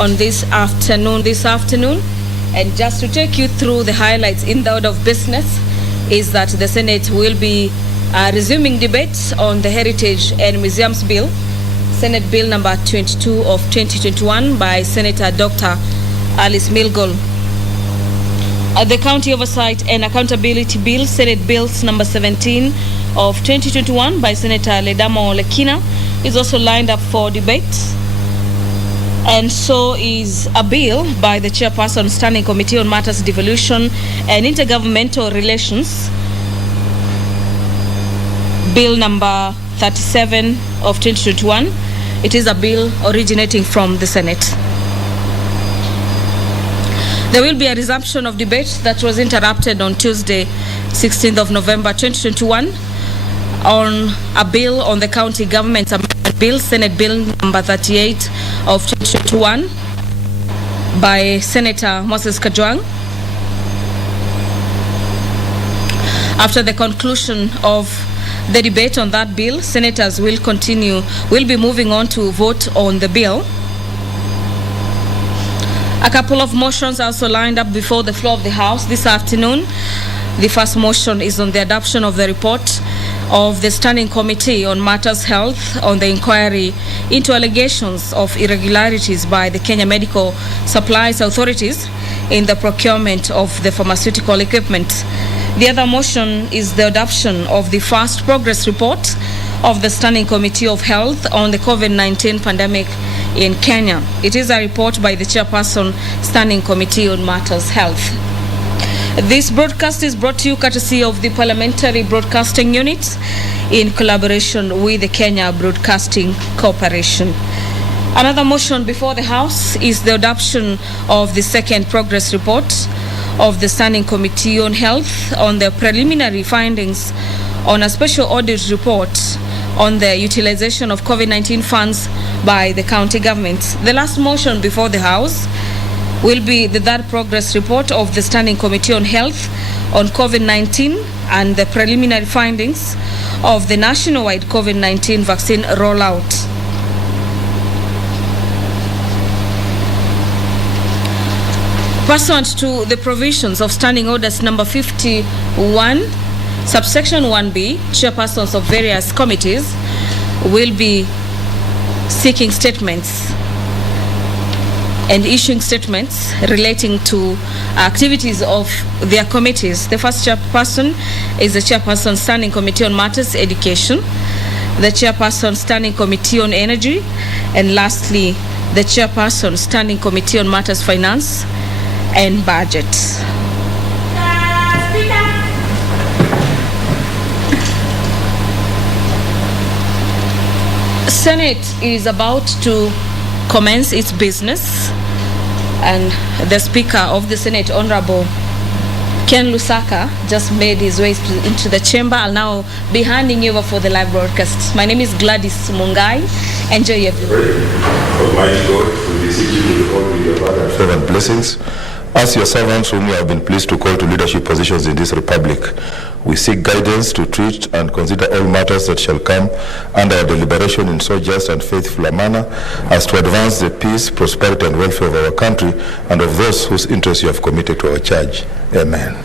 on this afternoon. And just to take you through the highlights in the order of business is that the Senate will be resuming debates on the Heritage and Museums Bill, Senate Bill number 22 of 2021 by Senator Dr. Alice Milgol. The County Oversight and Accountability Bill, Senate Bills number 17 of 2021 by Senator Ledamo Lekina, is also lined up for debate. And so is a bill by the Chairperson Standing Committee on Matters Devolution and Intergovernmental Relations, Bill number 37 of 2021. It is a bill originating from the Senate. There will be a resumption of debate that was interrupted on Tuesday, 16th of November 2021, on a bill on the County Government Amendment Bill, Senate Bill number 38 of 2021 by Senator Moses Kajwang. After the conclusion of the debate on that bill, senators will be moving on to vote on the bill. A couple of motions are also lined up before the floor of the House this afternoon. The first motion is on the adoption of the report of the Standing Committee on Matters Health on the inquiry into allegations of irregularities by the Kenya Medical Supplies Authorities in the procurement of the pharmaceutical equipment. The other motion is the adoption of the first progress report of the Standing Committee of Health on the COVID-19 pandemic in Kenya. It is a report by the Chairperson Standing Committee on Matters Health. This broadcast is brought to you courtesy of the Parliamentary Broadcasting Unit in collaboration with the Kenya Broadcasting Corporation. Another motion before the House is the adoption of the second progress report of the Standing Committee on Health on the preliminary findings on a special audit report on the utilization of COVID-19 funds by the county government. The last motion before the House will be the third progress report of the Standing Committee on Health on COVID-19 and the preliminary findings of the nationwide COVID-19 vaccine rollout. Pursuant to the provisions of Standing Orders number 51, subsection 1B, chairpersons of various committees will be seeking statements and issuing statements relating to activities of their committees. The first chairperson is the Chairperson Standing Committee on Matters Education, the Chairperson Standing Committee on Energy, and lastly, the Chairperson Standing Committee on Matters Finance and Budget. Senate is about to commence its business, and the Speaker of the Senate, Honorable Ken Lusaka, just made his way into the chamber. I'll now be handing you over for the live broadcast. My name is Gladys Mungai. Enjoy everyone. Almighty God, we beseech you to all with your father and servant blessings. As your servants whom you have been pleased to call to leadership positions in this republic, we seek guidance to treat and consider all matters that shall come under our deliberation in so just and faithful a manner as to advance the peace, prosperity, and welfare of our country and of those whose interests you have committed to our charge. Amen.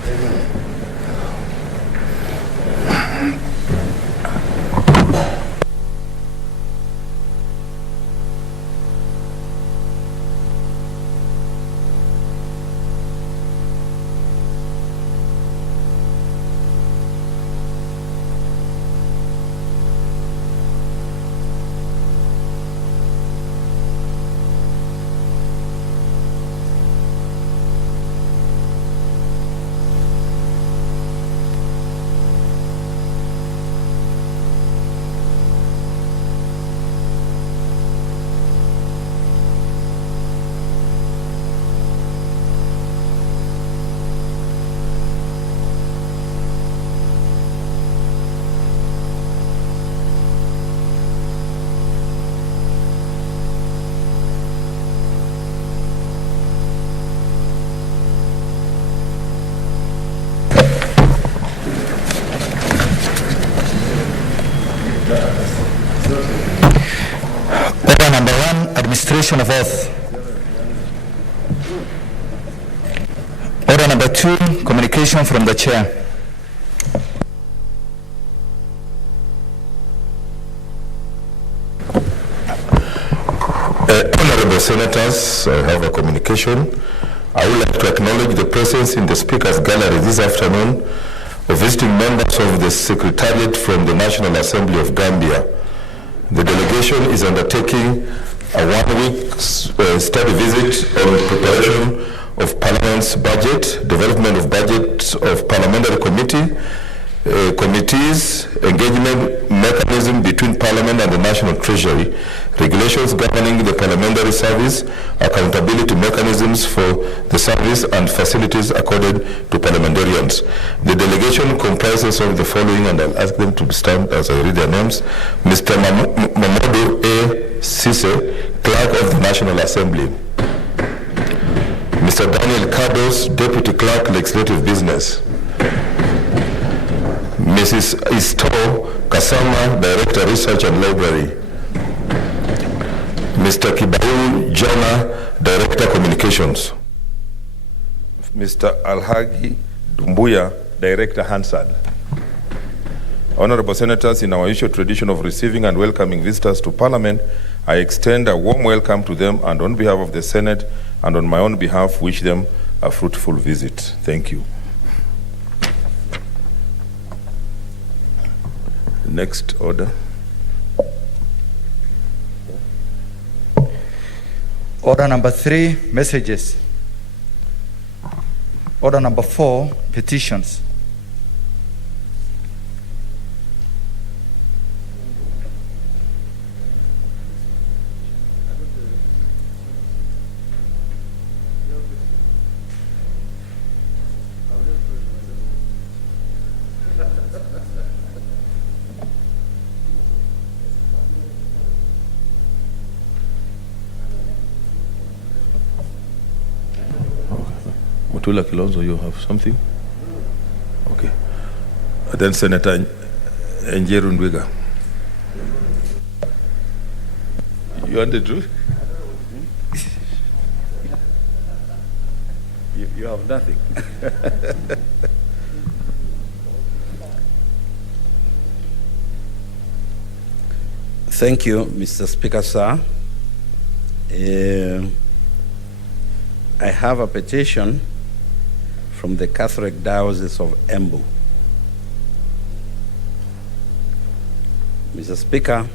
Order number 1, administration of oath. 2, communication from the chair. Honorable Senators, I have a communication. I would like to acknowledge the presence in the Speaker's Gallery this afternoon of visiting members of the Secretariat from the National Assembly of Gambia. The delegation is undertaking a one-week study visit on preparation of Parliament's budget, development of budget of parliamentary committees, engagement mechanism between Parliament and the National Treasury, regulations governing the parliamentary service, accountability mechanisms for the service, and facilities accorded to parliamentarians. The delegation comprises of the following, and I'll ask them to stand as I read their names. Mr. Mamadou A. Sise, Clerk of the National Assembly. Mr. Daniel Cardos, Deputy Clerk, Legislative Business. Mrs. Isto Kasama, Director, Research and Library. Mr. Kibayu Jana, Director, Communications. Mr. Alhagi Dumbuya, Director, Hansard. Honorable Senators, in our usual tradition of receiving and welcoming visitors to Parliament, I extend a warm welcome to them, and on behalf of the Senate and on my own behalf, wish them a fruitful visit. Thank you. Next order. Order number 3, messages. Order number 4, petitions. Mutula Kilonzo, you have something? Okay. Then Senator Njeru Ndwiga. You want the truth? You have nothing. Thank you, Mr. Speaker, sir. I have a petition from the Catholic Diocese of Embu. Mr. Speaker,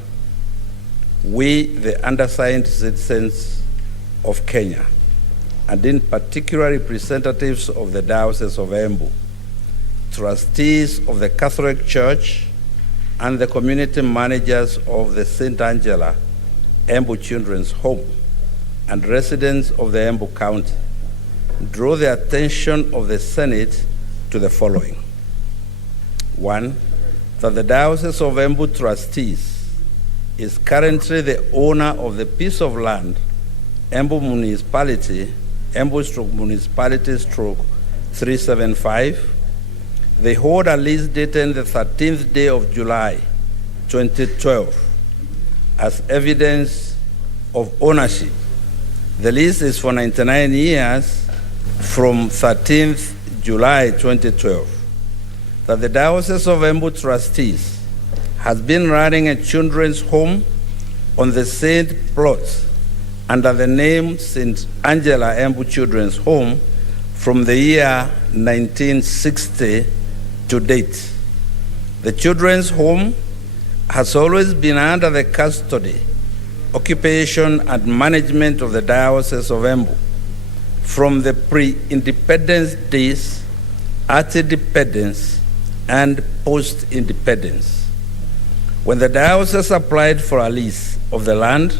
we, the undersigned citizens of Kenya, and in particular representatives of the Diocese of Embu, trustees of the Catholic Church, and the community managers of the St. Angela Embu Children's Home, and residents of the Embu County, draw the attention of the Senate to the following. 1, that the Diocese of Embu trustees is currently the owner of the piece of land, Embu Municipality, Embu/Municipality/375. They hold a lease dated the 13th day of July, 2012, as evidence of ownership. The lease is for 99 years from 13th July 2012. That the Diocese of Embu trustees has been running a children's home on the said plot under the name St. Angela Embu Children's Home from the year 1960 to date. The children's home has always been under the custody, occupation, and management of the Diocese of Embu from the pre-independence days, at independence, and post-independence. When the diocese applied for a lease of the land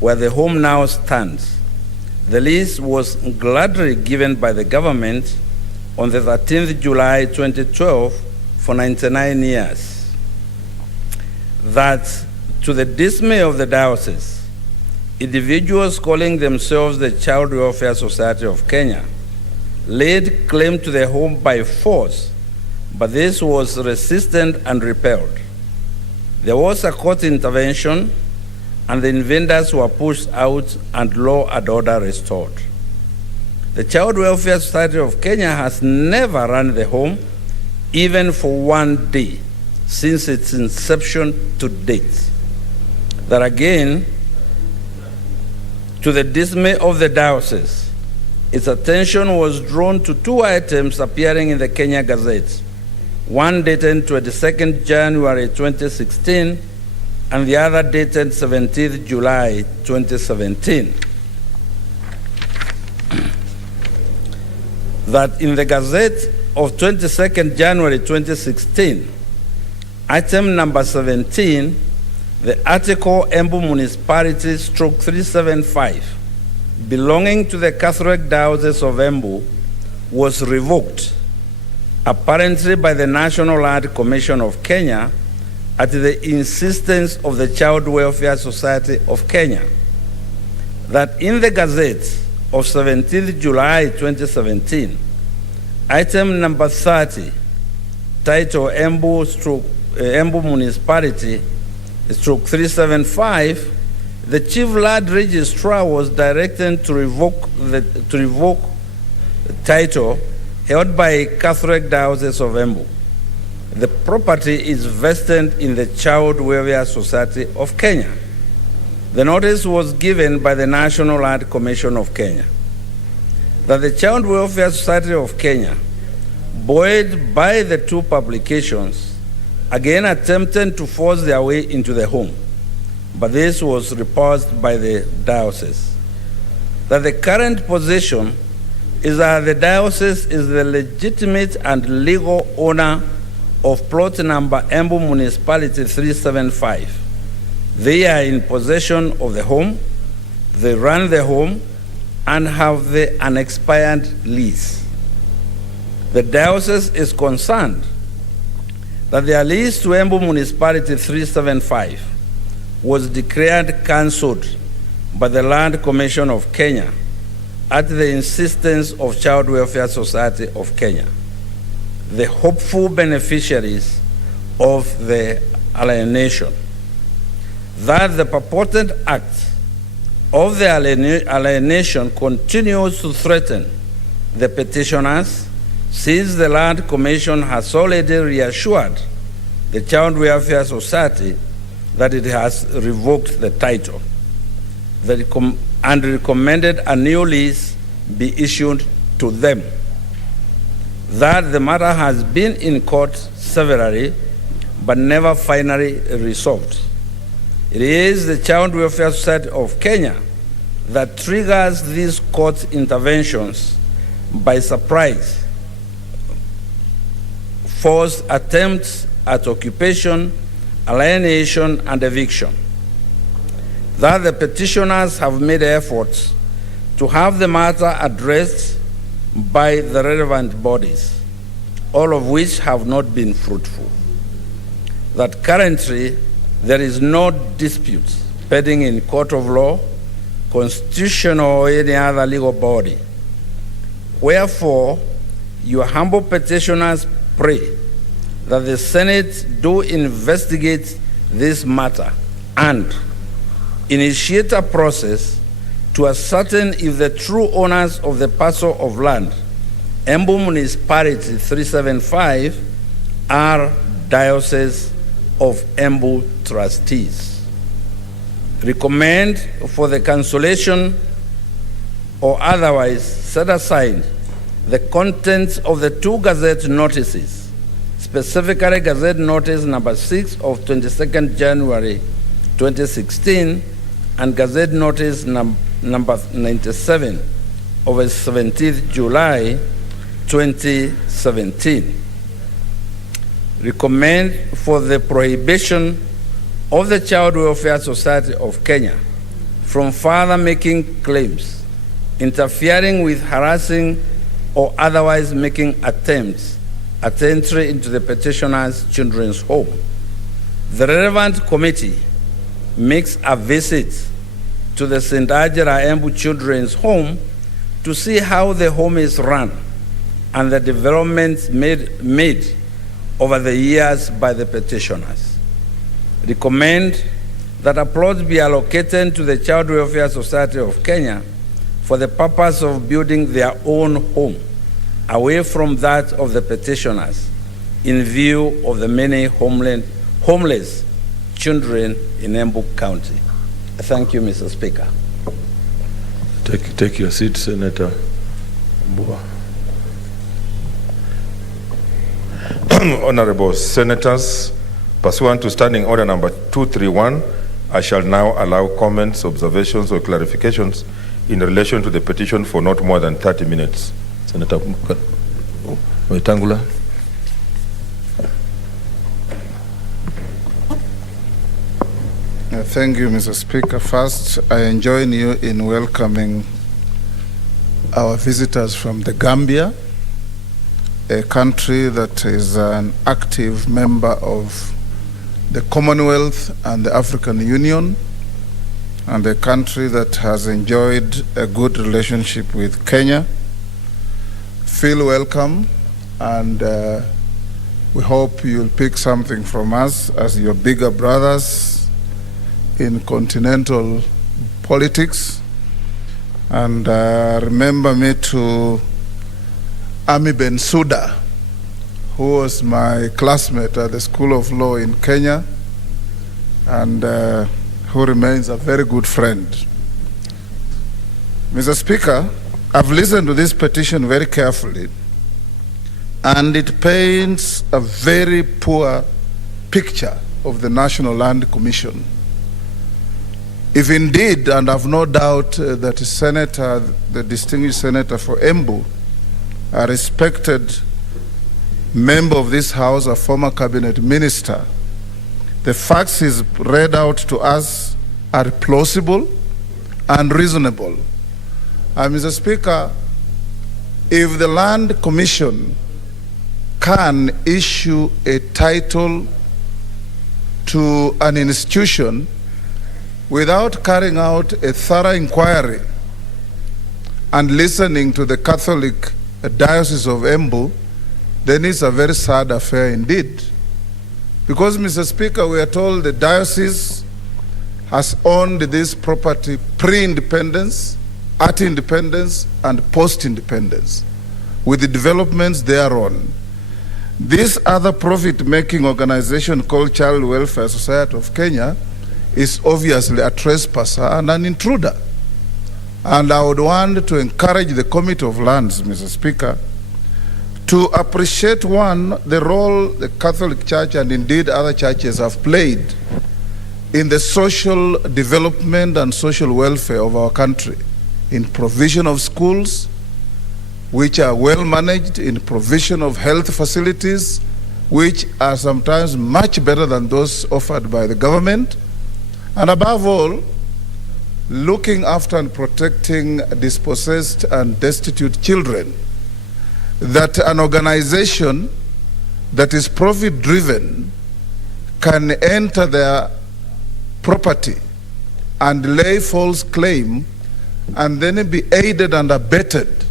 where the home now stands, the lease was gladly given by the government on the 13th July 2012 for 99 years. That, to the dismay of the diocese, individuals calling themselves the Child Welfare Society of Kenya laid claim to the home by force, but this was resisted and repelled. There was a court intervention, and the invaders were pushed out and law and order restored. The Child Welfare Society of Kenya has never run the home, even for one day, since its inception to date. That again, to the dismay of the diocese, its attention was drawn to two items appearing in the Kenya Gazette, one dated 22nd January 2016 and the other dated 17th July 2017. That in the Gazette of 22nd January 2016, item number 17, the article Embu Municipality Stroke 375, belonging to the Catholic Diocese of Embu, was revoked, apparently by the National Land Commission of Kenya at the insistence of the Child Welfare Society of Kenya. That in the Gazette of 17th July 2017, item number 30, title Embu Municipality Stroke 375, the Chief Land Registrar was directed to revoke the title held by a Catholic Diocese of Embu. The property is vested in the Child Welfare Society of Kenya. The notice was given by the National Land Commission of Kenya. That the Child Welfare Society of Kenya, buoyed by the two publications, again attempted to force their way into the home, but this was repulsed by the diocese. That the current position is that the diocese is the legitimate and legal owner of plot number Embu Municipality 375. They are in possession of the home, they run the home, and have the unexpired lease. The diocese is concerned that their lease to Embu Municipality 375 was declared cancelled by the Land Commission of Kenya at the insistence of Child Welfare Society of Kenya, the hopeful beneficiaries of the alienation. That the purported act of the alienation continues to threaten the petitioners, since the Land Commission has already reassured the Child Welfare Society that it has revoked the title and recommended a new lease be issued to them. That the matter has been in court severally, but never finally resolved. It is the Child Welfare Society of Kenya that triggers these court interventions by surprise, forced attempts at occupation, alienation, and eviction. That the petitioners have made efforts to have the matter addressed by the relevant bodies, all of which have not been fruitful. That currently there is no dispute pending in court of law, constitutional or any other legal body. Wherefore, your humble petitioners pray that the Senate do investigate this matter and initiate a process to ascertain if the true owners of the parcel of land, Embu Municipality 375, are Diocese of Embu trustees. Recommend for the cancellation or otherwise set aside the contents of the two Gazette notices, specifically Gazette Notice number 6 of 22nd January 2016 and Gazette Notice number 97 of 17th July 2017. Recommend for the prohibition of the Child Welfare Society of Kenya from further making claims, interfering with, harassing, or otherwise making attempts at entry into the petitioner's children's home. The relevant committee makes a visit to the St. Ajara Embu Children's Home to see how the home is run and the developments made over the years by the petitioners. Recommend that a plot be allocated to the Child Welfare Society of Kenya for the purpose of building their own home away from that of the petitioners in view of the many homeless children in Embu County. Thank you, Mr. Speaker. Take your seat, Senator Mbua. Honorable Senators, pursuant to Standing Order number 231, I shall now allow comments, observations, or clarifications in relation to the petition for not more than 30 minutes. Senator Wetangula. Thank you, Mr. Speaker. First, I join you in welcoming our visitors from the Gambia, a country that is an active member of the Commonwealth and the African Union, and a country that has enjoyed a good relationship with Kenya. Feel welcome, and we hope you'll pick something from us as your bigger brothers in continental politics. And remember me to Ami Bensouda, who was my classmate at the School of Law in Kenya, and who remains a very good friend. Mr. Speaker, I've listened to this petition very carefully, and it paints a very poor picture of the National Land Commission. If indeed, and I've no doubt that the distinguished senator for Embu, a respected member of this House, a former cabinet minister, the facts he's read out to us are plausible and reasonable. Mr. Speaker, if the Land Commission can issue a title to an institution without carrying out a thorough inquiry and listening to the Catholic Diocese of Embu, then it's a very sad affair indeed. Because, Mr. Speaker, we are told the diocese has owned this property pre-independence, at independence, and post-independence, with the developments thereon. This other profit-making organization called Child Welfare Society of Kenya is obviously a trespasser and an intruder. And I would want to encourage the Committee of Lands, Mr. Speaker, to appreciate, one, the role the Catholic Church and indeed other churches have played in the social development and social welfare of our country, in provision of schools, which are well managed, in provision of health facilities, which are sometimes much better than those offered by the government, and above all, looking after and protecting dispossessed and destitute children. That an organization that is profit-driven can enter their property and lay false claim and then be aided and abetted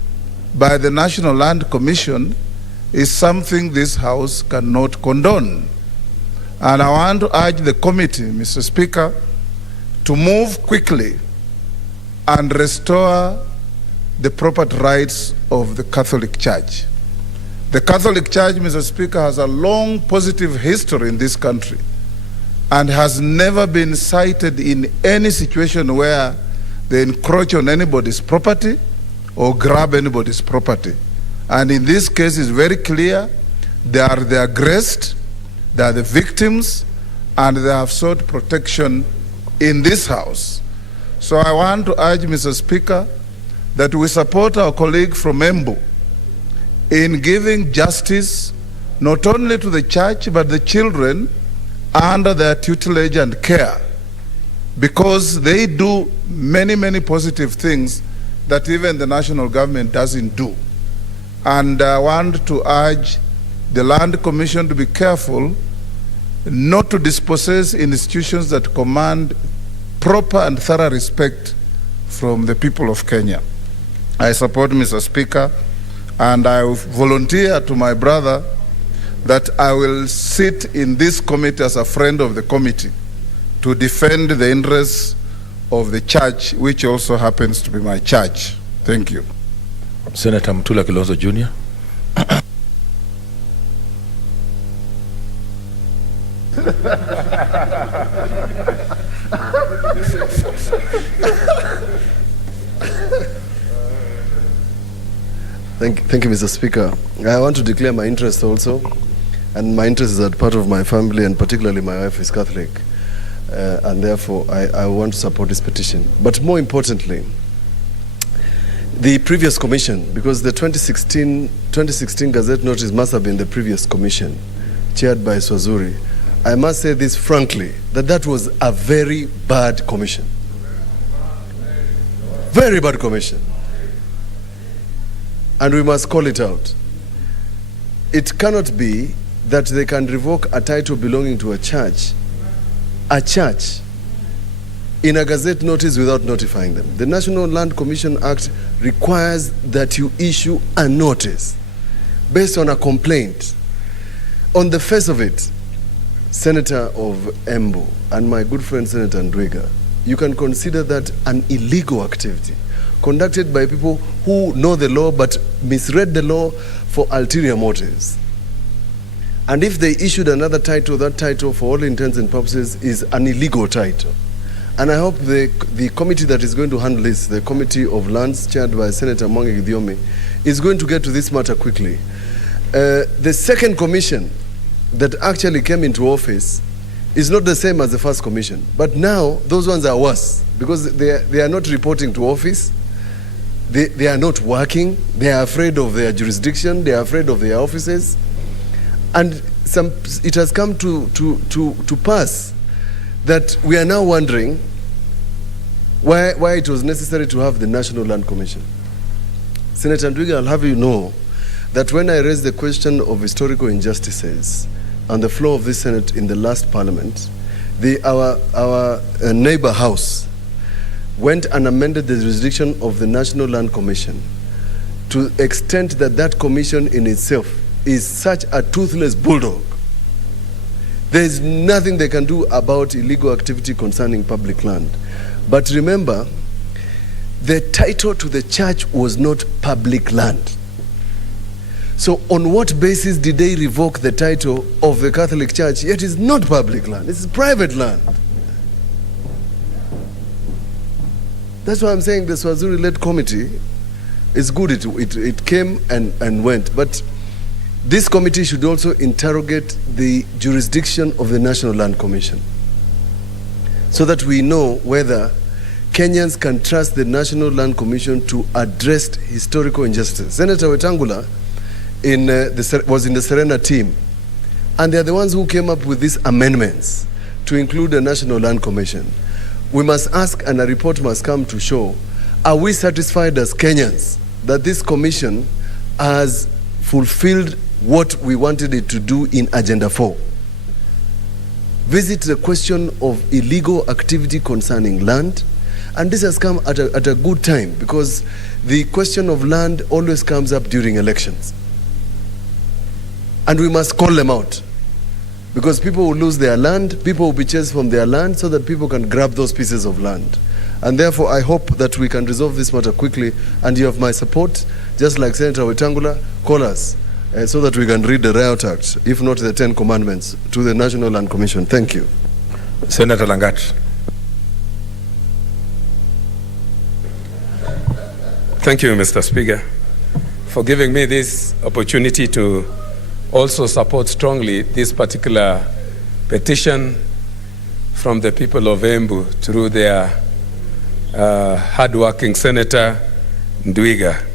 by the National Land Commission is something this House cannot condone. And I want to urge the committee, Mr. Speaker, to move quickly and restore the property rights of the Catholic Church. The Catholic Church, Mr. Speaker, has a long positive history in this country and has never been cited in any situation where they encroach on anybody's property or grab anybody's property. And in this case, it's very clear they are the aggressed, they are the victims, and they have sought protection in this House. So I want to urge, Mr. Speaker, that we support our colleague from Embu in giving justice not only to the church but the children under their tutelage and care, because they do many, many positive things that even the national government doesn't do. And I want to urge the Land Commission to be careful not to dispossess institutions that command proper and thorough respect from the people of Kenya. I support, Mr. Speaker, and I volunteer to my brother that I will sit in this committee as a friend of the committee to defend the interests of the church, which also happens to be my church. Thank you. Senator Mutula Kilonzo Jr. Thank you, Mr. Speaker. I want to declare my interest also, and my interest is that part of my family, and particularly my wife is Catholic, and therefore I want to support this petition. But more importantly, the previous commission, because the 2016 Gazette notice must have been the previous commission, chaired by Swazuri. I must say this frankly, that was a very bad commission. Very bad commission. And we must call it out. It cannot be that they can revoke a title belonging to a church in a Gazette notice without notifying them. The National Land Commission Act requires that you issue a notice based on a complaint. On the face of it, Senator of Embu and my good friend Senator Ndwiga, you can consider that an illegal activity conducted by people who know the law but misread the law for ulterior motives. And if they issued another title, that title for all intents and purposes is an illegal title. And I hope the committee that is going to handle this, the Committee of Lands chaired by Senator Mwangi Githiomi, is going to get to this matter quickly. The second commission that actually came into office is not the same as the first commission. But now, those ones are worse because they are not reporting to office. They are not working. They are afraid of their jurisdiction. They are afraid of their offices. And it has come to pass that we are now wondering why it was necessary to have the National Land Commission. Senator Ndwiga, I'll have you know that when I raised the question of historical injustices on the floor of the Senate in the last parliament, our neighbor house went and amended the jurisdiction of the National Land Commission to the extent that that commission in itself is such a toothless bulldog. There is nothing they can do about illegal activity concerning public land. But remember, the title to the church was not public land. So on what basis did they revoke the title of the Catholic Church? Yet it's not public land, it's private land. That's why I'm saying the Swazuri-led committee is good. It came and went. But this committee should also interrogate the jurisdiction of the National Land Commission so that we know whether Kenyans can trust the National Land Commission to address historical injustice. Senator Wetangula was in the Serena team, and they're the ones who came up with these amendments to include the National Land Commission. We must ask, and a report must come to show, are we satisfied as Kenyans that this commission has fulfilled what we wanted it to do in Agenda 4? Visit the question of illegal activity concerning land, and this has come at a good time because the question of land always comes up during elections. And we must call them out. Because people will lose their land, people will be chased from their land so that people can grab those pieces of land. And therefore, I hope that we can resolve this matter quickly, and you have my support, just like Senator Wetangula. Call us so that we can read the Riot Act, if not the 10 Commandments, to the National Land Commission. Thank you. Senator Langat. Thank you, Mr. Speaker, for giving me this opportunity to also support strongly this particular petition from the people of Embu through their hardworking Senator Ndwiga.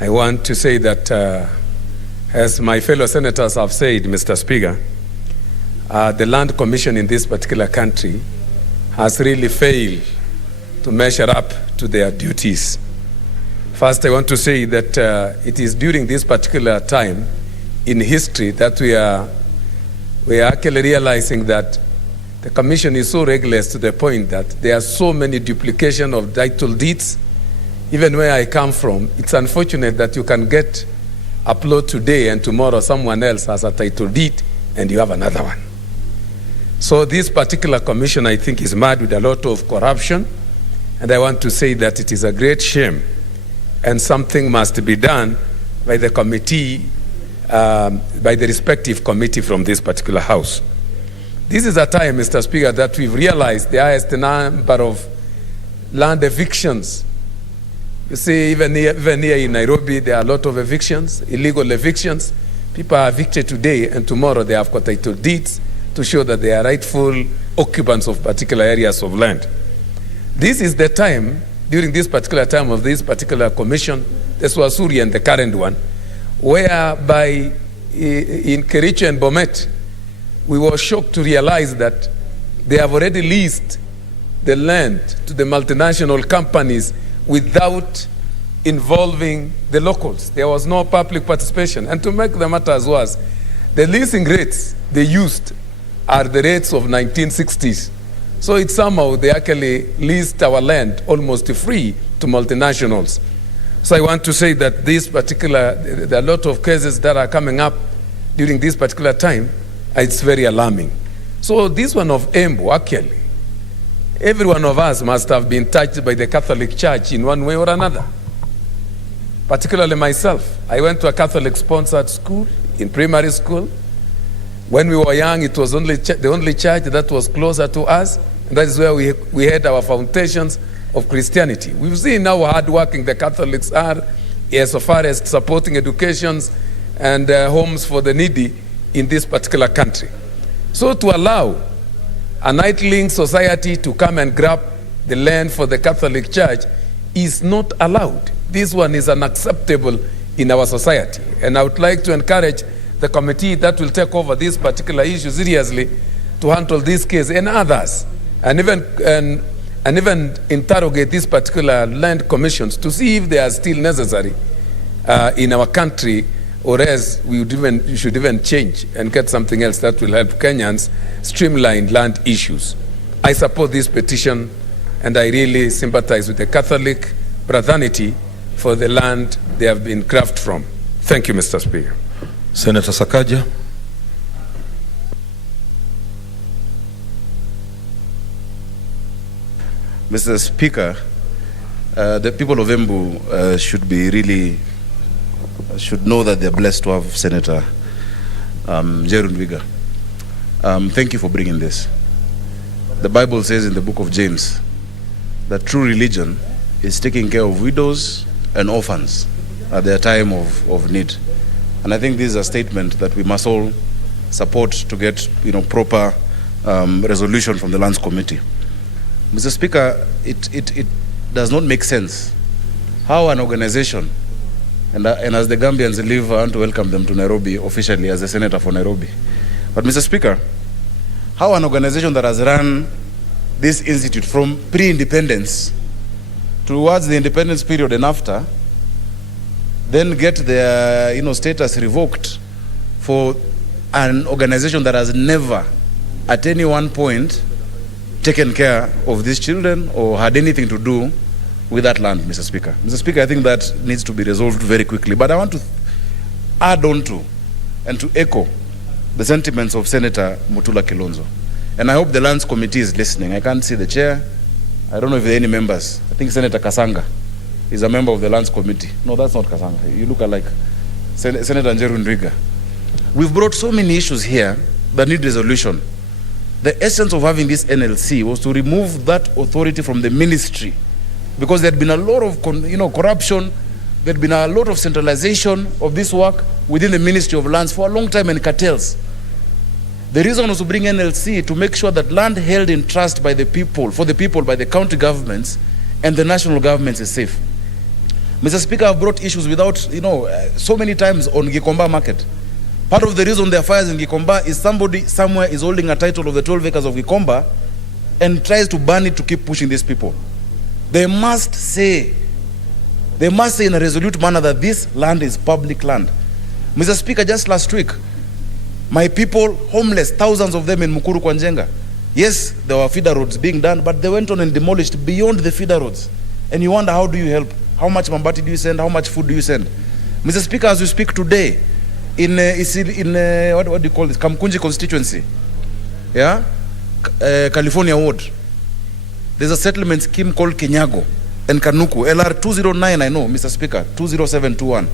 I want to say that, as my fellow senators have said, Mr. Speaker, the Land Commission in this particular country has really failed to measure up to their duties. First, I want to say that it is during this particular time in history that we are actually realizing that the commission is so reckless to the point that there are so many duplication of title deeds. Even where I come from, it's unfortunate that you can get a plot today and tomorrow someone else has a title deed and you have another one. So this particular commission, I think, is mad with a lot of corruption, and I want to say that it is a great shame and something must be done by the committee, by the respective committee from this particular house. This is a time, Mr. Speaker, that we've realized the highest number of land evictions. You see, even here in Nairobi, there are a lot of evictions, illegal evictions. People are evicted today, and tomorrow they have got title deeds to show that they are rightful occupants of particular areas of land. This is the time, during this particular time of this particular commission, the Swasuri and the current one, whereby in Kericho and Bomet, we were shocked to realize that they have already leased the land to the multinational companies without involving the locals. There was no public participation. And to make the matters worse, the leasing rates they used are the rates of 1960s. So it's somehow they actually leased our land almost free to multinationals. So I want to say that there are a lot of cases that are coming up during this particular time. It's very alarming. So this one of Embu, actually, every one of us must have been touched by the Catholic Church in one way or another. Particularly myself. I went to a Catholic-sponsored school, in primary school. When we were young, it was the only church that was closer to us, and that is where we had our foundations of Christianity. We've seen how hardworking the Catholics are as far as supporting educations and homes for the needy in this particular country. So to allow an idling society to come and grab the land for the Catholic Church is not allowed. This one is unacceptable in our society. And I would like to encourage the committee that will take over this particular issue seriously to handle this case and others, and even interrogate these particular land commissions to see if they are still necessary in our country, or else we should even change and get something else that will help Kenyans streamline land issues. I support this petition, and I really sympathize with the Catholic fraternity for the land they have been grabbed from. Thank you, Mr. Speaker. Senator Sakaja. Mr. Speaker, the people of Embu should know that they're blessed to have Senator Jerun Wiga. Thank you for bringing this. The Bible says in the book of James that true religion is taking care of widows and orphans at their time of need. And I think this is a statement that we must all support to get proper resolution from the Lands Committee. Mr. Speaker, it does not make sense how an organization, and as the Gambians live, I want to welcome them to Nairobi officially as the Senator for Nairobi. But Mr. Speaker, how an organization that has run this institute from pre-independence towards the independence period and after, then get their status revoked for an organization that has never at any one point taken care of these children or had anything to do with that land, Mr. Speaker. Mr. Speaker, I think that needs to be resolved very quickly. But I want to add on to and to echo the sentiments of Senator Mutula Kilonzo. And I hope the Lands Committee is listening. I can't see the chair. I don't know if there are any members. I think Senator Kasanga is a member of the Lands Committee. No, that's not Kasanga. You look alike. Senator Njeru Ndwiga. We've brought so many issues here that need resolution. The essence of having this NLC was to remove that authority from the ministry, because there had been a lot of corruption, there had been a lot of centralization of this work within the Ministry of Lands for a long time, and cartels. The reason was to bring NLC to make sure that land held in trust by the people, for the people, by the county governments and the national governments is safe. Mr. Speaker, I've brought issues without, so many times on Gikomba market. Part of the reason there are fires in Gikomba is somebody somewhere is holding a title of the 12 acres of Gikomba and tries to burn it to keep pushing these people. They must say in a resolute manner that this land is public land. Mr. Speaker, just last week, my people, homeless, thousands of them in Mukuru Kwanjenga. Yes, there were feeder roads being done, but they went on and demolished beyond the feeder roads. And you wonder, how do you help? How much mambati do you send? How much food do you send? Mr. Speaker, as we speak today, in what do you call this? Kamkunji constituency, California ward, there's a settlement scheme called Kenyago, and Kanuku, LR 209, I know, Mr. Speaker, 20721.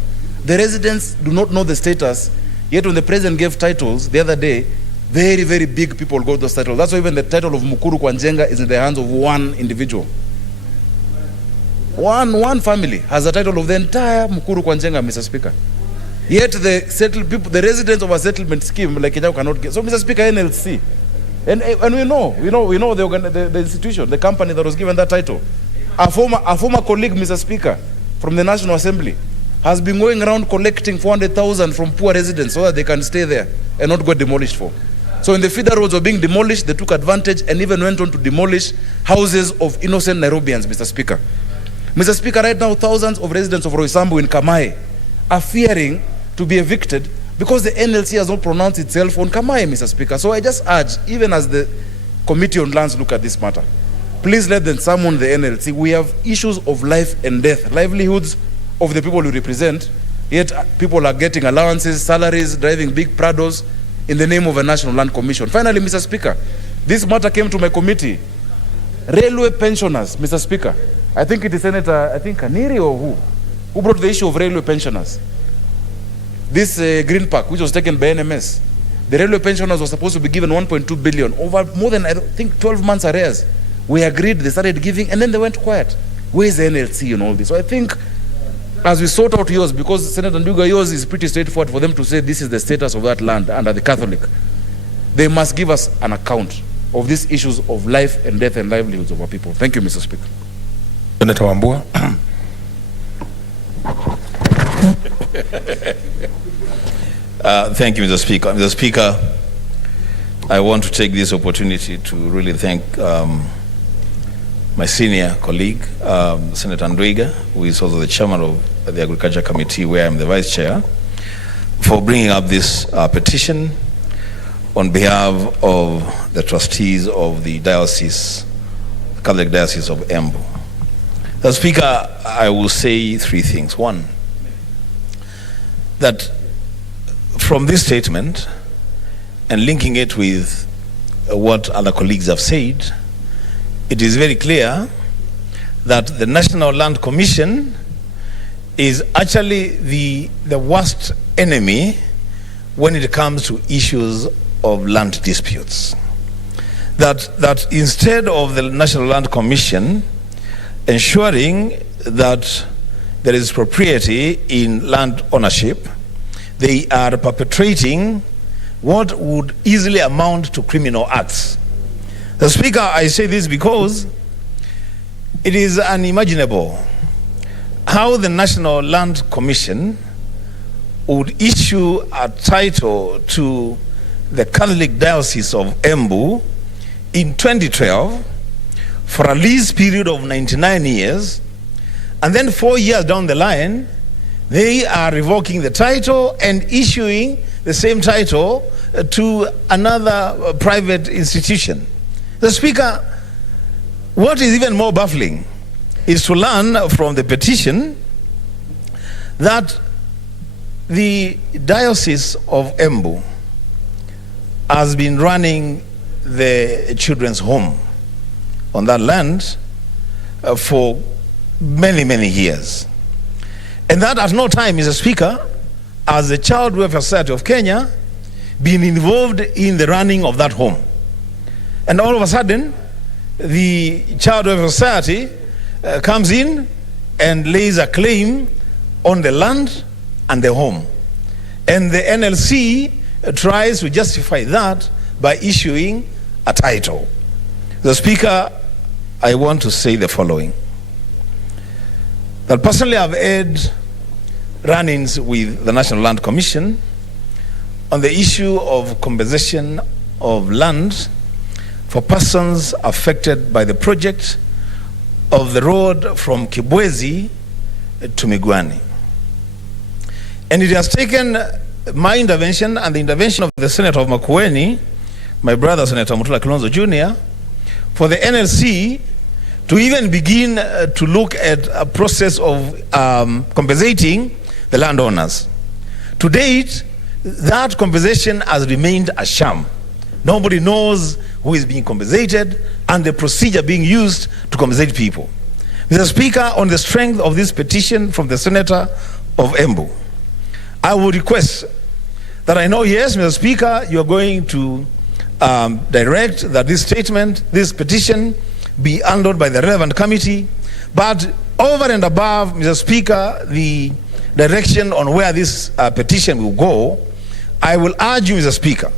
The residents do not know the status, yet when the president gave titles the other day, very, very big people got those titles. That's why even the title of Mukuru kwa Njenga is in the hands of one individual. One family has the title of the entire Mukuru kwa Njenga, Mr. Speaker. Yet the residents of a settlement scheme like Kenya cannot get. So, Mr. Speaker, NLC, and we know the institution, the company that was given that title. A former colleague, Mr. Speaker, from the National Assembly, has been going around collecting 400,000 from poor residents so that they can stay there and not get demolished for. So when the feeder roads were being demolished, they took advantage and even went on to demolish houses of innocent Nairobians, Mr. Speaker. Mr. Speaker, right now thousands of residents of Roysambu in Kamai are fearing to be evicted because the NLC has not pronounced itself on Kamai, Mr. Speaker. So I just urge, even as the Committee on Lands look at this matter, please let them summon the NLC. We have issues of life and death, livelihoods of the people we represent, yet people are getting allowances, salaries, driving big Prados in the name of a National Land Commission. Finally, Mr. Speaker, this matter came to my committee. Railway pensioners, Mr. Speaker. I think it is Senator, Kaniri or who brought the issue of railway pensioners. This Green Park, which was taken by NMS, the railway pensioners were supposed to be given 1.2 billion over more than, I think, 12 months arrears. We agreed, they started giving, and then they went quiet. Where is the NLC and all this? So I think, as we sort out yours, because Senator Nduga, yours is pretty straightforward for them to say this is the status of that land under the Catholic. They must give us an account of these issues of life and death and livelihoods of our people. Thank you, Mr. Speaker. Senator Wambua. Thank you, Mr. Speaker. Mr. Speaker, I want to take this opportunity to really thank my senior colleague, Senator Ndwiga, who is also the chairman of the Agriculture Committee, where I'm the vice chair, for bringing up this petition on behalf of the trustees of the diocese, Catholic Diocese of Embu. Mr. Speaker, I will say three things. One, that from this statement and linking it with what other colleagues have said, it is very clear that the National Land Commission is actually the worst enemy when it comes to issues of land disputes. That instead of the National Land Commission ensuring that there is propriety in land ownership, they are perpetrating what would easily amount to criminal acts. The Speaker, I say this because it is unimaginable how the National Land Commission would issue a title to the Catholic Diocese of Embu in 2012 for a lease period of 99 years, and then 4 years down the line, they are revoking the title and issuing the same title to another private institution. The Speaker, what is even more baffling is to learn from the petition that the Diocese of Embu has been running the children's home on that land for many, many years. And that at no time, Mr. Speaker, has the Child Welfare Society of Kenya been involved in the running of that home. And all of a sudden, the Child Welfare Society comes in and lays a claim on the land and the home. And the NLC tries to justify that by issuing a title. The Speaker, I want to say the following. That personally I've had run-ins with the National Land Commission on the issue of compensation of land for persons affected by the project of the road from Kibwezi to Migwani. And it has taken my intervention and the intervention of the Senator of Makueni, my brother Senator Mutula Kilonzo Jr., for the NLC to even begin to look at a process of compensating the landowners. To date, that compensation has remained a sham. Nobody knows who is being compensated and the procedure being used to compensate people. Mr. Mr. Speaker, on the strength of this petition from the Senator of Embu, I would request that I know, yes, Mr. Speaker, you are going to direct that this statement, this petition, be handled by the relevant committee, but over and above, Mr. Speaker, the direction on where this petition will go, I will urge you, Mr. Speaker,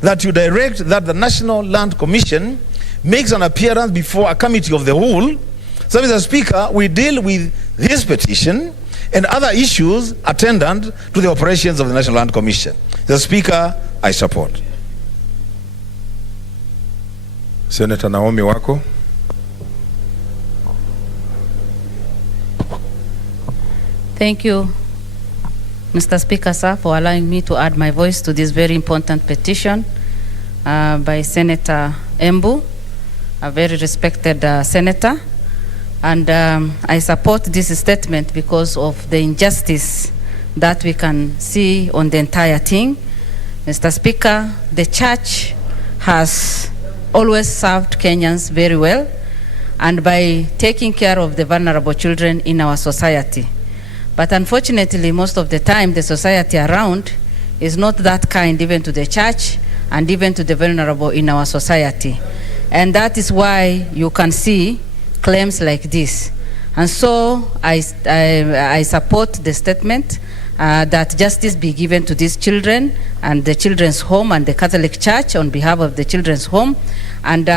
that you direct that the National Land Commission makes an appearance before a committee of the whole. So, Mr. Speaker, we deal with this petition and other issues attendant to the operations of the National Land Commission. Mr. Speaker, I support. Senator Naomi Wako. Thank you, Mr. Speaker, sir, for allowing me to add my voice to this very important petition by Senator Embu, a very respected senator. And I support this statement because of the injustice that we can see on the entire thing. Mr. Speaker, the church has always served Kenyans very well, and by taking care of the vulnerable children in our society. But unfortunately, most of the time, the society around is not that kind, even to the church and even to the vulnerable in our society. And that is why you can see claims like this. And so I support the statement that justice be given to these children and the children's home and the Catholic Church on behalf of the children's home. And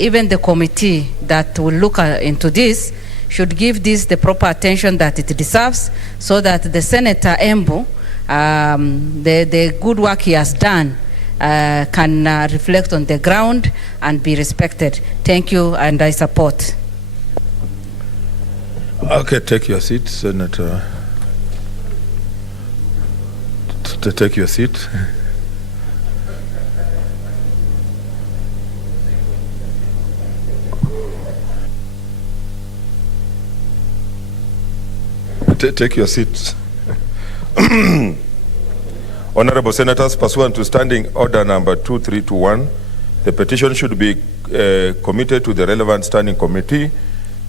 even the committee that will look into this should give this the proper attention that it deserves, so that the Senator Embu, the good work he has done can reflect on the ground and be respected. Thank you, and I support. Okay, take your seat, Senator. Take your seat. Take your seats. Honorable Senators, pursuant to Standing Order number 2321, the petition should be committed to the relevant standing committee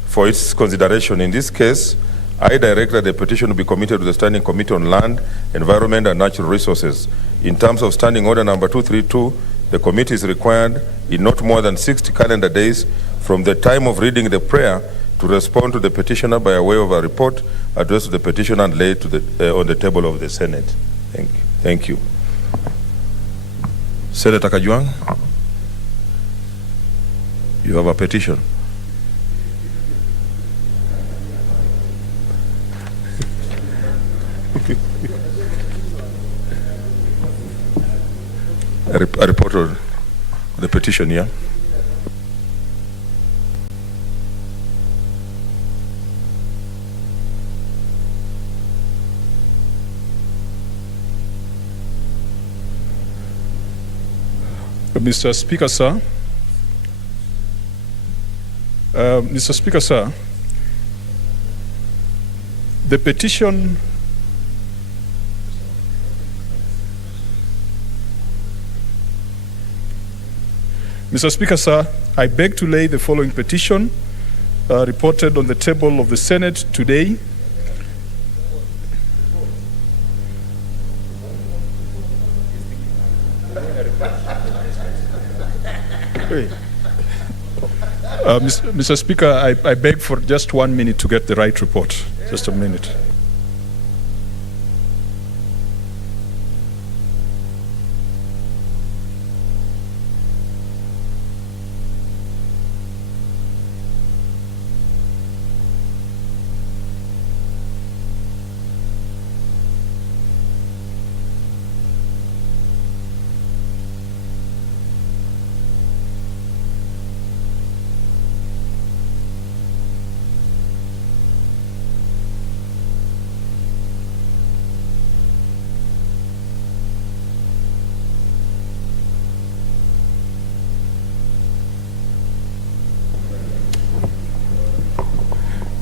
for its consideration. In this case, I direct that the petition be committed to the Standing Committee on Land, Environment and Natural Resources. In terms of Standing Order number 232, the committee is required in not more than 60 calendar days from the time of reading the prayer to respond to the petitioner by way of a report addressed to the petitioner and laid to the, on the table of the Senate. Thank you. Thank you. Senator Kajwang, you have a petition. A report on the petition, yeah? Mr. Speaker, sir. Mr. Speaker, sir, the petition Mr. Speaker, sir, I beg to lay the following petition reported on the table of the Senate today. Mr. Speaker, I beg for just 1 minute to get the right report. Just a minute.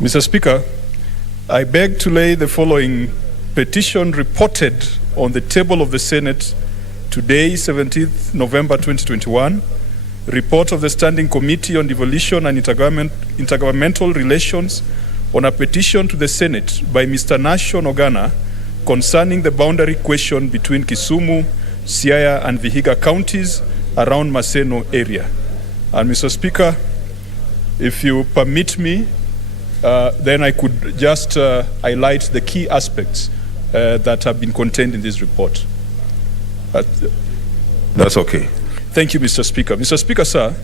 Mr. Speaker, I beg to lay the following petition reported on the table of the Senate today, 17th November 2021, report of the Standing Committee on Devolution and Intergovernmental Relations on a petition to the Senate by Mr. Nasho Ogana concerning the boundary question between Kisumu, Siaya, and Vihiga counties around Maseno area. And Mr. Speaker, if you permit me, then I could just highlight the key aspects that have been contained in this report. That's okay. Thank you, Mr. Speaker. Mr. Speaker, sir,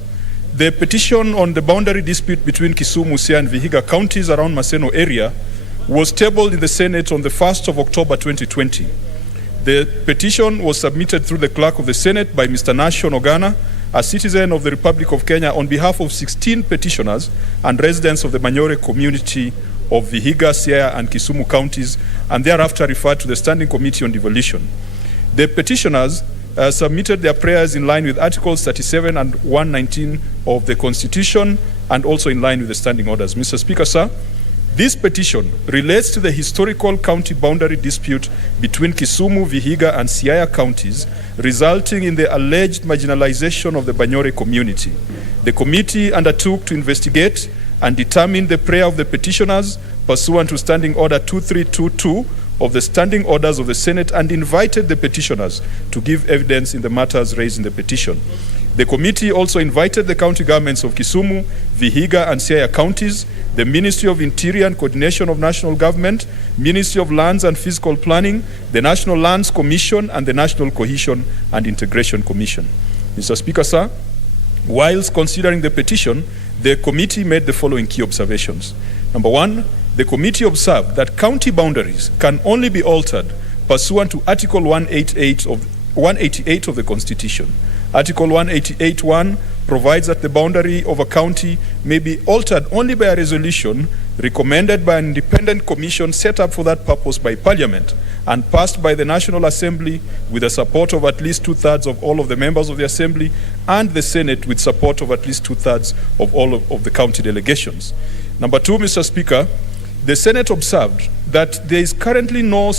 the petition on the boundary dispute between Kisumu, Siaya, and Vihiga counties around Maseno area was tabled in the Senate on the 1st of October 2020. The petition was submitted through the clerk of the Senate by Mr. Nasho Ogana, a citizen of the Republic of Kenya, on behalf of 16 petitioners and residents of the Manyore community of Vihiga, Siaya, and Kisumu counties, and thereafter referred to the Standing Committee on Devolution. The petitioners submitted their prayers in line with Articles 37 and 119 of the Constitution, and also in line with the standing orders. Mr. Speaker, sir, this petition relates to the historical county boundary dispute between Kisumu, Vihiga, and Siaya counties, resulting in the alleged marginalization of the Banyore community. The committee undertook to investigate and determine the prayer of the petitioners pursuant to Standing Order 2322 of the Standing Orders of the Senate, and invited the petitioners to give evidence in the matters raised in the petition. The committee also invited the county governments of Kisumu, Vihiga, and Siaya counties, the Ministry of Interior and Coordination of National Government, Ministry of Lands and Physical Planning, the National Lands Commission, and the National Cohesion and Integration Commission. Mr. Speaker, sir, whilst considering the petition, the committee made the following key observations. Number one, the committee observed that county boundaries can only be altered pursuant to Article 188 of the Constitution. Article 188(1) provides that the boundary of a county may be altered only by a resolution recommended by an independent commission set up for that purpose by Parliament and passed by the National Assembly with the support of at least 2/3 of all of the members of the Assembly, and the Senate with support of at least 2/3 of all of the county delegations. Number two, Mr. Speaker, the Senate observed that there is currently no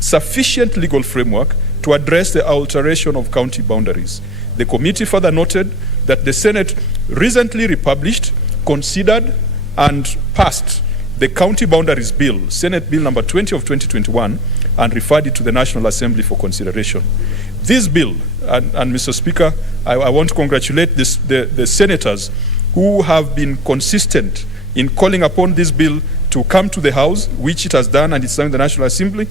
sufficient legal framework to address the alteration of county boundaries. The committee further noted that the Senate recently republished, considered, and passed the County Boundaries Bill, Senate Bill number 20 of 2021, and referred it to the National Assembly for consideration. This bill, and Mr. Speaker, I want to congratulate the senators who have been consistent in calling upon this bill to come to the House, which it has done, and it's done in the National Assembly.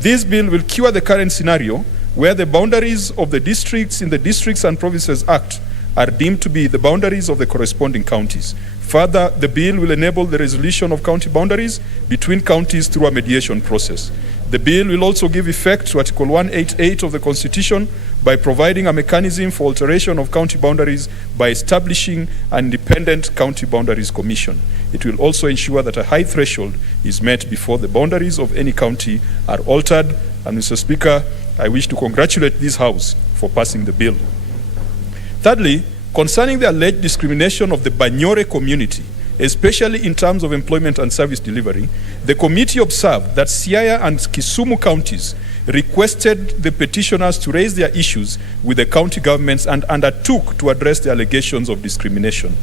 This bill will cure the current scenario where the boundaries of the districts in the Districts and Provinces Act are deemed to be the boundaries of the corresponding counties. Further, the bill will enable the resolution of county boundaries between counties through a mediation process. The bill will also give effect to Article 188 of the Constitution by providing a mechanism for alteration of county boundaries by establishing an independent County Boundaries Commission. It will also ensure that a high threshold is met before the boundaries of any county are altered. And Mr. Speaker, I wish to congratulate this House for passing the bill. Thirdly, concerning the alleged discrimination of the Banyore community, especially in terms of employment and service delivery, the committee observed that Siaya and Kisumu counties requested the petitioners to raise their issues with the county governments and undertook to address the allegations of discrimination.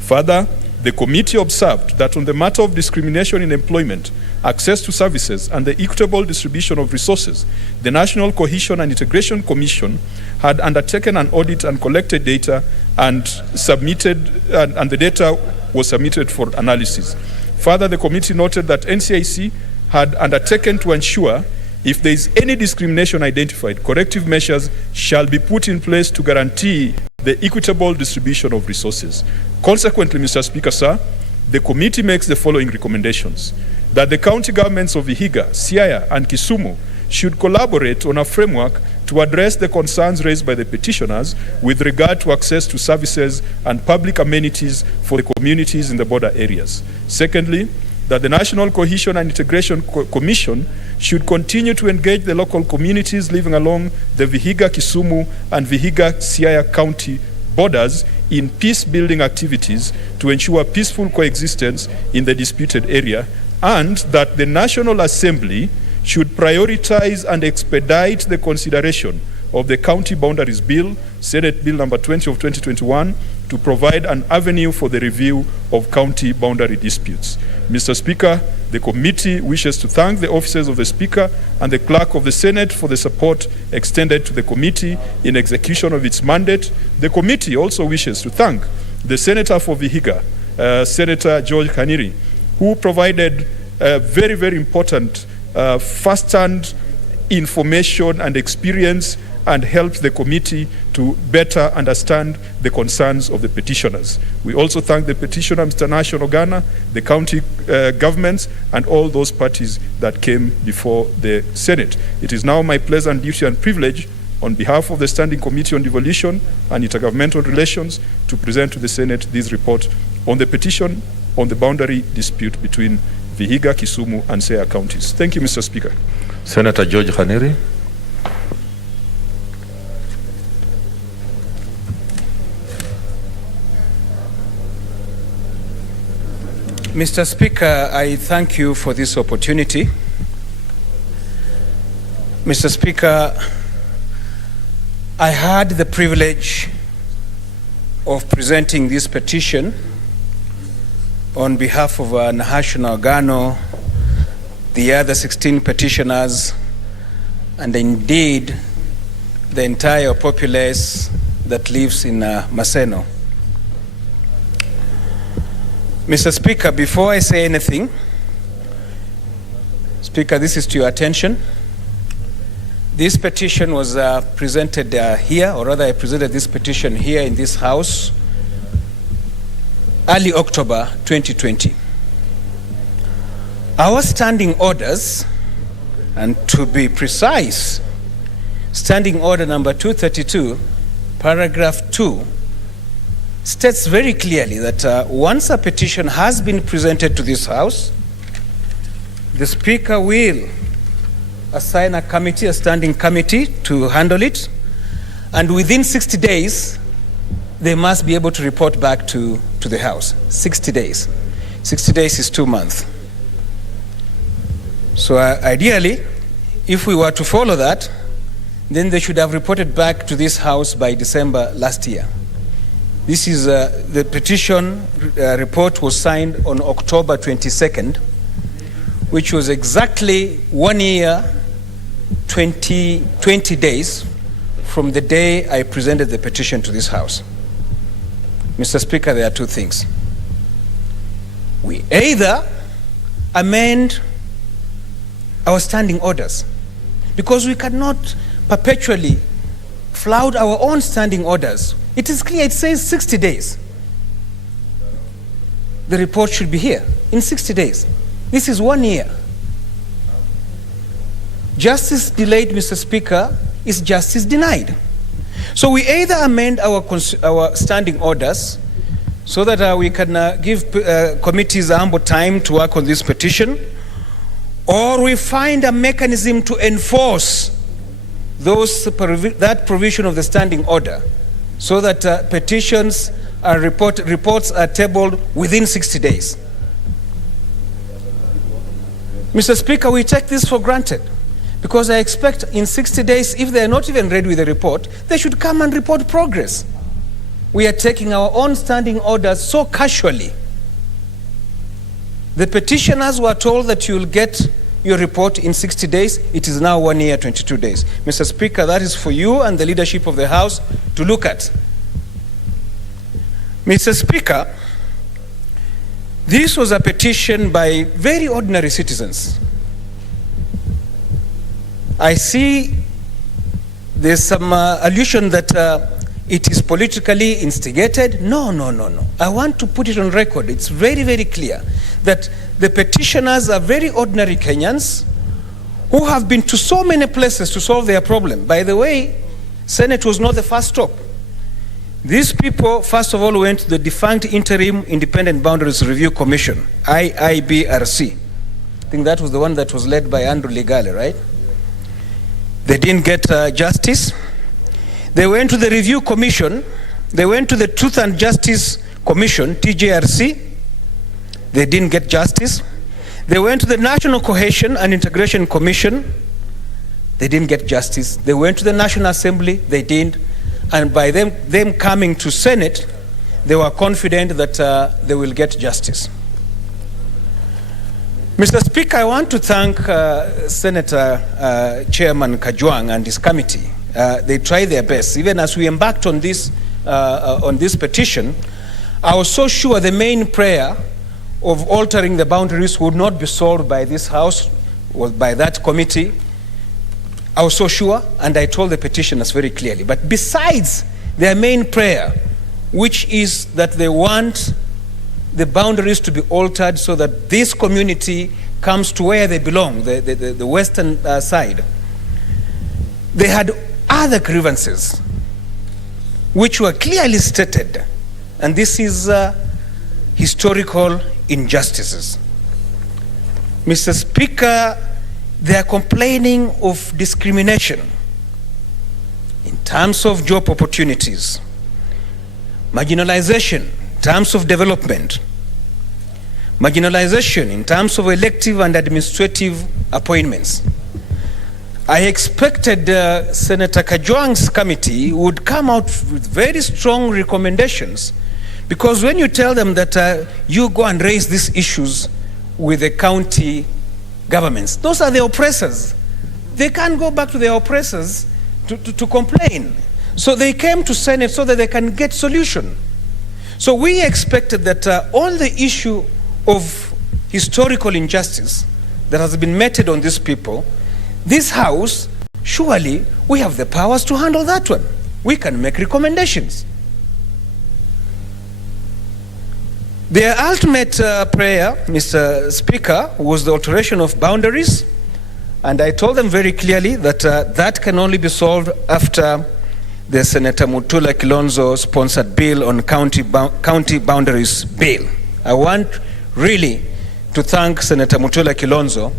Further, the committee observed that on the matter of discrimination in employment, access to services, and the equitable distribution of resources, the National Cohesion and Integration Commission had undertaken an audit and collected data and the data was submitted for analysis. Further, the committee noted that NCIC had undertaken to ensure if there is any discrimination identified, corrective measures shall be put in place to guarantee the equitable distribution of resources. Consequently, Mr. Speaker, sir, the committee makes the following recommendations: that the county governments of Vihiga, Siaya, and Kisumu should collaborate on a framework to address the concerns raised by the petitioners with regard to access to services and public amenities for the communities in the border areas. Secondly, that the National Cohesion and Integration Commission should continue to engage the local communities living along the Vihiga, Kisumu, and Vihiga, Siaya county borders in peace-building activities to ensure peaceful coexistence in the disputed area, and that the National Assembly should prioritize and expedite the consideration of the County Boundaries Bill, Senate Bill number 20 of 2021, to provide an avenue for the review of county boundary disputes. Mr. Speaker, the committee wishes to thank the officers of the Speaker and the Clerk of the Senate for the support extended to the committee in execution of its mandate. The committee also wishes to thank the Senator for Vihiga, Senator George Khaniri, who provided very, very important first-hand information and experience and helped the committee to better understand the concerns of the petitioners. We also thank the petitioner, Mr. National Ghana, the county governments, and all those parties that came before the Senate. It is now my pleasure and duty and privilege, on behalf of the Standing Committee on Devolution and Intergovernmental Relations, to present to the Senate this report on the petition on the boundary dispute between Vihiga, Kisumu, and Siaya counties. Thank you, Mr. Speaker. Senator George Khaniri. Mr. Speaker, I thank you for this opportunity. Mr. Speaker, I had the privilege of presenting this petition on behalf of National Gano, the other 16 petitioners, and indeed the entire populace that lives in Maseno. Mr. Speaker, before I say anything, Speaker, this is to your attention. This petition was presented here, or rather I presented this petition here in this House early October 2020. Our standing orders, and to be precise, standing order number 232, paragraph 2, states very clearly that once a petition has been presented to this House, the Speaker will assign a committee, a standing committee, to handle it, and within 60 days, they must be able to report back to the House. 60 days. 60 days is 2 months. So ideally, if we were to follow that, then they should have reported back to this House by December last year. This is the petition report was signed on October 22nd, which was exactly 1 year, 20 days from the day I presented the petition to this House. Mr. Speaker, there are two things. We either amend our standing orders, because we cannot perpetually flout our own standing orders. It is clear, it says 60 days. The report should be here in 60 days. This is 1 year. Justice delayed, Mr. Speaker, is justice denied. So we either amend our standing orders so that we can give committees ample time to work on this petition, or we find a mechanism to enforce that provision of the standing order, so that petitions are reports are tabled within 60 days. Mr. Speaker, we take this for granted, because I expect in 60 days, if they are not even ready with the report, they should come and report progress. We are taking our own standing orders so casually. The petitioners were told that you will get your report in 60 days. It is now 1 year, 22 days. Mr. Speaker, that is for you and the leadership of the House to look at. Mr. Speaker, this was a petition by very ordinary citizens. I see there's some allusion that it is politically instigated. No. I want to put it on record. It's very, very clear that the petitioners are very ordinary Kenyans who have been to so many places to solve their problem. By the way, Senate was not the first stop. These people, first of all, went to the defunct Interim Independent Boundaries Review Commission, IIBRC. I think that was the one that was led by Andrew Ligale, right? They didn't get justice. They went to the Review Commission. They went to the Truth and Justice Commission, TJRC. They didn't get justice. They went to the National Cohesion and Integration Commission. they didn't get justice. They went to the National Assembly, they didn't. And by them coming to Senate, they were confident that they will get justice. Mr. Speaker, I want to thank Senator Chairman Kajwang and his committee. They tried their best. Even as we embarked on this petition, I was so sure the main prayer of altering the boundaries would not be solved by this House or by that committee. I was so sure, and I told the petitioners very clearly. But besides their main prayer, which is that they want the boundaries to be altered so that this community comes to where they belong, the western side, they had other grievances which were clearly stated, and this is historical injustices. Mr. Speaker, they are complaining of discrimination in terms of job opportunities, marginalization in terms of development, marginalization in terms of elective and administrative appointments. I expected Senator Kajwang's committee would come out with very strong recommendations, because when you tell them that you go and raise these issues with the county governments, those are the oppressors. They can't go back to their oppressors to complain. So they came to Senate so that they can get solution. So we expected that on the issue of historical injustice that has been meted on these people, this House, surely we have the powers to handle that one. We can make recommendations. Their ultimate prayer, Mr. Speaker, was the alteration of boundaries, and I told them very clearly that that can only be solved after the Senator Mutula Kilonzo sponsored bill on county boundaries bill. I want really to thank Senator Mutula Kilonzo,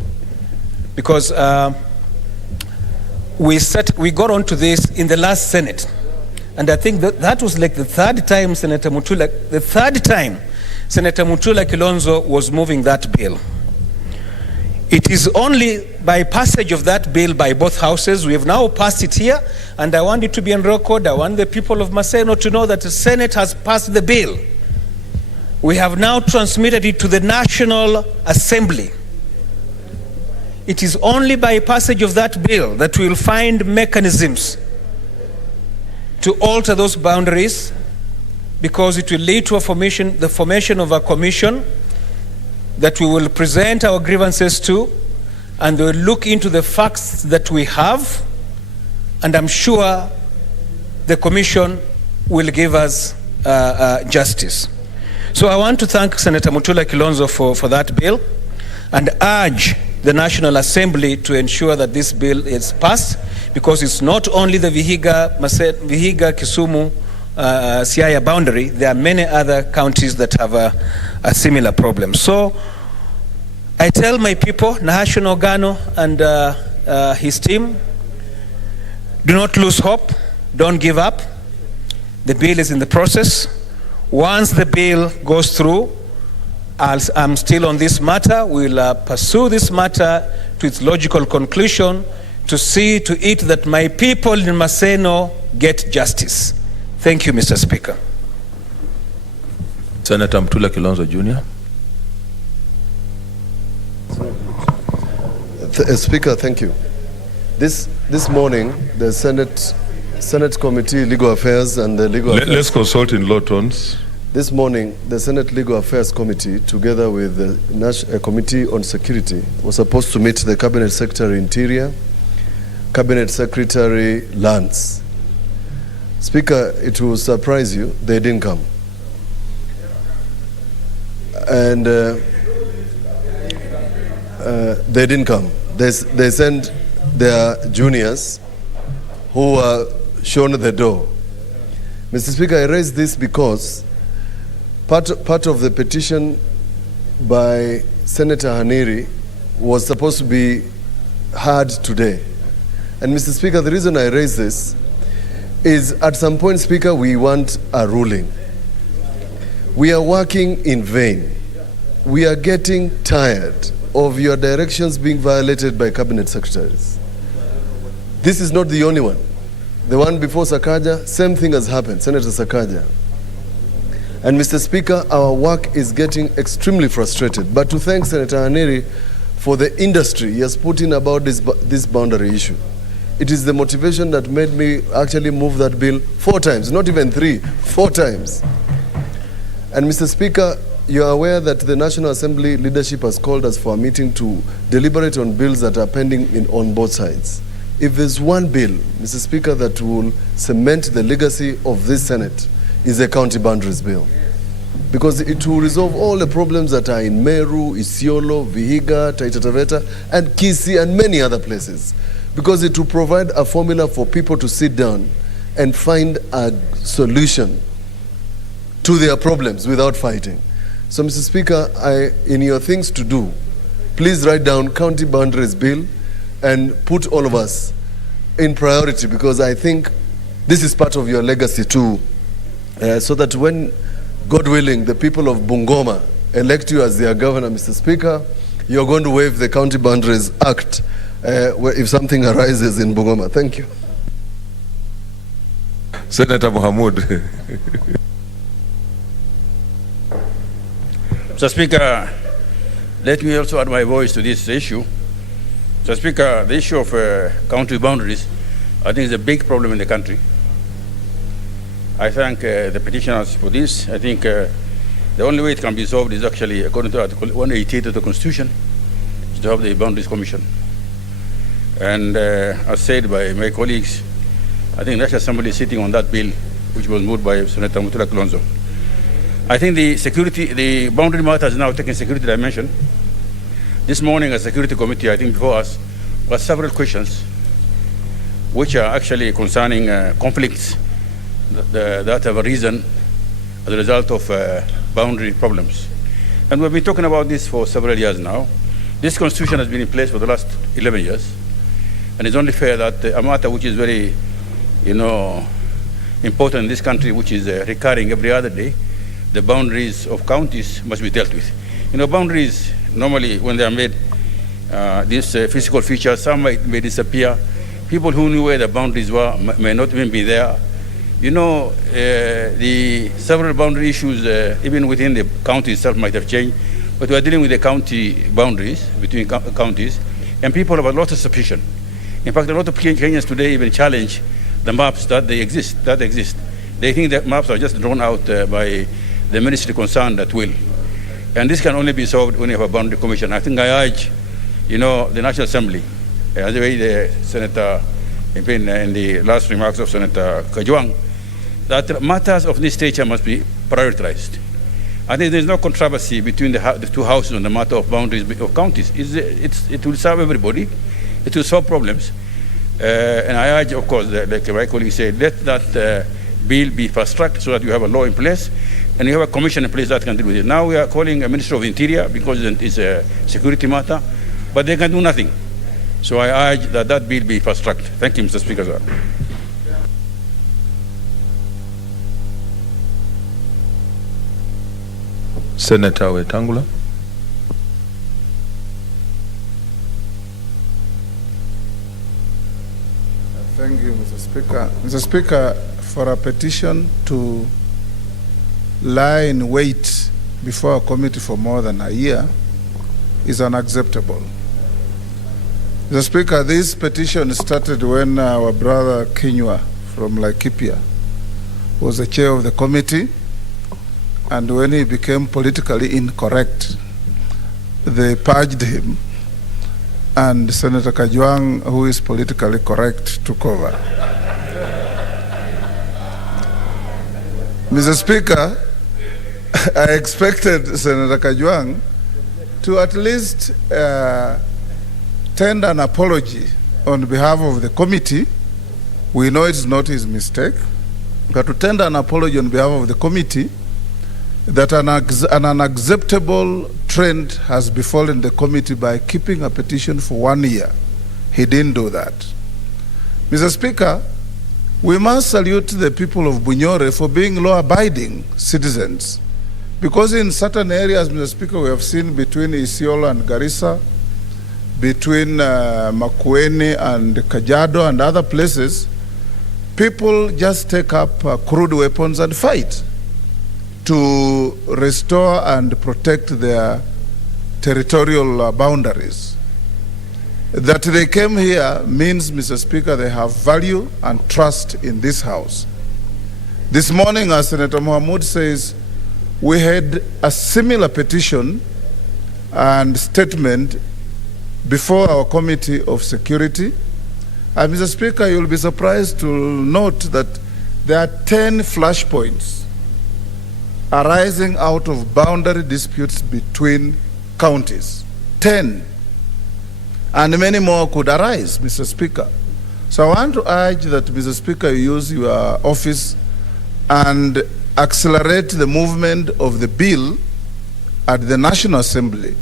because we got onto this in the last Senate, and I think that was like the third time Senator Mutula Kilonzo was moving that bill. It is only by passage of that bill by both houses. We have now passed it here, and I want it to be on record. I want the people of Maseno to know that the Senate has passed the bill. We have now transmitted it to the National Assembly. It is only by passage of that bill that we will find mechanisms to alter those boundaries, because it will lead to the formation of a commission that we will present our grievances to, and they will look into the facts that we have, and I'm sure the commission will give us justice. So I want to thank Senator Mutula Kilonzo for that bill, and urge the National Assembly to ensure that this bill is passed, because it's not only the Vihiga, Kisumu, Siaya boundary. There are many other counties that have a similar problem. So I tell my people, Nahashon Ogano and his team, do not lose hope, don't give up. The bill is in the process. Once the bill goes through, I'm still on this matter. We'll pursue this matter to its logical conclusion, to see to it that my people in Maseno get justice. Thank you, Mr. Speaker. Senator Mutula Kilonzo Jr. Speaker, thank you. This morning, the Senate Committee Legal Affairs and the Legal Affairs... Let's consult in low tones. This morning, the Senate Legal Affairs Committee, together with the Committee on Security, was supposed to meet the Cabinet Secretary Interior, Cabinet Secretary Lands. Speaker, it will surprise you, they didn't come. And they didn't come. They sent their juniors who were shown the door. Mr. Speaker, I raise this because part of the petition by Senator Haniri was supposed to be heard today. And Mr. Speaker, the reason I raise this is at some point, Speaker, we want a ruling. We are working in vain. We are getting tired of your directions being violated by cabinet secretaries. This is not the only one. The one before Sakaja, same thing has happened, Senator Sakaja. And Mr. Speaker, our work is getting extremely frustrated. But to thank Senator Aneri for the industry he has put in about this boundary issue. It is the motivation that made me actually move that bill 4 times, not even 3, 4 times. And Mr. Speaker, you are aware that the National Assembly leadership has called us for a meeting to deliberate on bills that are pending on both sides. If there's one bill, Mr. Speaker, that will cement the legacy of this Senate, is a county boundaries bill. Because it will resolve all the problems that are in Meru, Isiolo, Vihiga, Taita Taveta, and Kisii, and many other places. Because it will provide a formula for people to sit down and find a solution to their problems without fighting. So, Mr. Speaker, in your things to do, please write down county boundaries bill and put all of us in priority, because I think this is part of your legacy too, so that when, God willing, the people of Bungoma elect you as their governor, Mr. Speaker, you're going to waive the County Boundaries Act if something arises in Bungoma. Thank you. Senator Mohamud. Mr. Speaker, let me also add my voice to this issue. Mr. Speaker, the issue of county boundaries, I think is a big problem in the country. I thank the petitioners for this. I think the only way it can be solved is actually, according to Article 188 of the Constitution, is to have the Boundaries Commission. And as said by my colleagues, I think the National Assembly is sitting on that bill, which was moved by Senator Mutula Kilonzo. I think the boundary matter has now taken security dimension. This morning, a security committee, I think before us, was several questions which are actually concerning conflicts that have arisen as a result of boundary problems. And we've been talking about this for several years now. This constitution has been in place for the last 11 years. And it's only fair that a matter which is very, important in this country, which is recurring every other day, the boundaries of counties must be dealt with. Boundaries, normally when they are made, these physical features, some may disappear. People who knew where the boundaries were may not even be there. The several boundary issues, even within the county itself, might have changed. But we are dealing with the county boundaries between counties, and people have a lot of suspicion. In fact, a lot of Kenyans today even challenge the maps that exist. They think that maps are just drawn out by the ministry concerned at will. And this can only be solved when you have a boundary commission. I think I urge, the National Assembly, as the way the Senator, in the last remarks of Senator Kajwang, that matters of this nature must be prioritized. I think there's no controversy between the two houses on the matter of boundaries of counties. It will serve everybody. It will solve problems. And I urge, of course, like my colleague said, let that bill be fast-tracked so that you have a law in place and you have a commission in place that can deal with it. Now we are calling a Minister of Interior because it's a security matter, but they can do nothing. So I urge that that bill be fast-tracked. Thank you, Mr. Speaker, sir. Senator Wetangula. Thank you, Mr. Speaker. Mr. Speaker, for a petition to lie in wait before a committee for more than a year is unacceptable. Mr. Speaker, this petition started when our brother Kinyua from Laikipia was the chair of the committee, and when he became politically incorrect, they purged him, and Senator Kajwang, who is politically correct, took over. Mr. Speaker, I expected Senator Kajwang to at least tender an apology on behalf of the committee. We know it's not his mistake, but to tender an apology on behalf of the committee that an unacceptable trend has befallen the committee by keeping a petition for 1 year. He didn't do that. Mr. Speaker, we must salute the people of Bunyore for being law-abiding citizens, because in certain areas, Mr. Speaker, we have seen between Isiolo and Garissa, between Makueni and Kajiado and other places, people just take up crude weapons and fight to restore and protect their territorial boundaries. That they came here means, Mr. Speaker, they have value and trust in this House. This morning, as Senator Mohamud says, we had a similar petition and statement before our Committee of Security. And Mr. Speaker, you'll be surprised to note that there are 10 flashpoints arising out of boundary disputes between counties. 10. And many more could arise, Mr. Speaker. So I want to urge that, Mr. Speaker, you use your office and accelerate the movement of the bill at the National Assembly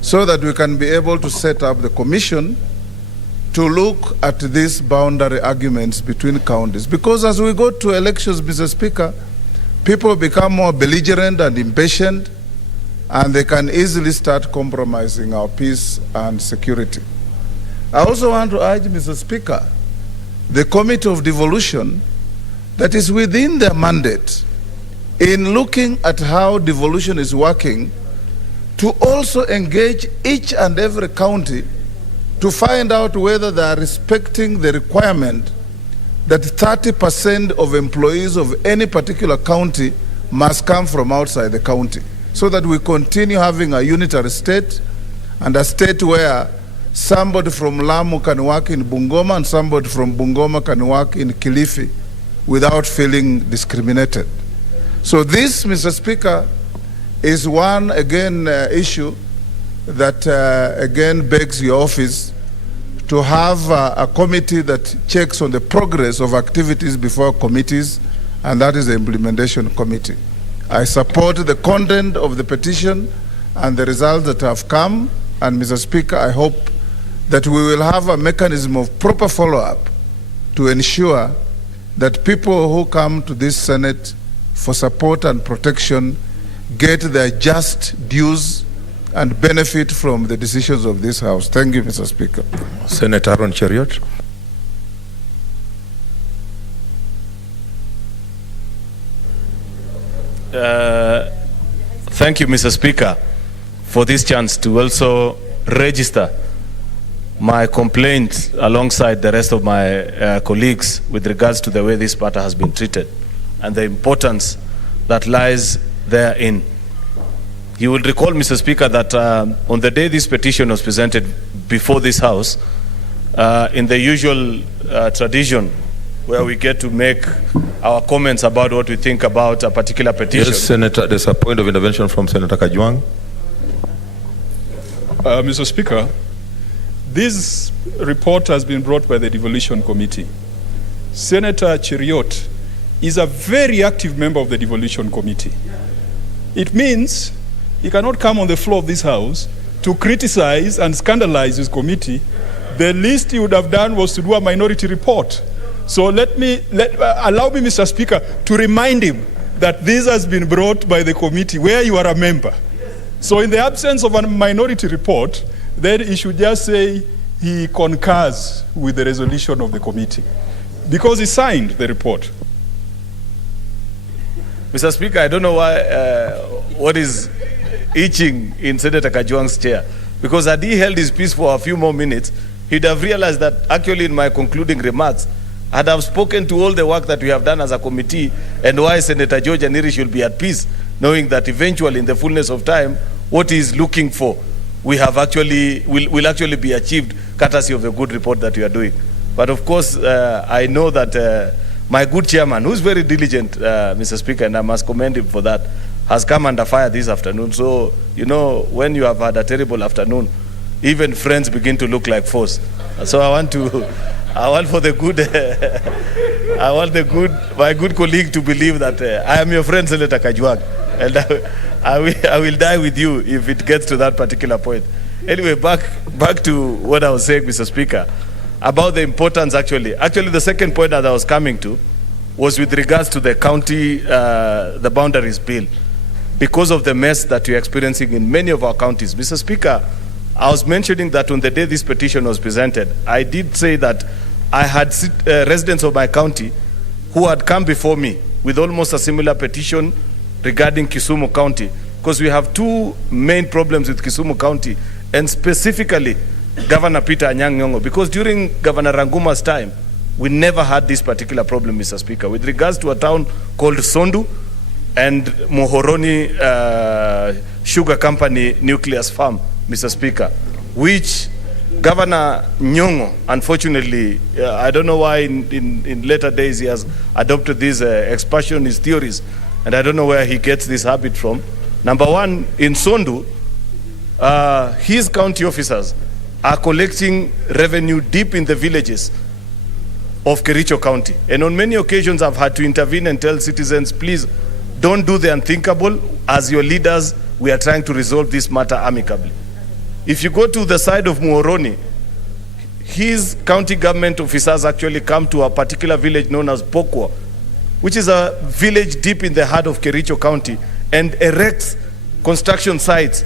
so that we can be able to set up the commission to look at these boundary arguments between counties. Because as we go to elections, Mr. Speaker, people become more belligerent and impatient, and they can easily start compromising our peace and security. I also want to urge, Mr. Speaker, the Committee of Devolution, that is within their mandate, in looking at how devolution is working, to also engage each and every county to find out whether they are respecting the requirement that 30% of employees of any particular county must come from outside the county, so that we continue having a unitary state and a state where somebody from Lamu can work in Bungoma and somebody from Bungoma can work in Kilifi without feeling discriminated. So this, Mr. Speaker, is one, again, issue that, again, begs your office to have a committee that checks on the progress of activities before committees, and that is the implementation committee. I support the content of the petition and the results that have come, and Mr. Speaker, I hope that we will have a mechanism of proper follow-up to ensure that people who come to this Senate for support and protection get their just dues and benefit from the decisions of this House. Thank you, Mr. Speaker. Senator Aaron Cheriot. Thank you, Mr. Speaker, for this chance to also register my complaint alongside the rest of my colleagues with regards to the way this matter has been treated and the importance that lies therein. You will recall, Mr. Speaker, that on the day this petition was presented before this House, in the usual tradition where we get to make our comments about what we think about a particular petition. Yes, Senator, there's a point of intervention from Senator Kajwang. Mr. Speaker, this report has been brought by the Devolution Committee. Senator Cheriot is a very active member of the Devolution Committee. It means he cannot come on the floor of this House to criticize and scandalize his committee. The least he would have done was to do a minority report. So allow me, Mr. Speaker, to remind him that this has been brought by the committee where you are a member. So in the absence of a minority report, then he should just say he concurs with the resolution of the committee, because he signed the report. Mr. Speaker, I don't know why, what is itching in Senator Kajwang's chair, because had he held his peace for a few more minutes, he'd have realized that actually in my concluding remarks, I'd have spoken to all the work that we have done as a committee and why Senator George Aniri should be at peace, knowing that eventually in the fullness of time, what he is looking for will actually be achieved courtesy of the good report that we are doing. But of course, I know that my good chairman, who's very diligent, Mr. Speaker, and I must commend him for that, has come under fire this afternoon. So, you know, when you have had a terrible afternoon, even friends begin to look like foes. So I want my good colleague to believe that I am your friend, Senator Kajwang, and I will die with you if it gets to that particular point. Anyway, back to what I was saying, Mr. Speaker, about the importance actually the second point that I was coming to was with regards to the county, the boundaries bill, because of the mess that we're experiencing in many of our counties. Mr. Speaker, I was mentioning that on the day this petition was presented, I did say that I had residents of my county who had come before me with almost a similar petition regarding Kisumu County, because we have two main problems with Kisumu County, and specifically Governor Peter Anyang' Nyong'o, because during Governor Ranguma's time, we never had this particular problem, Mr. Speaker, with regards to a town called Sondu and Muhoroni Sugar Company Nucleus Farm, Mr. Speaker, which Governor Nyong'o, unfortunately, I don't know why in later days he has adopted these expansionist theories, and I don't know where he gets this habit from. Number one, in Sondu, his county officers are collecting revenue deep in the villages of Kericho County. And on many occasions, I've had to intervene and tell citizens, please, don't do the unthinkable. As your leaders, we are trying to resolve this matter amicably. If you go to the side of Muhoroni, his county government officers actually come to a particular village known as Pokwa, which is a village deep in the heart of Kericho County, and erects construction sites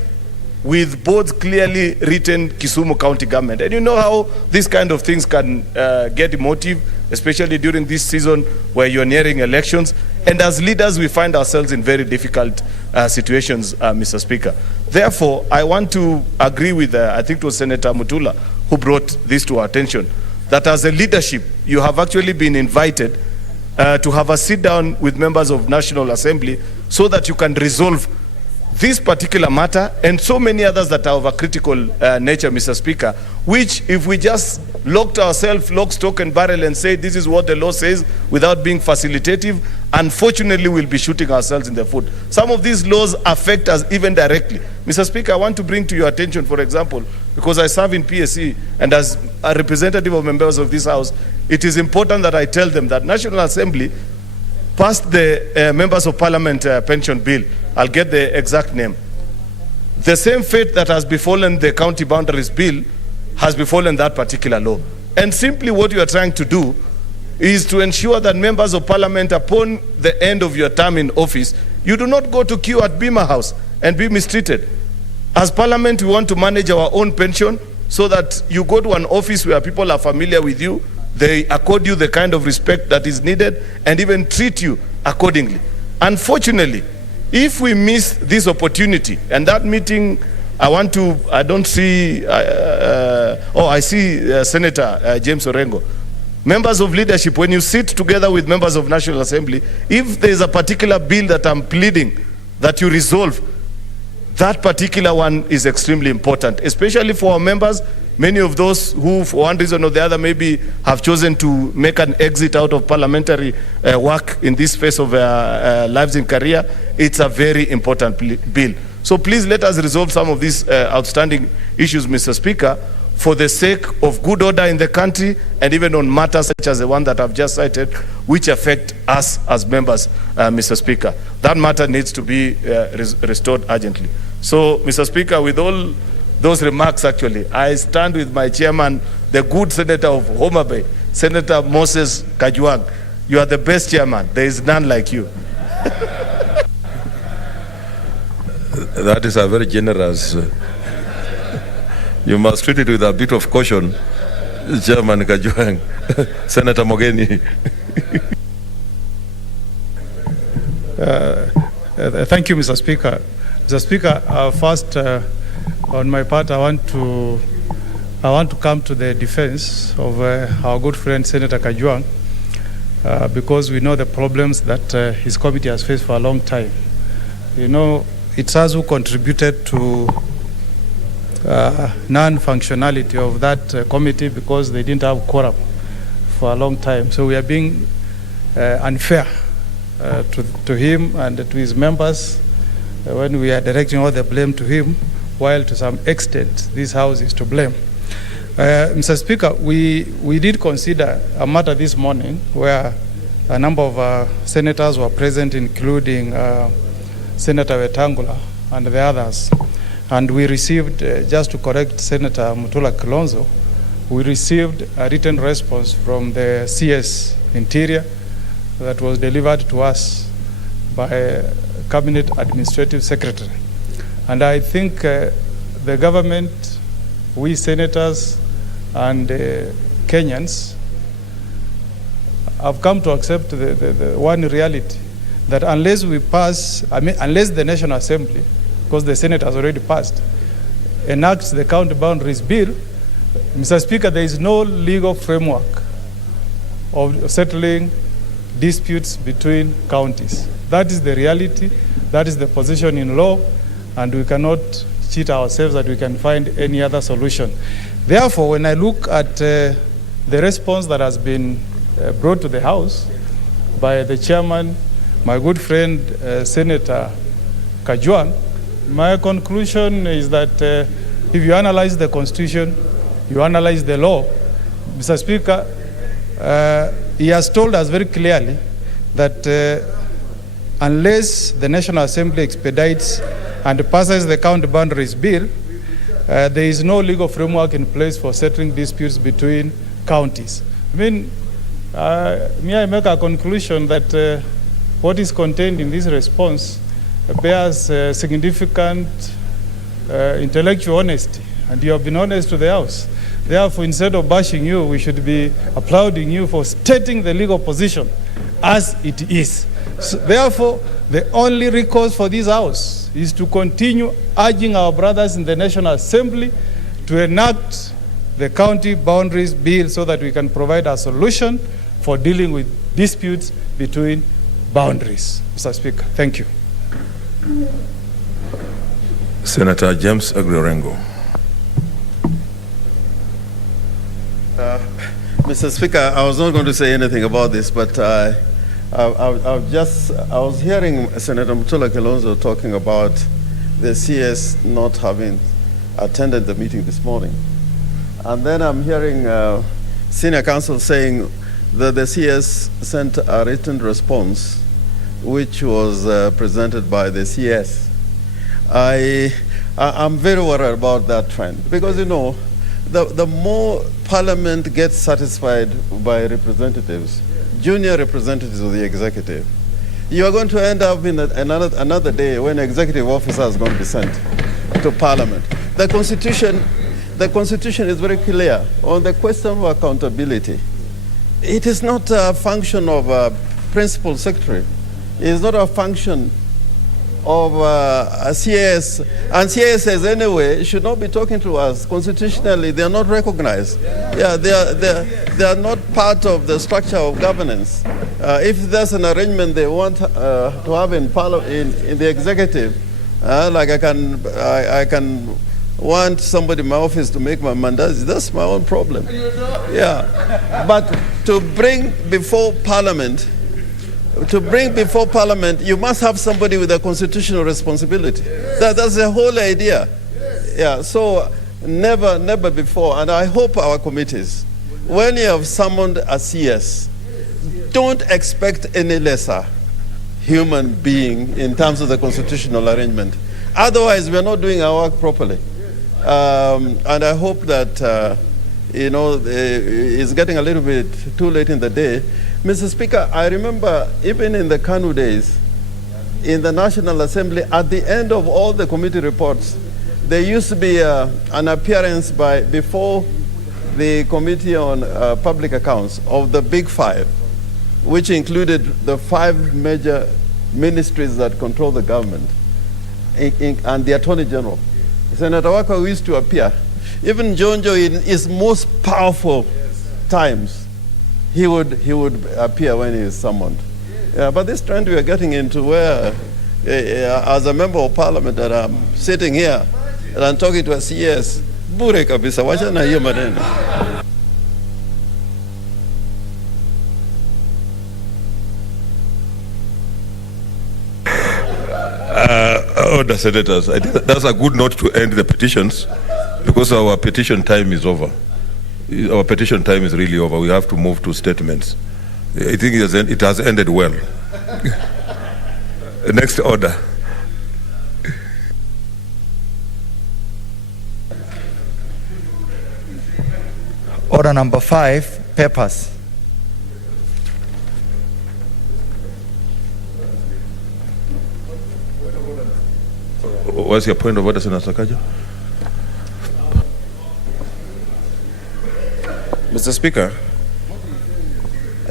with boards clearly written Kisumu County government. And you know how these kind of things can get emotive, especially during this season where you're nearing elections. And as leaders, we find ourselves in very difficult situations, Mr. Speaker. Therefore, I want to agree with, I think it was Senator Mutula who brought this to our attention, that as a leadership, you have actually been invited to have a sit down with members of National Assembly so that you can resolve this particular matter and so many others that are of a critical nature, Mr. Speaker, which if we just locked ourselves lock, stock and barrel and say this is what the law says without being facilitative, unfortunately we'll be shooting ourselves in the foot. Some of these laws affect us even directly. Mr. Speaker, I want to bring to your attention, for example, because I serve in PSC and as a representative of members of this House, it is important that I tell them that National Assembly passed the Members of Parliament pension bill. I'll get the exact name. The same fate that has befallen the county boundaries bill has befallen that particular law. And simply what you are trying to do is to ensure that members of parliament, upon the end of your term in office, you do not go to queue at Bima House and be mistreated. As parliament, we want to manage our own pension so that you go to an office where people are familiar with you, they accord you the kind of respect that is needed and even treat you accordingly. Unfortunately, if we miss this opportunity, and that meeting, I don't see, I see Senator James Orengo. Members of leadership, when you sit together with members of National Assembly, if there is a particular bill that I'm pleading that you resolve, that particular one is extremely important, especially for our members. Many of those who, for one reason or the other, maybe have chosen to make an exit out of parliamentary work in this phase of lives and career, it's a very important bill. So please let us resolve some of these outstanding issues, Mr. Speaker, for the sake of good order in the country and even on matters such as the one that I've just cited, which affect us as members, Mr. Speaker. That matter needs to be restored urgently. So, Mr. Speaker, with all those remarks, actually, I stand with my chairman, the good senator of Homa Bay, Senator Moses Kajwang. You are the best chairman. There is none like you. That is a very generous. You must treat it with a bit of caution, Chairman Kajwang. Senator Mogeni. Thank you, Mr. Speaker. Mr. Speaker, first, on my part, I want to come to the defense of our good friend Senator Kajwang, because we know the problems that his committee has faced for a long time. You know, it's us who contributed to non-functionality of that committee because they didn't have quorum for a long time. So we are being unfair to him and to his members when we are directing all the blame to him, while to some extent this House is to blame. Mr. Speaker, we did consider a matter this morning where a number of senators were present, including Senator Wetangula and the others. And we received, just to correct Senator Mutula Kilonzo, we received a written response from the CS Interior that was delivered to us by Cabinet Administrative Secretary. And I think the government we senators and Kenyans have come to accept the one reality that unless we pass, unless the National Assembly, because the Senate has already passed, enacts the county boundaries bill, Mr. Speaker, there is no legal framework of settling disputes between counties. That is the reality, that is the position in law, and we cannot cheat ourselves that we can find any other solution. Therefore, when I look at the response that has been brought to the House by the chairman, my good friend, Senator Kajwang, my conclusion is that if you analyze the Constitution, you analyze the law, Mr. Speaker, he has told us very clearly that unless the National Assembly expedites and passes the county boundaries bill, there is no legal framework in place for settling disputes between counties. I mean, may I make a conclusion that what is contained in this response bears significant intellectual honesty, and you have been honest to the House. Therefore, instead of bashing you, we should be applauding you for stating the legal position as it is. So, therefore, the only recourse for this House is to continue urging our brothers in the National Assembly to enact the county boundaries bill so that we can provide a solution for dealing with disputes between boundaries. Mr. Speaker, thank you. Senator James Agri-Orengo. Mr. Speaker, I was not going to say anything about this, but I was hearing Senator Mutula Kilonzo talking about the CS not having attended the meeting this morning. And then I'm hearing senior counsel saying that the CS sent a written response which was presented by the CS. I'm very worried about that trend because, you know, the more Parliament gets satisfied by representatives, junior representatives of the executive, you are going to end up in another day when executive officer is going to be sent to Parliament. The Constitution is very clear on the question of accountability. It is not a function of a principal secretary. It is not a function of a CAS. And CASs anyway should not be talking to us. Constitutionally, they are not recognized. Yeah, they are not part of the structure of governance. If there's an arrangement they want to have in the executive, like I can want somebody in my office to make my mandazi, that's my own problem. Yeah, but to bring before Parliament, you must have somebody with a constitutional responsibility. That's the whole idea. Yeah, so never before, and I hope our committees, when you have summoned a CS, don't expect any lesser human being in terms of the constitutional arrangement. Otherwise, we're not doing our work properly. And I hope that, it's getting a little bit too late in the day. Mr. Speaker, I remember even in the KANU days, in the National Assembly, at the end of all the committee reports, there used to be an appearance before the Committee on Public Accounts of the Big Five, which included the 5 major ministries that control the government, and the Attorney General. Senator Waka used to appear. Even Jonjo, in his most powerful times, he would appear when he is summoned. But this trend we are getting into where, as a member of Parliament, that I'm sitting here and I'm talking to a CS, bure kabisa, wacha na hiyo maneno. Order, senators. I think that's a good note to end the petitions because our petition time is over. Our petition time is really over. We have to move to statements. I think it has ended well. Next order. Order number 5, papers. What's your point of order, Senator Kajo? Mr. Speaker,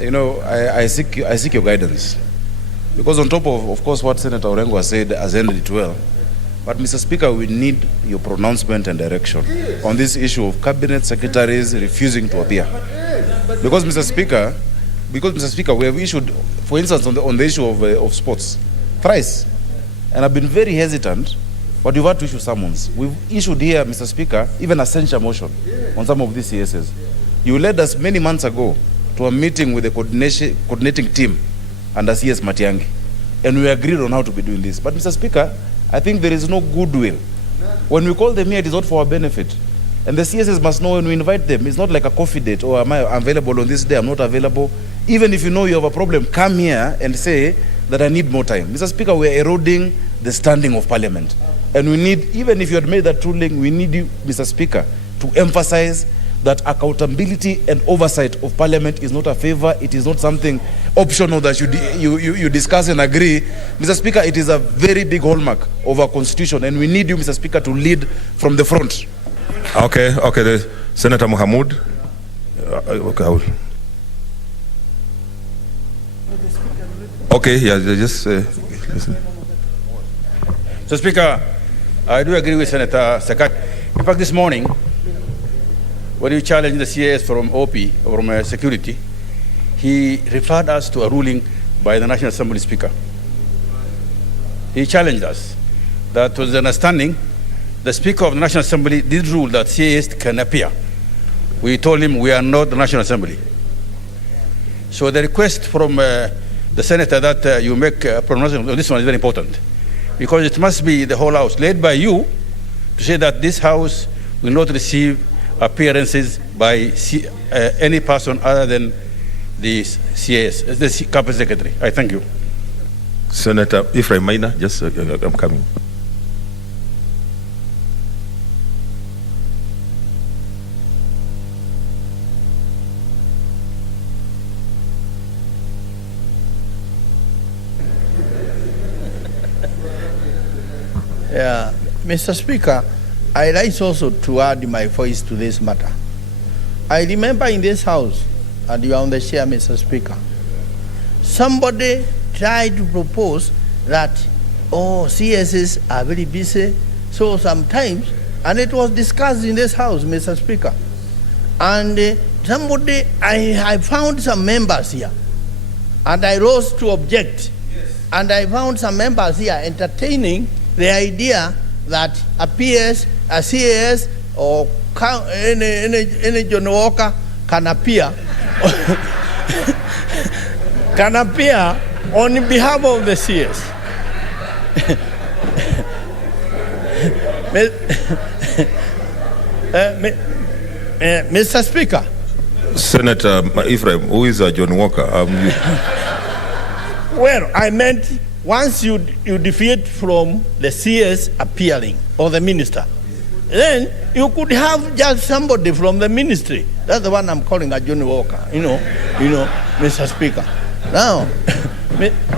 you know, I seek your guidance. Because on top of course, what Senator Orengo has said has ended it well. But Mr. Speaker, we need your pronouncement and direction on this issue of cabinet secretaries refusing to appear. Because Mr. Speaker, we have issued, for instance, on the issue of sports, thrice. And I've been very hesitant, but we've had to issue summons. We've issued here, Mr. Speaker, even a censure motion on some of these CSs. You led us many months ago to a meeting with the coordinating team under CS Matiangi, and we agreed on how to be doing this. But Mr. Speaker, I think there is no goodwill. When we call them here, it is not for our benefit. And the CSs must know when we invite them, it's not like a coffee date, or am I available on this day, I'm not available. Even if you know you have a problem, come here and say that I need more time. Mr. Speaker, we are eroding the standing of Parliament. And we need, even if you had made that ruling, we need you, Mr. Speaker, to emphasize that accountability and oversight of Parliament is not a favor, it is not something optional that you discuss and agree. Mr. Speaker, it is a very big hallmark of our Constitution, and we need you, Mr. Speaker, to lead from the front. Okay, Senator Mohamud. Okay, yeah, just listen. So, Speaker, I do agree with Senator Sakat. In fact, this morning, when we challenged the CAS from OP, from security, he referred us to a ruling by the National Assembly Speaker. He challenged us that was the understanding the Speaker of the National Assembly did rule that CAS can appear. We told him we are not the National Assembly. So the request from the Senator that you make a pronouncement on this one is very important, because it must be the whole House, led by you, to say that this House will not receive appearances by any person other than the CAS, the Cabinet Secretary. I thank you. Senator Ephraim Maina, just I'm coming. Yeah, Mr. Speaker, I rise also to add my voice to this matter. I remember in this House, and you are on the chair, Mr. Speaker, somebody tried to propose that, CSs are very busy, so sometimes, and it was discussed in this House, Mr. Speaker, and I found some members here, and I rose to object, and I found some members here entertaining the idea that appears a CAS or any John Walker can appear can appear on behalf of the CS. Mr. Speaker. Senator Ephraim, who is John Walker? Well, I meant once you defeat from the CS appearing, or the minister, then you could have just somebody from the ministry. That's the one I'm calling a John Walker, you know, Mr. Speaker. Now,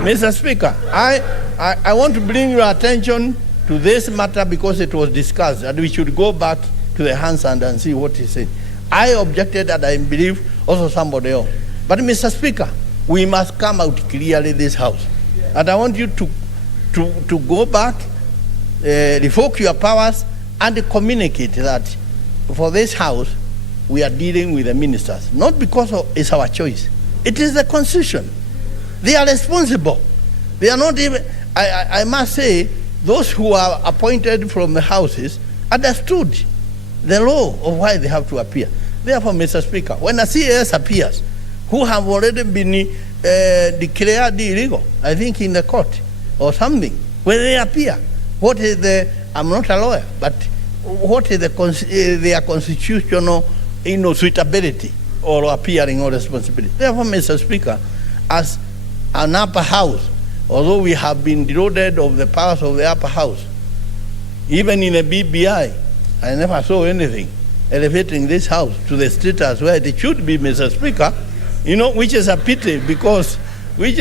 Mr. Speaker, I want to bring your attention to this matter because it was discussed, and we should go back to the Hansard and see what he said. I objected, and I believe also somebody else. But Mr. Speaker, we must come out clearly this House. And I want you to go back, revoke your powers, and communicate that for this House, we are dealing with the ministers. Not because it's our choice. It is the Constitution. They are responsible. They are not even, I must say, those who are appointed from the Houses understood the law of why they have to appear. Therefore, Mr. Speaker, when a CAS appears, who have already been declared illegal, I think in the court or something, when they appear, what is I'm not a lawyer, but what is their constitutional suitability or appearing or responsibility? Therefore, Mr. Speaker, as an upper house, although we have been derogated of the powers of the upper house, even in the BBI, I never saw anything elevating this house to the status where it should be, Mr. Speaker, which is a pity because we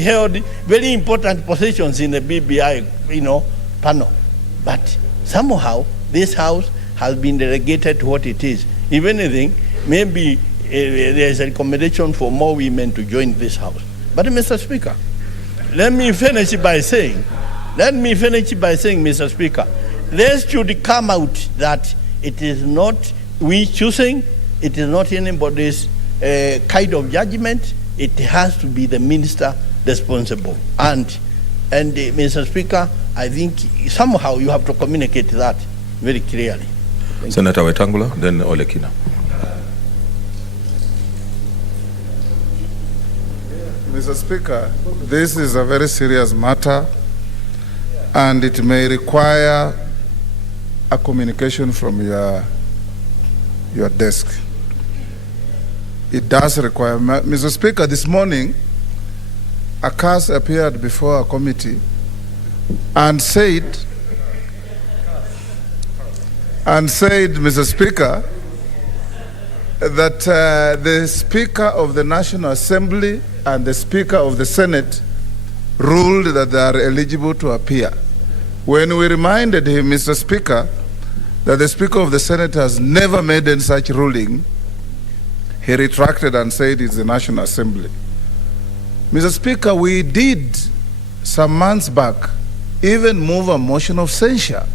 held very important positions in the BBI, panel. But somehow this house has been delegated to what it is. If anything, maybe there's a recommendation for more women to join this house. But Mr. Speaker, let me finish by saying, Mr. Speaker, there should come out that it is not we choosing, it is not anybody's kind of judgment. It has to be the minister responsible. And Mr. Speaker, I think somehow you have to communicate that very clearly. Senator Wetangula, then Olekina. Mr. Speaker, this is a very serious matter, and it may require a communication from your desk. It does require. Mr. Speaker, this morning, a case appeared before a committee and said, Mr. Speaker, that the Speaker of the National Assembly and the Speaker of the Senate ruled that they are eligible to appear. When we reminded him, Mr. Speaker, that the Speaker of the Senate has never made any such ruling, he retracted and said it's the National Assembly. Mr. Speaker, we did some months back even move a motion of censure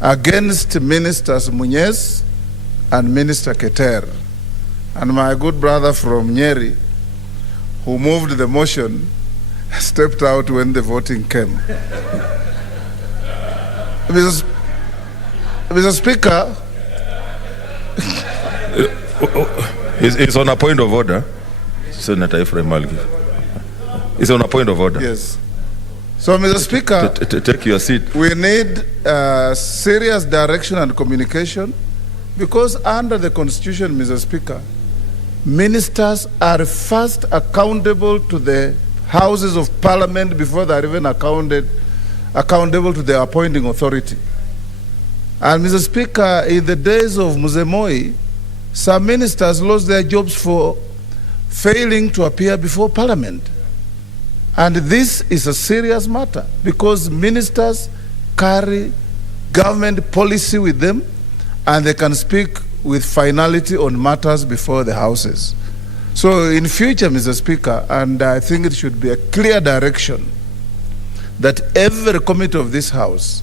against Ministers Munez and Minister Keter. And my good brother from Nyeri, who moved the motion, stepped out when the voting came. Mr. Speaker, it's on a point of order, Senator Ephraim Malgi. It's on a point of order. Yes. So, Mr. Speaker, take your seat. We need serious direction and communication, because under the Constitution, Mr. Speaker, ministers are first accountable to the Houses of Parliament before they are even accountable to the appointing authority. And Mr. Speaker, in the days of Muzemoi, some ministers lost their jobs for failing to appear before Parliament. And this is a serious matter, because ministers carry government policy with them, and they can speak with finality on matters before the houses. So in future, Mr. Speaker, and I think it should be a clear direction that every committee of this House,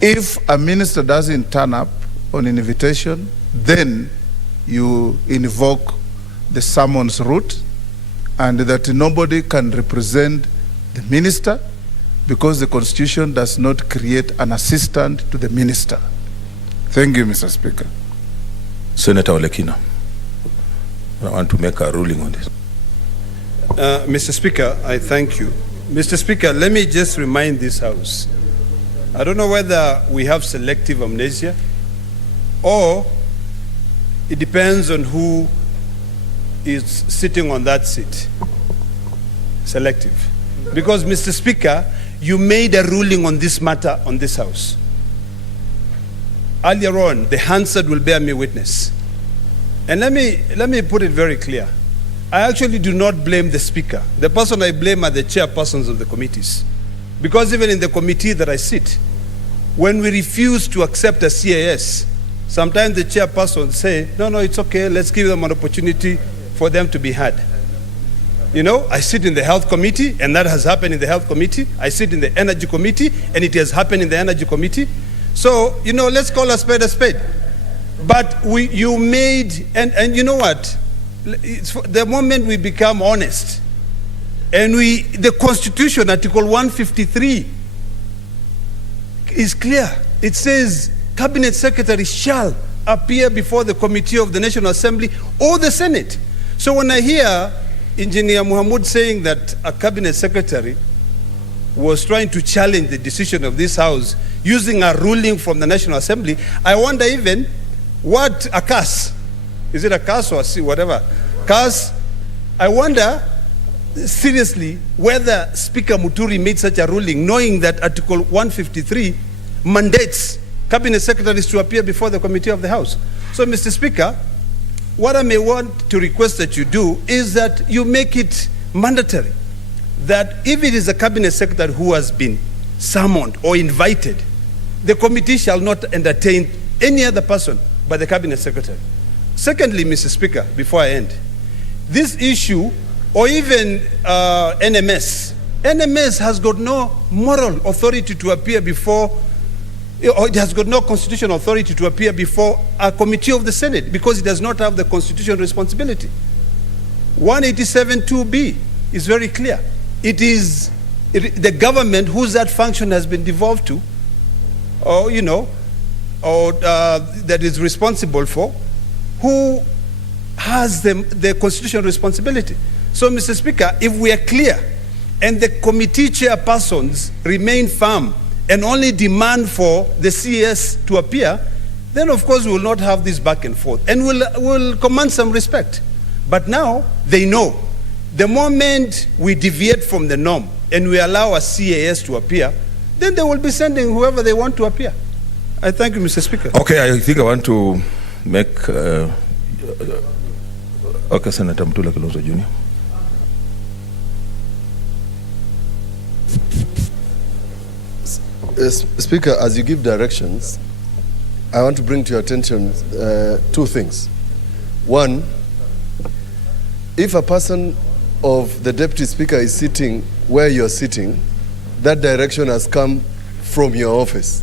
if a minister doesn't turn up on invitation, then you invoke the summons route, and that nobody can represent the minister, because the Constitution does not create an assistant to the minister. Thank you, Mr. Speaker. Senator Olekina, I want to make a ruling on this. Mr. Speaker, I thank you. Mr. Speaker, let me just remind this House. I don't know whether we have selective amnesia, or it depends on who is sitting on that seat. Selective. Because, Mr. Speaker, you made a ruling on this matter on this House. Earlier on, the Hansard will bear me witness. And let me put it very clear. I actually do not blame the Speaker. The person I blame are the chairpersons of the committees. Because even in the committee that I sit, when we refuse to accept a CAS, sometimes the chairperson say, no, it's okay, let's give them an opportunity for them to be heard. You know, I sit in the health committee, and that has happened in the health committee. I sit in the energy committee, and it has happened in the energy committee. So, you know, let's call a spade a spade. But you made, and you know what? The moment we become honest, and the Constitution, Article 153, is clear. It says, Cabinet Secretary shall appear before the Committee of the National Assembly or the Senate. So when I hear Engineer Muhammad saying that a Cabinet Secretary was trying to challenge the decision of this House using a ruling from the National Assembly, I wonder even what a CAS, is it a CAS or whatever, CAS, I wonder seriously whether Speaker Muturi made such a ruling knowing that Article 153 mandates Cabinet Secretaries to appear before the Committee of the House. So, Mr. Speaker, what I may want to request that you do is that you make it mandatory that if it is a Cabinet Secretary who has been summoned or invited, the committee shall not entertain any other person but the Cabinet Secretary. Secondly, Mr. Speaker, before I end, this issue, or even NMS has got no moral authority to appear before, or it has got no constitutional authority to appear before a committee of the Senate because it does not have the constitutional responsibility. 187(2)B is very clear. It is the government whose that function has been devolved to, or that is responsible for, who has the constitutional responsibility. So, Mr. Speaker, if we are clear and the committee chairpersons remain firm and only demand for the CS to appear, then of course we will not have this back and forth and we'll command some respect. But now they know the moment we deviate from the norm and we allow a CAS to appear, then they will be sending whoever they want to appear. I thank you, Mr. Speaker. Okay, I think I want to make Senator Mutula Kilonzo Jr. Speaker, as you give directions, I want to bring to your attention two things. One, if a person of the Deputy Speaker is sitting where you're sitting, that direction has come from your office.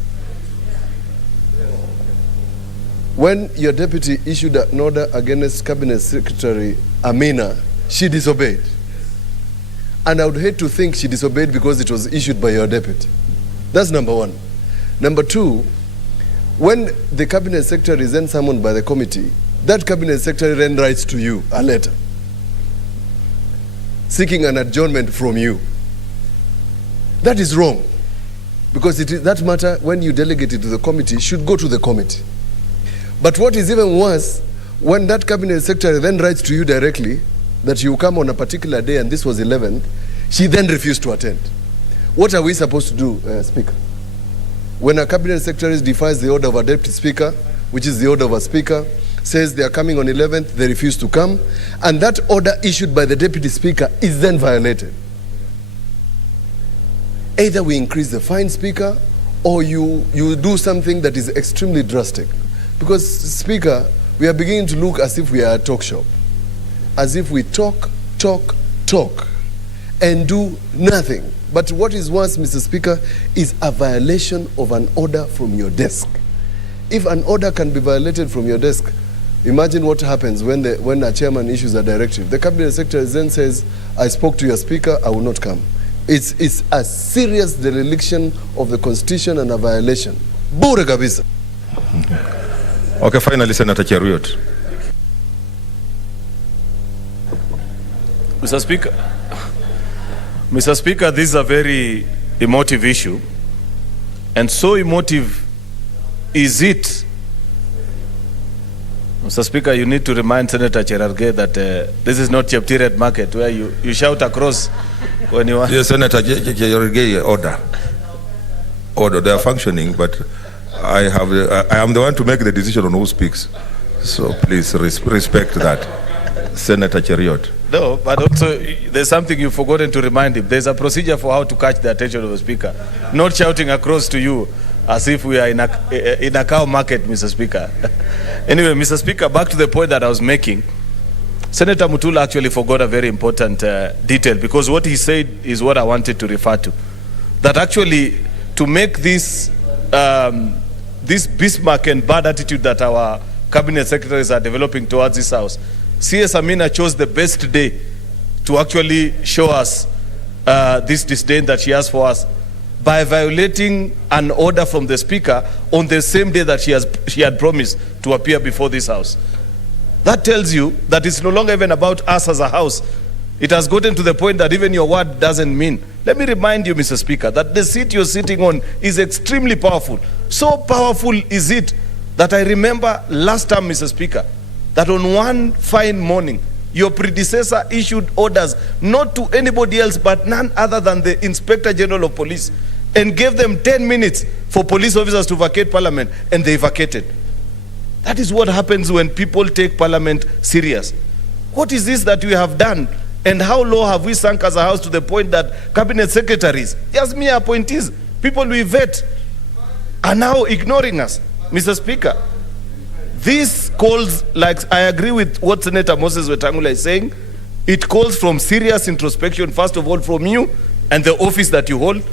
When your deputy issued an order against Cabinet Secretary Amina, she disobeyed. And I would hate to think she disobeyed because it was issued by your deputy. That's number one. Number two, when the Cabinet Secretary is then summoned by the committee, that Cabinet Secretary then writes to you a letter seeking an adjournment from you. That is wrong, because that matter, when you delegate it to the committee, should go to the committee. But what is even worse, when that Cabinet Secretary then writes to you directly that you come on a particular day, and this was 11th, she then refused to attend. What are we supposed to do, Speaker? When a Cabinet Secretary defies the order of a Deputy Speaker, which is the order of a Speaker, says they are coming on 11th, they refuse to come, and that order issued by the Deputy Speaker is then violated. Either we increase the fine, Speaker, or you do something that is extremely drastic. Because, Speaker, we are beginning to look as if we are a talk shop. As if we talk, and do nothing. But what is worse, Mr. Speaker, is a violation of an order from your desk. If an order can be violated from your desk, imagine what happens when a chairman issues a directive. The Cabinet Secretary then says, I spoke to your Speaker, I will not come. It's a serious dereliction of the Constitution and a violation. Bure kabisa. Okay, finally, Senator Cheruiyot. Mr. Speaker, this is a very emotive issue, and so emotive is it. Mr. Speaker, you need to remind Senator Cherargei that this is not Cheptiret Market where you shout across when you want. Yes, Senator Cherargei, order. They are functioning, but I am the one to make the decision on who speaks. So please respect that. Senator Cheruiyot. No, but also there's something you've forgotten to remind him. There's a procedure for how to catch the attention of the Speaker. Not shouting across to you as if we are in a cow market, Mr. Speaker. Anyway, Mr. Speaker, back to the point that I was making. Senator Mutula actually forgot a very important detail, because what he said is what I wanted to refer to. That actually, to make this Bismarck and bad attitude that our cabinet secretaries are developing towards this house, CS Amina chose the best day to actually show us this disdain that she has for us by violating an order from the Speaker on the same day that she had promised to appear before this house. That tells you that it's no longer even about us as a house. It has gotten to the point that even your word doesn't mean. Let me remind you, Mr. Speaker, that the seat you're sitting on is extremely powerful. So powerful is it that I remember last time, Mr. Speaker, that on one fine morning, your predecessor issued orders not to anybody else but none other than the Inspector General of Police, and gave them 10 minutes for police officers to vacate Parliament, and they vacated. That is what happens when people take Parliament serious. What is this that we have done? And how low have we sunk as a house to the point that cabinet secretaries, just mere appointees, people we vet, are now ignoring us? Mr. Speaker, This calls, like I agree with what Senator Moses Wetangula is saying, it calls from serious introspection, first of all from you and the office that you hold.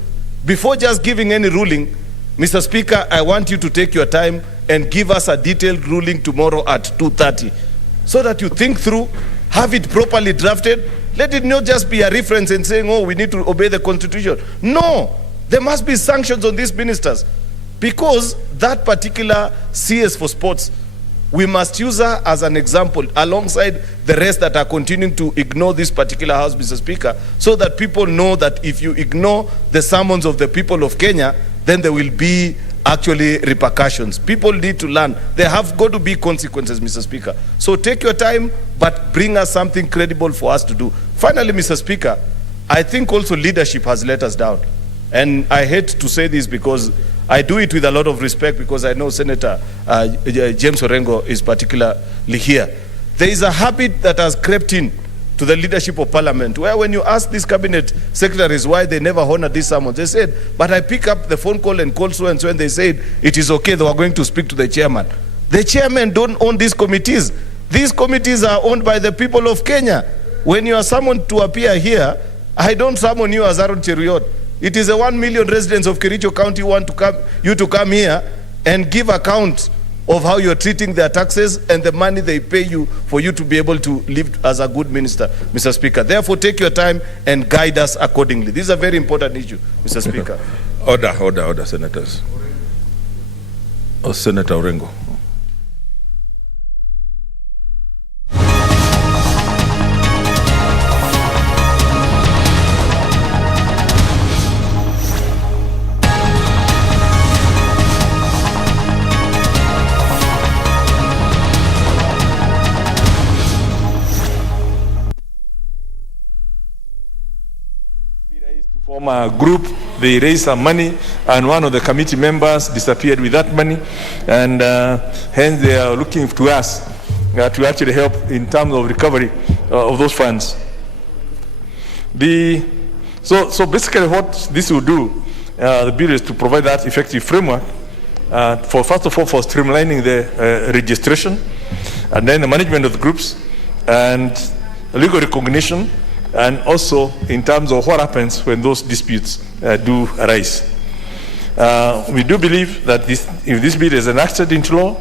Before just giving any ruling, Mr. Speaker, I want you to take your time and give us a detailed ruling tomorrow at 2:30 so that you think through, have it properly drafted. Let it not just be a reference and saying, oh, we need to obey the Constitution. No, there must be sanctions on these ministers because that particular CS for sports, we must use her as an example alongside the rest that are continuing to ignore this particular house, Mr. Speaker, so that people know that if you ignore the summons of the people of Kenya, then there will be actually repercussions. People need to learn. There have got to be consequences, Mr. Speaker. So take your time, but bring us something credible for us to do. Finally, Mr. Speaker, I think also leadership has let us down. And I hate to say this because I do it with a lot of respect because I know Senator James Orengo is particularly here. There is a habit that has crept in to the leadership of Parliament, where when you ask these cabinet secretaries why they never honor these summons, they said, but I pick up the phone call and call so and so, and they said it is okay, they were going to speak to the chairman. The chairman don't own these committees. These committees are owned by the people of Kenya. When you are summoned to appear here, I don't summon you as Aaron Cheruiyot. It is the 1 million residents of Kericho County who want to come here and give account of how you're treating their taxes and the money they pay you for you to be able to live as a good minister, Mr. Speaker. Therefore, take your time and guide us accordingly. This is a very important issue, Mr. Speaker. Order, senators. Senator Orengo. Form a group, they raised some money, and one of the committee members disappeared with that money, and hence they are looking to us to actually help in terms of recovery of those funds. So basically what this will do, the bill is to provide that effective framework for, first of all, for streamlining the registration, and then the management of the groups, and legal recognition, and also in terms of what happens when those disputes do arise. We do believe that if this bill is enacted into law,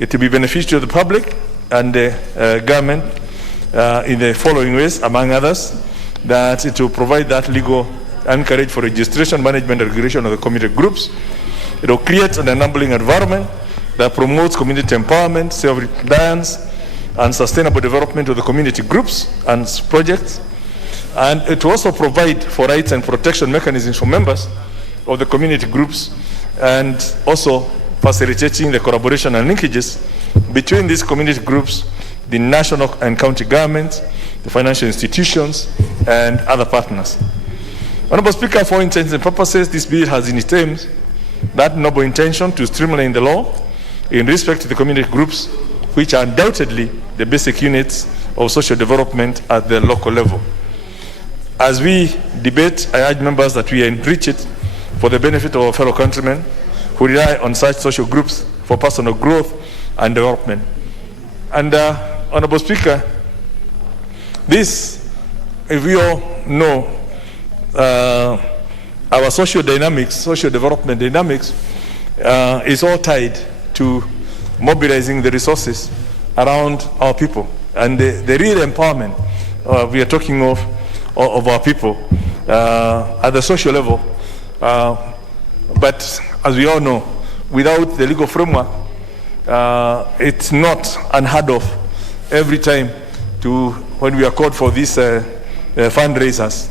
it will be beneficial to the public and the government in the following ways, among others, that it will provide that legal anchorage for registration, management, and regulation of the community groups. It will create an enabling environment that promotes community empowerment, self-reliance, and sustainable development of the community groups and projects. And it will also provide for rights and protection mechanisms for members of the community groups, and also facilitating the collaboration and linkages between these community groups, the national and county governments, the financial institutions, and other partners. Honorable Speaker, for intents and purposes, this bill has in its aims that noble intention to streamline the law in respect to the community groups, which are undoubtedly the basic units of social development at the local level. As we debate, I urge members that we enrich it for the benefit of our fellow countrymen who rely on such social groups for personal growth and development. And Honorable Speaker, this, if we all know, our social dynamics, social development dynamics, is all tied to mobilizing the resources around our people. And the real empowerment we are talking of our people at the social level. But as we all know, without the legal framework, it's not unheard of every time when we are called for these fundraisers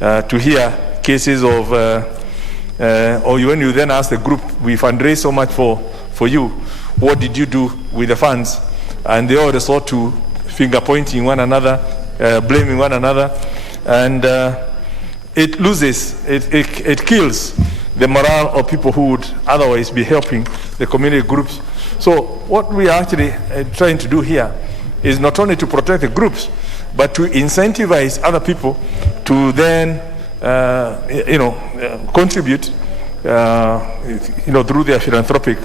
to hear cases of, or when you then ask the group, we fundraise so much for you, what did you do with the funds? And they all resort to finger pointing one another, blaming one another, and it loses, it kills the morale of people who would otherwise be helping the community groups. So what we are actually trying to do here is not only to protect the groups, but to incentivize other people to then, contribute, through their philanthropic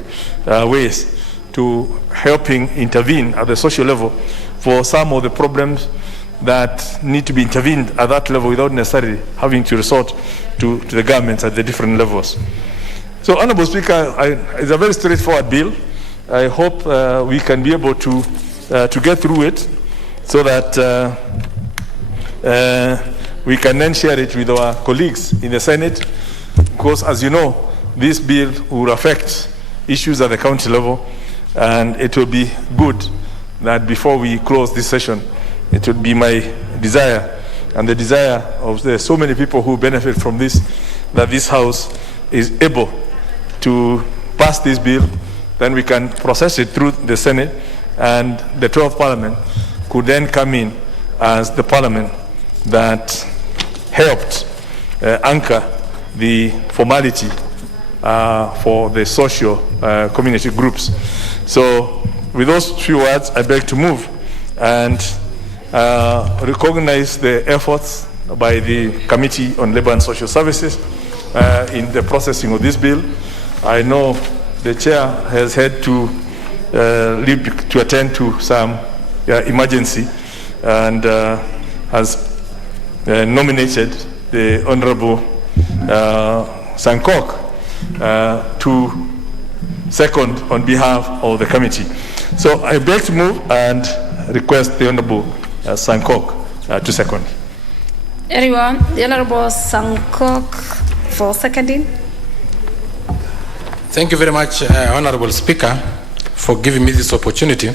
ways. to helping intervene at the social level for some of the problems that need to be intervened at that level without necessarily having to resort to the governments at the different levels. So, Honorable Speaker, it's a very straightforward bill. I hope we can be able to get through it so that we can then share it with our colleagues in the Senate, because as you know, this bill will affect issues at the county level, and it will be good that before we close this session, it would be my desire and the desire of so many people who benefit from this, that this House is able to pass this bill, then we can process it through the Senate, and the 12th Parliament could then come in as the Parliament that helped anchor the formality for the social community groups. So with those few words, I beg to move and recognize the efforts by the Committee on Labour and Social Services in the processing of this bill. I know the chair has had to leave to attend to some emergency and has nominated the Honorable Sankok to second on behalf of the committee. So I beg to move and request the Honorable Sankok to second. Anyone? The Honorable Sankok for seconding. Thank you very much, Honorable Speaker, for giving me this opportunity.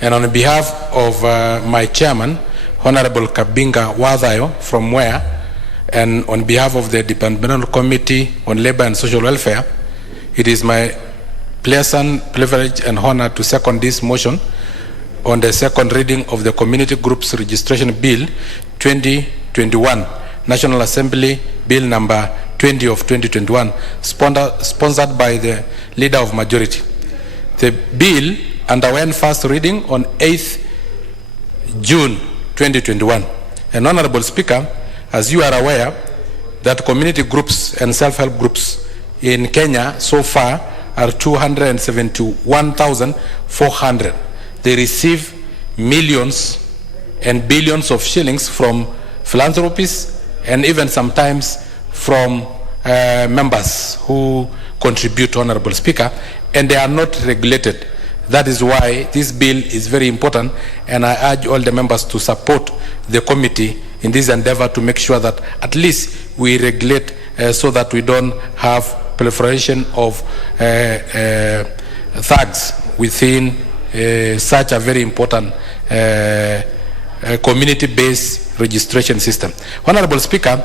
And on behalf of my chairman, Honorable Kabinga Wadhayo from Mwea, and on behalf of the Departmental Committee on Labor and Social Welfare, it is my pleasant privilege and honor to second this motion on the second reading of the Community Groups Registration Bill 2021, National Assembly Bill number 20 of 2021, sponsored by the Leader of Majority. The bill underwent first reading on 8th June 2021. And Honorable Speaker, as you are aware, that community groups and self-help groups in Kenya so far are 271,400. They receive millions and billions of shillings from philanthropists and even sometimes from members who contribute, Honorable Speaker, and they are not regulated. That is why this bill is very important, and I urge all the members to support the committee in this endeavor to make sure that at least we regulate so that we don't have proliferation of thugs within such a very important community-based registration system. Honorable Speaker,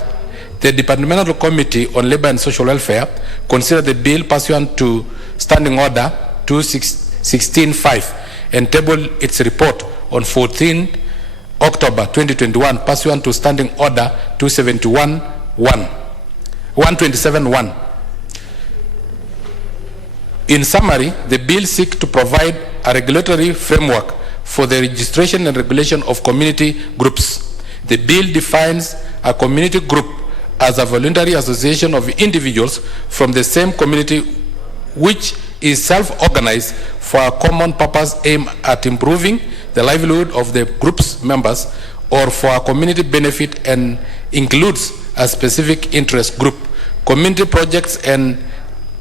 the Departmental Committee on Labour and Social Welfare considered the bill pursuant to Standing Order 216.5 and tabled its report on 14 October 2021 pursuant to Standing Order 127.1. In summary, the bill seeks to provide a regulatory framework for the registration and regulation of community groups. The bill defines a community group as a voluntary association of individuals from the same community which is self-organized for a common purpose aimed at improving the livelihood of the group's members or for a community benefit, and includes a specific interest group, community projects and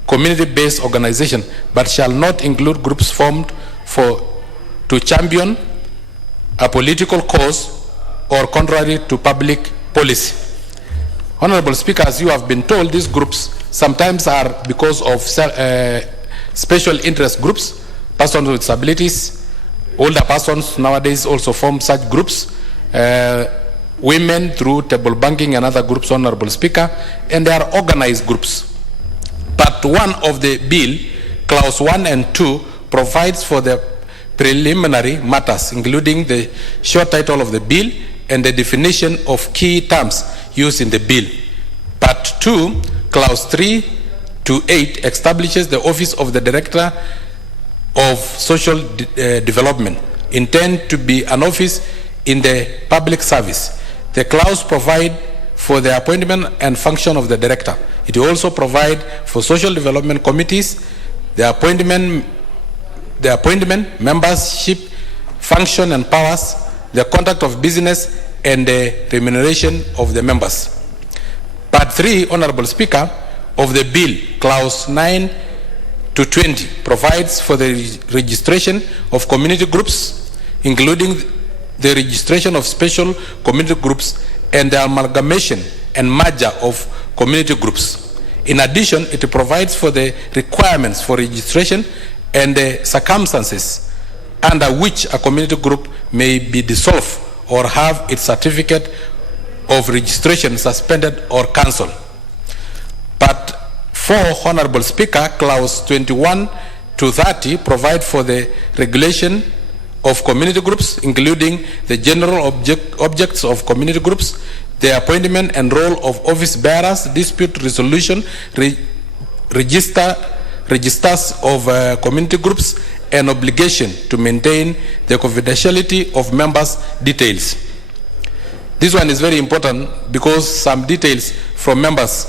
community-based organization, but shall not include groups formed to champion a political cause or contrary to public policy. Honorable Speaker, as you have been told, these groups sometimes are because of special interest groups, persons with disabilities, older persons nowadays also form such groups, women through table banking and other groups, Honorable Speaker, and they are organized groups. Part 1 of the bill, Clause 1 and 2, provides for the preliminary matters, including the short title of the bill and the definition of key terms used in the bill. Part 2, Clause 3 to 8, establishes the Office of the Director of Social Development, intended to be an office in the public service. The clause provides for the appointment and function of the director. It also provides for social development committees, the appointment the appointment, membership, function and powers, the conduct of business, and the remuneration of the members. Part 3, Honorable Speaker, of the bill, clause 9 to 20, provides for the registration of community groups, including the registration of special community groups and the amalgamation and merger of community groups. In addition, it provides for the requirements for registration and the circumstances under which a community group may be dissolved or have its certificate of registration suspended or cancelled. Part 4, Honorable Speaker, clause 21 to 30 provide for the regulation of community groups, including the general objects of community groups, the appointment and role of office bearers, dispute resolution, registers of community groups, and obligation to maintain the confidentiality of members' details. This one is very important because some details from members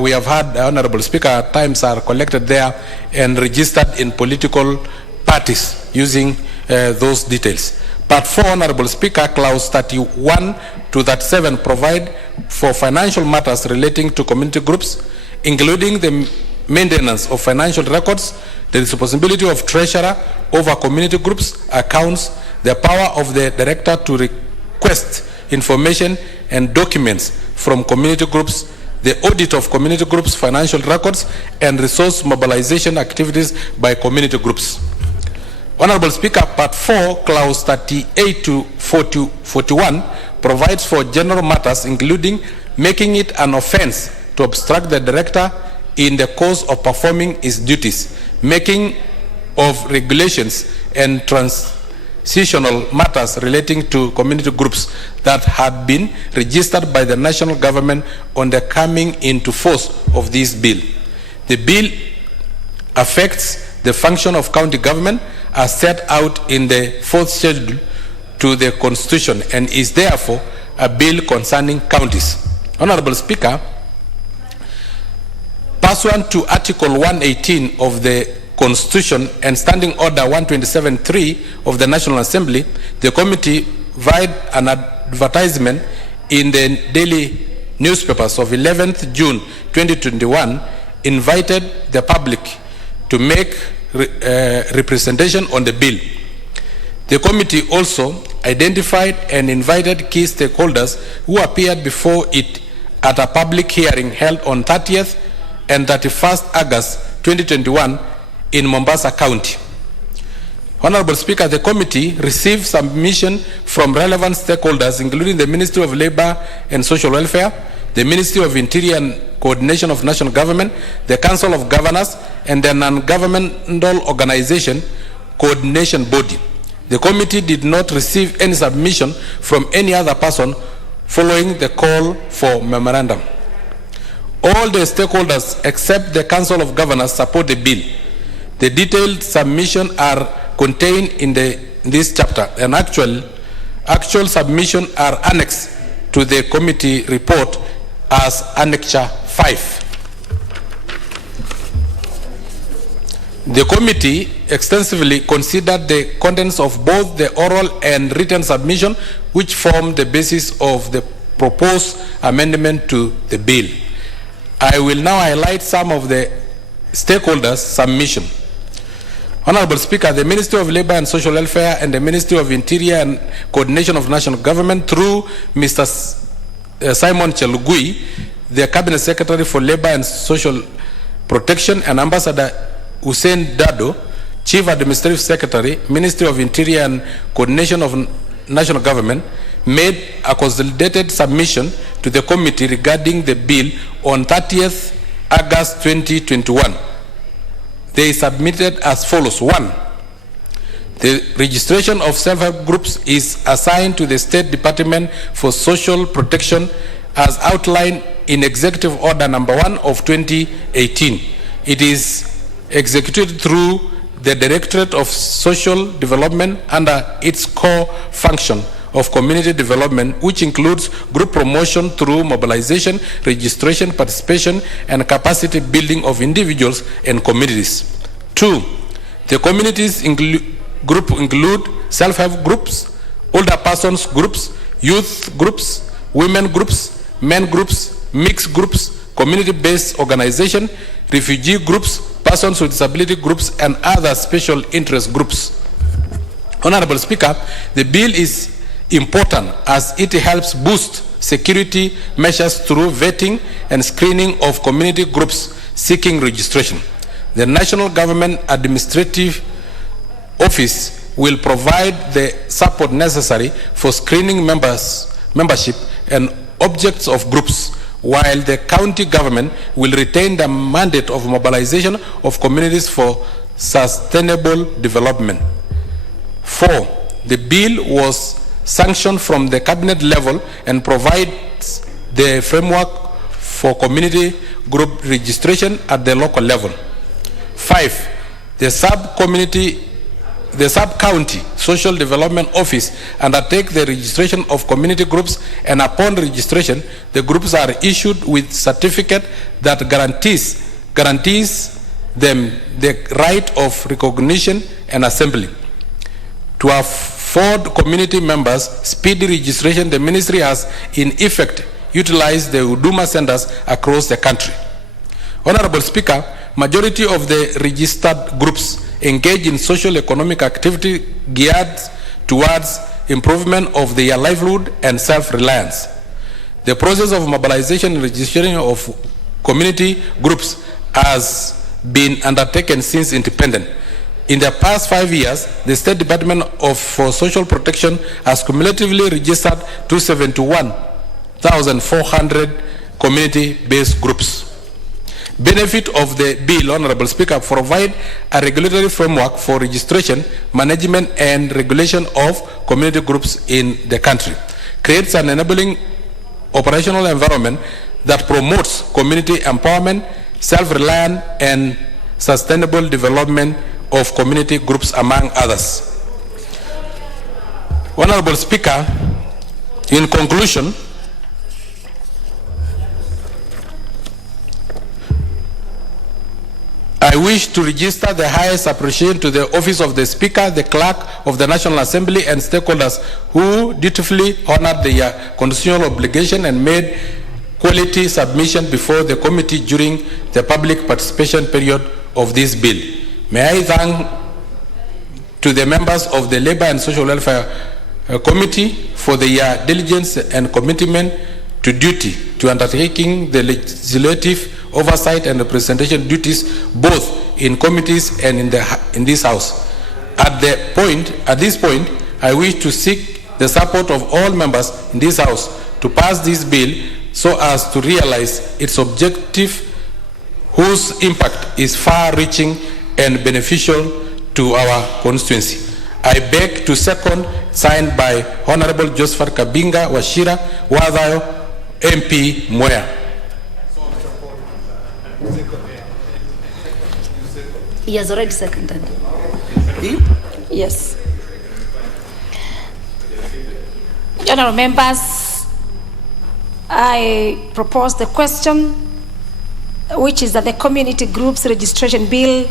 we have had, Honorable Speaker, at times are collected there and registered in political parties using those details. Part 4, Honorable Speaker, clause 31 to 37 provide for financial matters relating to community groups, including the maintenance of financial records, the responsibility of treasurer over community groups accounts, the power of the director to request information and documents from community groups, the audit of community groups' financial records, and resource mobilization activities by community groups. Honorable Speaker, Part 4, Clause 38 to 41 provides for general matters, including making it an offense to obstruct the director in the course of performing his duties, making of regulations and transitional matters relating to community groups that had been registered by the national government on the coming into force of this bill. The bill affects the function of county government as set out in the 4th schedule to the Constitution and is therefore a bill concerning counties. Honorable Speaker, pursuant to Article 118 of the Constitution and Standing Order 127.3 of the National Assembly, the committee via an advertisement in the daily newspapers of 11th June 2021 invited the public to make representation on the bill. The committee also identified and invited key stakeholders who appeared before it at a public hearing held on 30th and 31st August 2021 in Mombasa County. Honorable Speaker, the committee received submission from relevant stakeholders, including the Ministry of Labor and Social Welfare, the Ministry of Interior and Coordination of National Government, the Council of Governors, and the non-governmental organization coordination body. The committee did not receive any submission from any other person following the call for memorandum. All the stakeholders except the Council of Governors support the bill. The detailed submissions are contained in this chapter, and actual submissions are annexed to the committee report as Annexure 5. The committee extensively considered the contents of both the oral and written submission, which form the basis of the proposed amendment to the bill. I will now highlight some of the stakeholders' submission. Honorable Speaker, the Ministry of Labor and Social Welfare and the Ministry of Interior and Coordination of National Government, through Mr. Simon Chelugui, the Cabinet Secretary for Labor and Social Protection, and Ambassador Hussein Dado, Chief Administrative Secretary, Ministry of Interior and Coordination of National Government, made a consolidated submission to the committee regarding the bill on 30th August 2021. They submitted as follows. 1. The registration of self-help groups is assigned to the State Department for Social Protection as outlined in Executive Order Number 1 of 2018. It is executed through the Directorate of Social Development under its core function of community development, which includes group promotion through mobilization, registration, participation, and capacity building of individuals and communities. 2. The communities group include self-help groups, older persons groups, youth groups, women groups, men groups, mixed groups, community-based organization, refugee groups, persons with disability groups, and other special interest groups. Honorable Speaker, the bill is important as it helps boost security measures through vetting and screening of community groups seeking registration. The National Government Administrative Office will provide the support necessary for screening membership and objects of groups, while the county government will retain the mandate of mobilization of communities for sustainable development. 4. The bill was sanctioned from the cabinet level and provides the framework for community group registration at the local level. 5. The sub-county social development office undertake the registration of community groups, and upon registration, the groups are issued with certificate that guarantees them the right of recognition and assembly. To afford community members speedy registration, the ministry has in effect utilized the Huduma centers across the country. Honorable Speaker, majority of the registered groups engage in social economic activity geared towards improvement of their livelihood and self-reliance. The process of mobilization and registration of community groups has been undertaken since independence. In the past 5 years, the State Department for Social Protection has cumulatively registered 271,400 community-based groups. Benefit of the bill, Honorable Speaker, provide a regulatory framework for registration, management, and regulation of community groups in the country. Creates an enabling operational environment that promotes community empowerment, self-reliant, and sustainable development of community groups, among others. Honorable Speaker, in conclusion, I wish to register the highest appreciation to the Office of the Speaker, the Clerk of the National Assembly, and stakeholders who dutifully honored their constitutional obligation and made quality submission before the committee during the public participation period of this bill. May I thank to the members of the Labour and Social Welfare Committee for their diligence and commitment to duty, to undertaking the legislative oversight and representation duties both in committees and in this House. At this point, I wish to seek the support of all members in this House to pass this bill so as to realize its objective, whose impact is far-reaching and beneficial to our constituency. I beg to second, signed by Honorable Josephat Kabinga Wachira Wadhayo, MP Mwea. He has already seconded. Yes. Honourable members, I propose the question, which is that the Community Groups Registration Bill,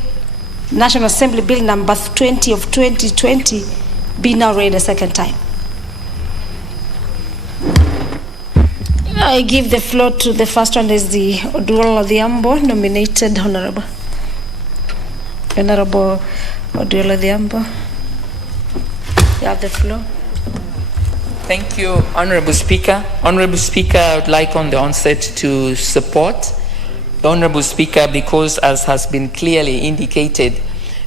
National Assembly Bill number 20 of 2020, be now read a second time. I give the floor to the first one, is the Oduola Odhiambo, nominated Honorable Oduola Odhiambo. You have the floor. Thank you, Honorable Speaker. Honorable Speaker, I would like on the onset to support the Honorable Speaker because, as has been clearly indicated,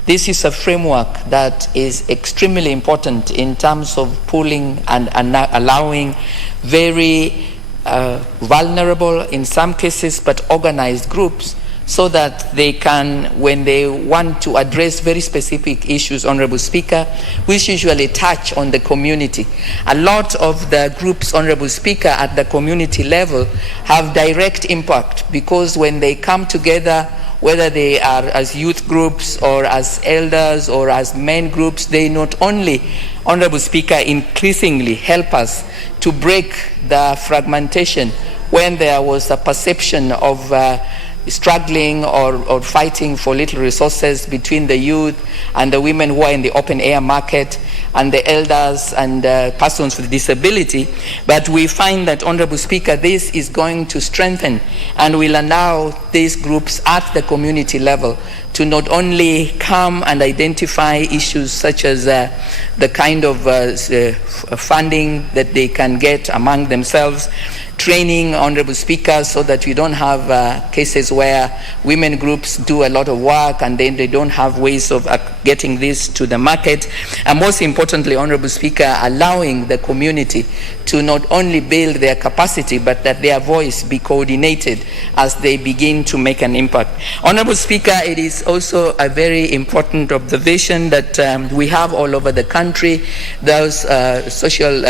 this is a framework that is extremely important in terms of pooling and allowing very vulnerable, in some cases, but organized groups, so that they can, when they want to address very specific issues, Honorable Speaker, which usually touch on the community. A lot of the groups, Honorable Speaker, at the community level have direct impact, because when they come together, whether they are as youth groups or as elders or as men groups, they not only, Honorable Speaker, increasingly help us to break the fragmentation when there was a perception of struggling or fighting for little resources between the youth and the women who are in the open air market and the elders and persons with disability. But we find that, Honorable Speaker, this is going to strengthen and will allow these groups at the community level to not only come and identify issues such as the kind of funding that they can get among themselves, training, Honorable Speaker, so that we don't have cases where women groups do a lot of work and then they don't have ways of getting this to the market. And most importantly, Honorable Speaker, allowing the community to not only build their capacity, but that their voice be coordinated as they begin to make an impact. Honorable Speaker, it is also a very important observation that we have all over the country, those social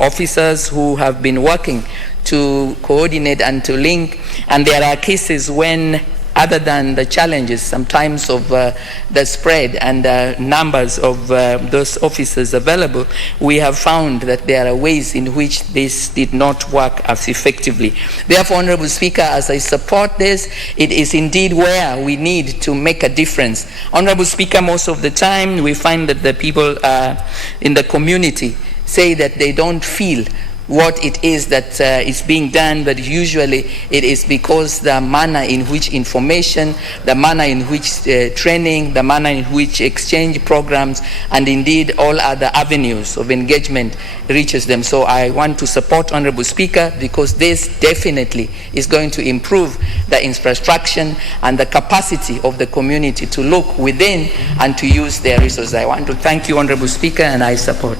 officers who have been working to coordinate and to link, and there are cases when, other than the challenges sometimes of the spread and numbers of those officers available, we have found that there are ways in which this did not work as effectively. Therefore, Honorable Speaker, as I support this, it is indeed where we need to make a difference. Honorable Speaker, most of the time we find that the people in the community say that they don't feel what it is that is being done, but usually it is because the manner in which information, the manner in which training, the manner in which exchange programs, and indeed all other avenues of engagement reaches them. So I want to support, Honorable Speaker, because this definitely is going to improve the infrastructure and the capacity of the community to look within and to use their resources. I want to thank you, Honorable Speaker, and I support.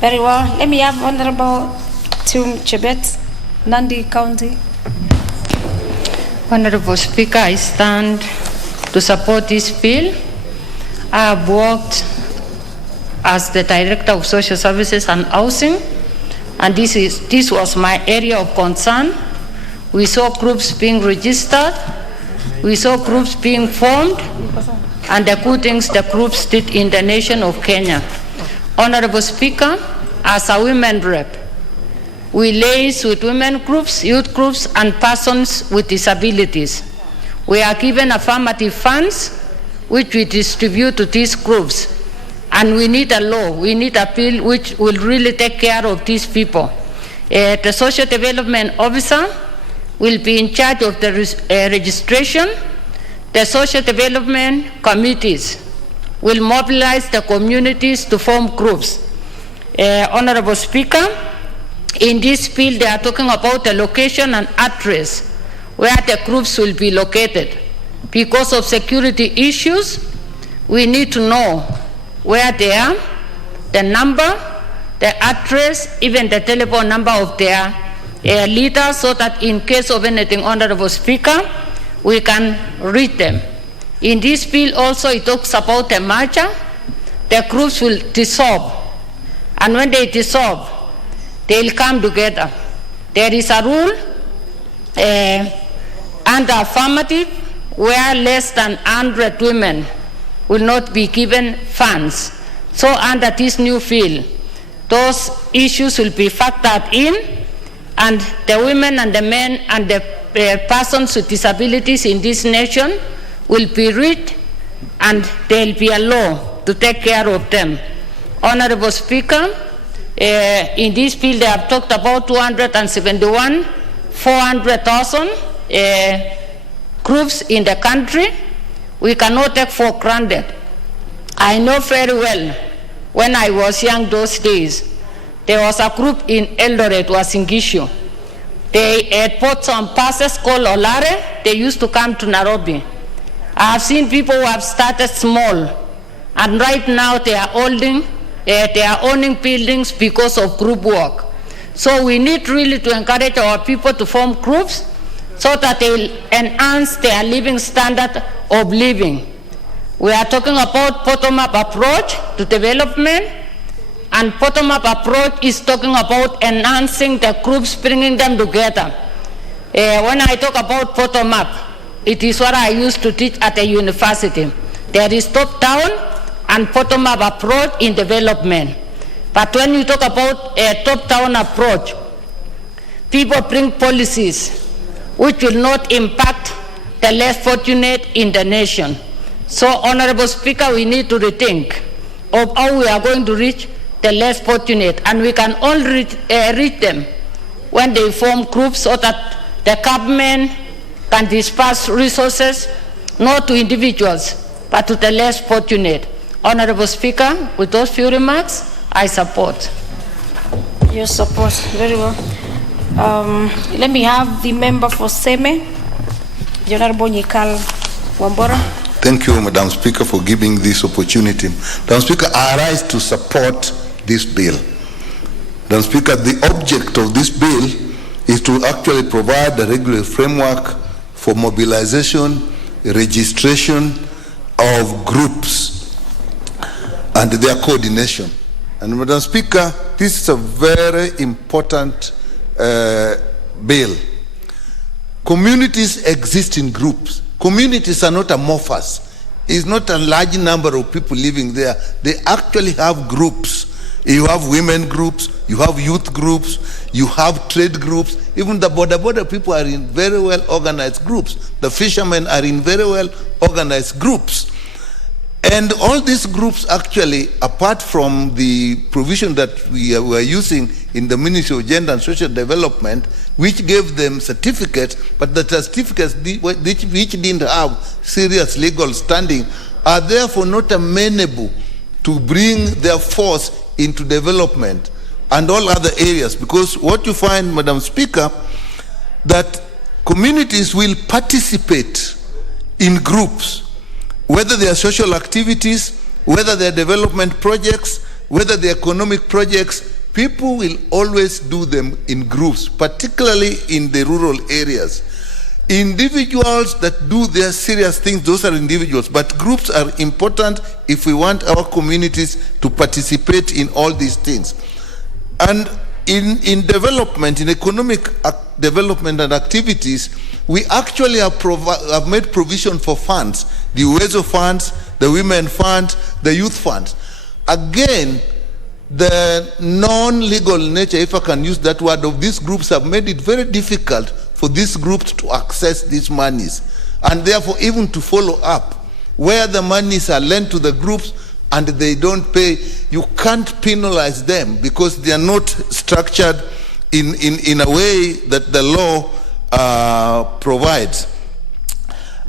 Very well. Let me have Honorable Tum Chebet, Nandi County. Honorable Speaker, I stand to support this bill. I have worked as the Director of Social Services and Housing, and this was my area of concern. We saw groups being registered, we saw groups being formed, and the good things the groups did in the nation of Kenya. Honorable Speaker, as a women rep, we liaise with women groups, youth groups, and persons with disabilities. We are given affirmative funds, which we distribute to these groups. And we need a law, we need a bill which will really take care of these people. The social development officer will be in charge of the registration. The social development committees will mobilize the communities to form groups. Honorable Speaker, in this bill, they are talking about the location and address where the groups will be located. Because of security issues, we need to know where they are, the number, the address, even the telephone number of their leaders, so that in case of anything, Honorable Speaker, we can read them. In this bill also, it talks about the merger. The groups will dissolve. And when they dissolve, they'll come together. There is a rule under affirmative where less than 100 women will not be given funds. So under this new bill, those issues will be factored in, and the women and the men and the persons with disabilities in this nation will be read, and there will be a law to take care of them. Honorable Speaker, in this bill, they have talked about 271, 400,000 groups in the country. We cannot take for granted. I know very well, when I was young those days, there was a group in Eldoret, was in Gishu. They had bought some passes called Olare. They used to come to Nairobi. I have seen people who have started small, and right now they are owning buildings because of group work. So we need really to encourage our people to form groups so that they will enhance their living standard of living. We are talking about bottom-up approach to development, and bottom-up approach is talking about enhancing the groups, bringing them together. When I talk about bottom-up, it is what I used to teach at the university. There is top-down and bottom-up approach in development. But when you talk about a top-down approach, people bring policies which will not impact the less fortunate in the nation. So, Honorable Speaker, we need to rethink of how we are going to reach the less fortunate, and we can only reach them when they form groups so that the government can disperse resources not to individuals but to the less fortunate. Honorable Speaker, with those few remarks, I support. You support, very well. Let me have the member for Seme, Honorable Nikal Wambora. Thank you, Madam Speaker, for giving this opportunity. Madam Speaker, I rise to support this bill. Madam Speaker, the object of this bill is to actually provide a regular framework for mobilization, registration of groups and their coordination. And Madam Speaker, this is a very important bill. Communities exist in groups. Communities are not amorphous. It's not a large number of people living there. They actually have groups. You have women groups, you have youth groups, you have trade groups. Even the border people are in very well organized groups. The fishermen are in very well organized groups. And all these groups actually, apart from the provision that we were using in the Ministry of Gender and Social Development, which gave them certificates, but the certificates which didn't have serious legal standing are therefore not amenable to bring their force into development and all other areas. Because what you find, Madam Speaker, that communities will participate in groups, whether they are social activities, whether they are development projects, whether they are economic projects, people will always do them in groups, particularly in the rural areas. Individuals that do their serious things, those are individuals, but groups are important if we want our communities to participate in all these things. And in development, in economic development and activities, we actually have made provision for funds, the Uwezo funds, the women funds, the youth funds. Again, the non-legal nature, if I can use that word, of these groups have made it very difficult for these groups to access these monies, and therefore even to follow up where the monies are lent to the groups and they don't pay. You can't penalize them because they are not structured in a way that the law provides.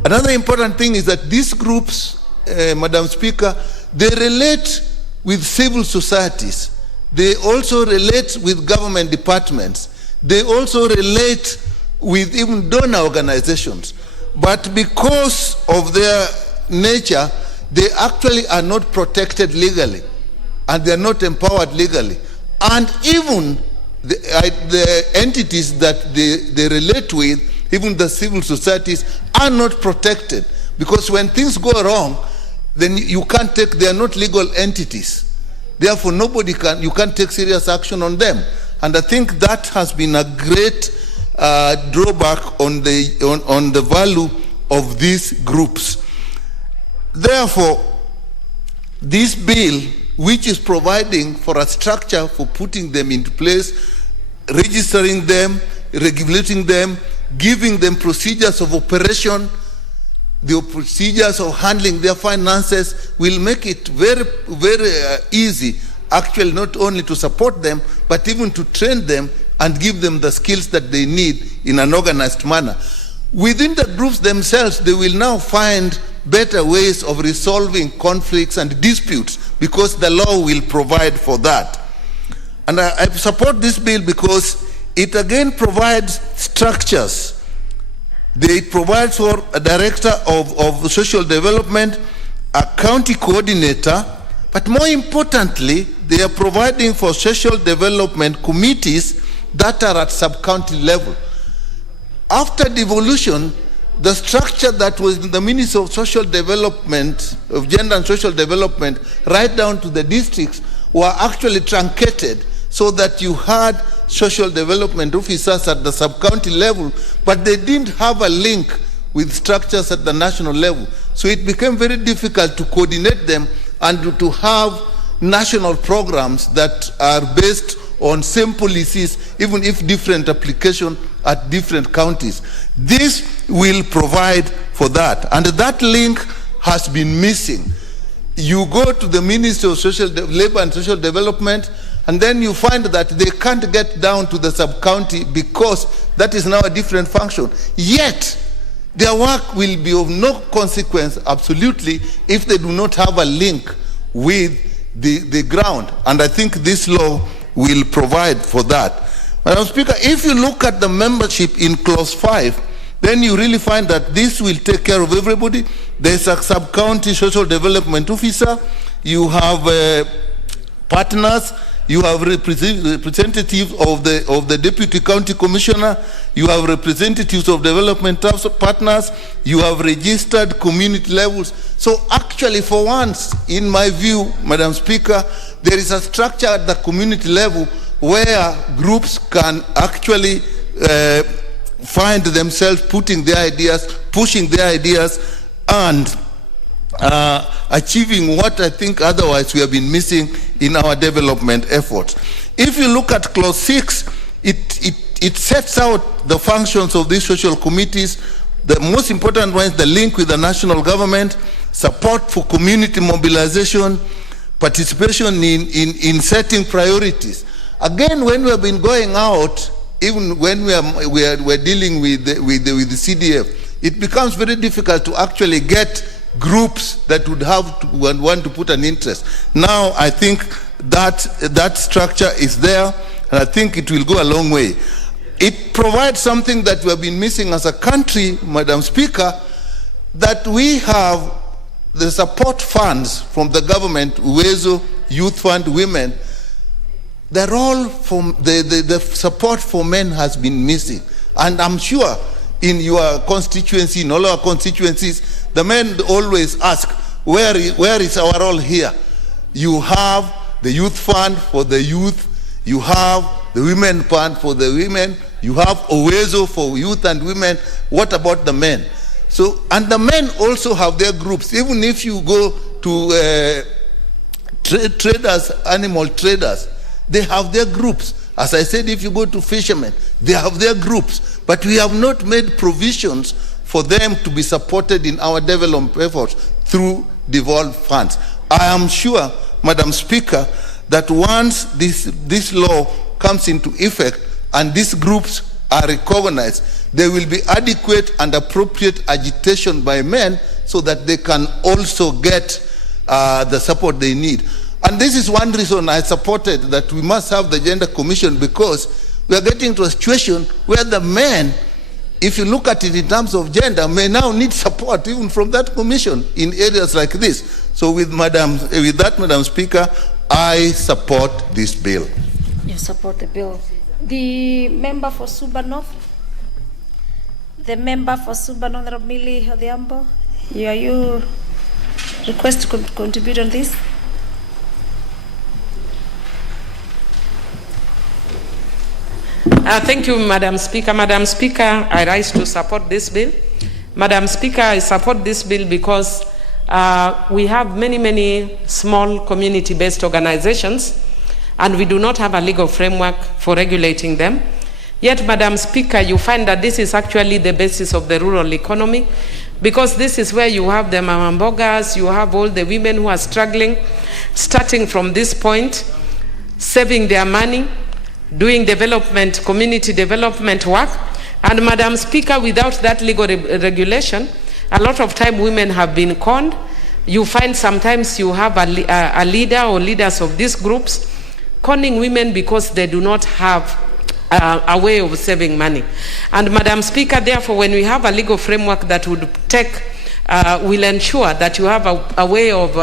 Another important thing is that these groups, Madam Speaker, they relate with civil societies. They also relate with government departments. They also relate with even donor organizations. But because of their nature, they actually are not protected legally, and they are not empowered legally. And even the entities that they relate with, even the civil societies, are not protected, because when things go wrong, then you can't take, they are not legal entities. Therefore, you can't take serious action on them. And I think that has been a great drawback on the value of these groups. Therefore, this bill, which is providing for a structure for putting them into place, registering them, regulating them, giving them procedures of operation, the procedures of handling their finances, will make it very, very easy, actually, not only to support them, but even to train them and give them the skills that they need in an organized manner. Within the groups themselves, they will now find better ways of resolving conflicts and disputes, because the law will provide for that. And I support this bill because it again provides structures. It provides for a director of social development, a county coordinator, but more importantly, they are providing for social development committees that are at sub-county level. After devolution, the structure that was in the Ministry of Social Development, of Gender and Social Development, right down to the districts, were actually truncated so that you had social development officers at the sub-county level, but they didn't have a link with structures at the national level. So it became very difficult to coordinate them and to have national programs that are based on same policies, even if different application at different counties. This will provide for that. And that link has been missing. You go to the Ministry of Labor and Social Development, and then you find that they can't get down to the sub-county because that is now a different function. Yet, their work will be of no consequence, absolutely, if they do not have a link with the ground. And I think this law will provide for that. Madam Speaker, if you look at the membership in Clause 5, then you really find that this will take care of everybody. There's a sub-county social development officer, you have partners, you have representatives of the deputy county commissioner, you have representatives of development partners, you have registered community levels. So actually, for once, in my view, Madam Speaker, there is a structure at the community level where groups can actually find themselves putting their ideas, pushing their ideas, and achieving what I think otherwise we have been missing in our development efforts. If you look at Clause 6, it sets out the functions of these social committees. The most important one is the link with the national government, support for community mobilization, participation in setting priorities. Again, when we have been going out, even when we're dealing with the CDF, it becomes very difficult to actually get groups that would have to want to put an interest. Now, I think that structure is there, and I think it will go a long way. It provides something that we have been missing as a country, Madam Speaker, that we have the support funds from the government, Uwezo, Youth Fund, Women. The role from the support for men has been missing. And I'm sure in your constituency, in all our constituencies, the men always ask, where is our role here? You have the youth fund for the youth, you have the women fund for the women, you have Owezo for youth and women. What about the men? So, and the men also have their groups. Even if you go to traders, animal traders, they have their groups. As I said, if you go to fishermen, they have their groups. But we have not made provisions for them to be supported in our development efforts through devolved funds. I am sure, Madam Speaker, that once this law comes into effect and these groups are recognized, there will be adequate and appropriate agitation by men so that they can also get the support they need. And this is one reason I supported that we must have the Gender Commission, because we are getting to a situation where the men, if you look at it in terms of gender, may now need support even from that commission in areas like this. So with that, Madam Speaker, I support this bill. You support the bill. The member for Suba North. The member for Suba North, Honorable Millie Odhiambo. You request to contribute on this? Thank you, Madam Speaker. Madam Speaker, I rise to support this bill. Madam Speaker, I support this bill because we have many small community-based organizations, and we do not have a legal framework for regulating them. Yet, Madam Speaker, you find that this is actually the basis of the rural economy, because this is where you have the mamambogas, you have all the women who are struggling, starting from this point, saving their money, doing development, community development work. And Madam Speaker, without that legal regulation, a lot of time women have been conned. You find sometimes you have a leader or leaders of these groups conning women because they do not have a way of saving money. And Madam Speaker, therefore, when we have a legal framework that would will ensure that you have a way of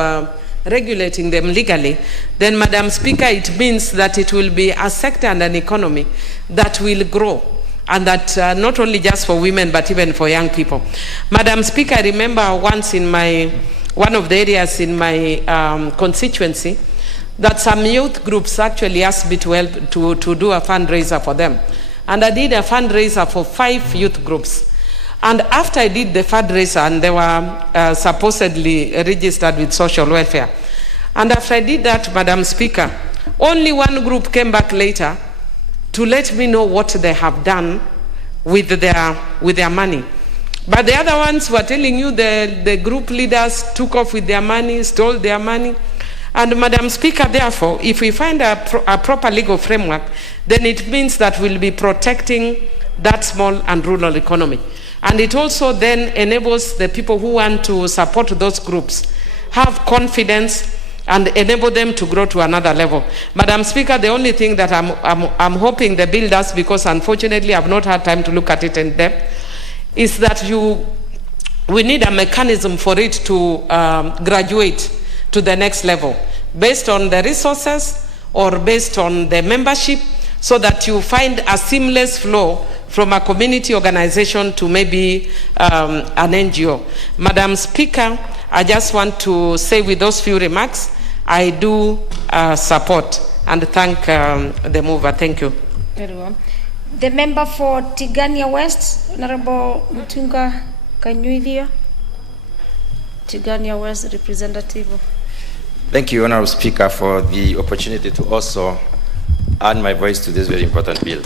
regulating them legally, then Madam Speaker, it means that it will be a sector and an economy that will grow, and that not only just for women but even for young people. Madam Speaker, I remember once in one of the areas in my constituency that some youth groups actually asked me to help to do a fundraiser for them, and I did a fundraiser for 5 youth groups. And after I did the fundraiser, and they were supposedly registered with social welfare, and after I did that, Madam Speaker, only one group came back later to let me know what they have done with their money. But the other ones were telling you the group leaders took off with their money, stole their money. And Madam Speaker, therefore, if we find a proper legal framework, then it means that we'll be protecting that small and rural economy. And it also then enables the people who want to support those groups have confidence and enable them to grow to another level. Madam Speaker, the only thing that I'm hoping the bill does, because unfortunately I've not had time to look at it in depth, is that we need a mechanism for it to graduate to the next level, based on the resources or based on the membership, so that you find a seamless flow from a community organization to maybe an NGO. Madam Speaker, I just want to say with those few remarks, I do support and thank the mover. Thank you. Very well. The member for Tigania West, Honorable Mutunga Kanyuithia. Tigania West representative. Thank you, Honorable Speaker, for the opportunity to also add my voice to this very important bill.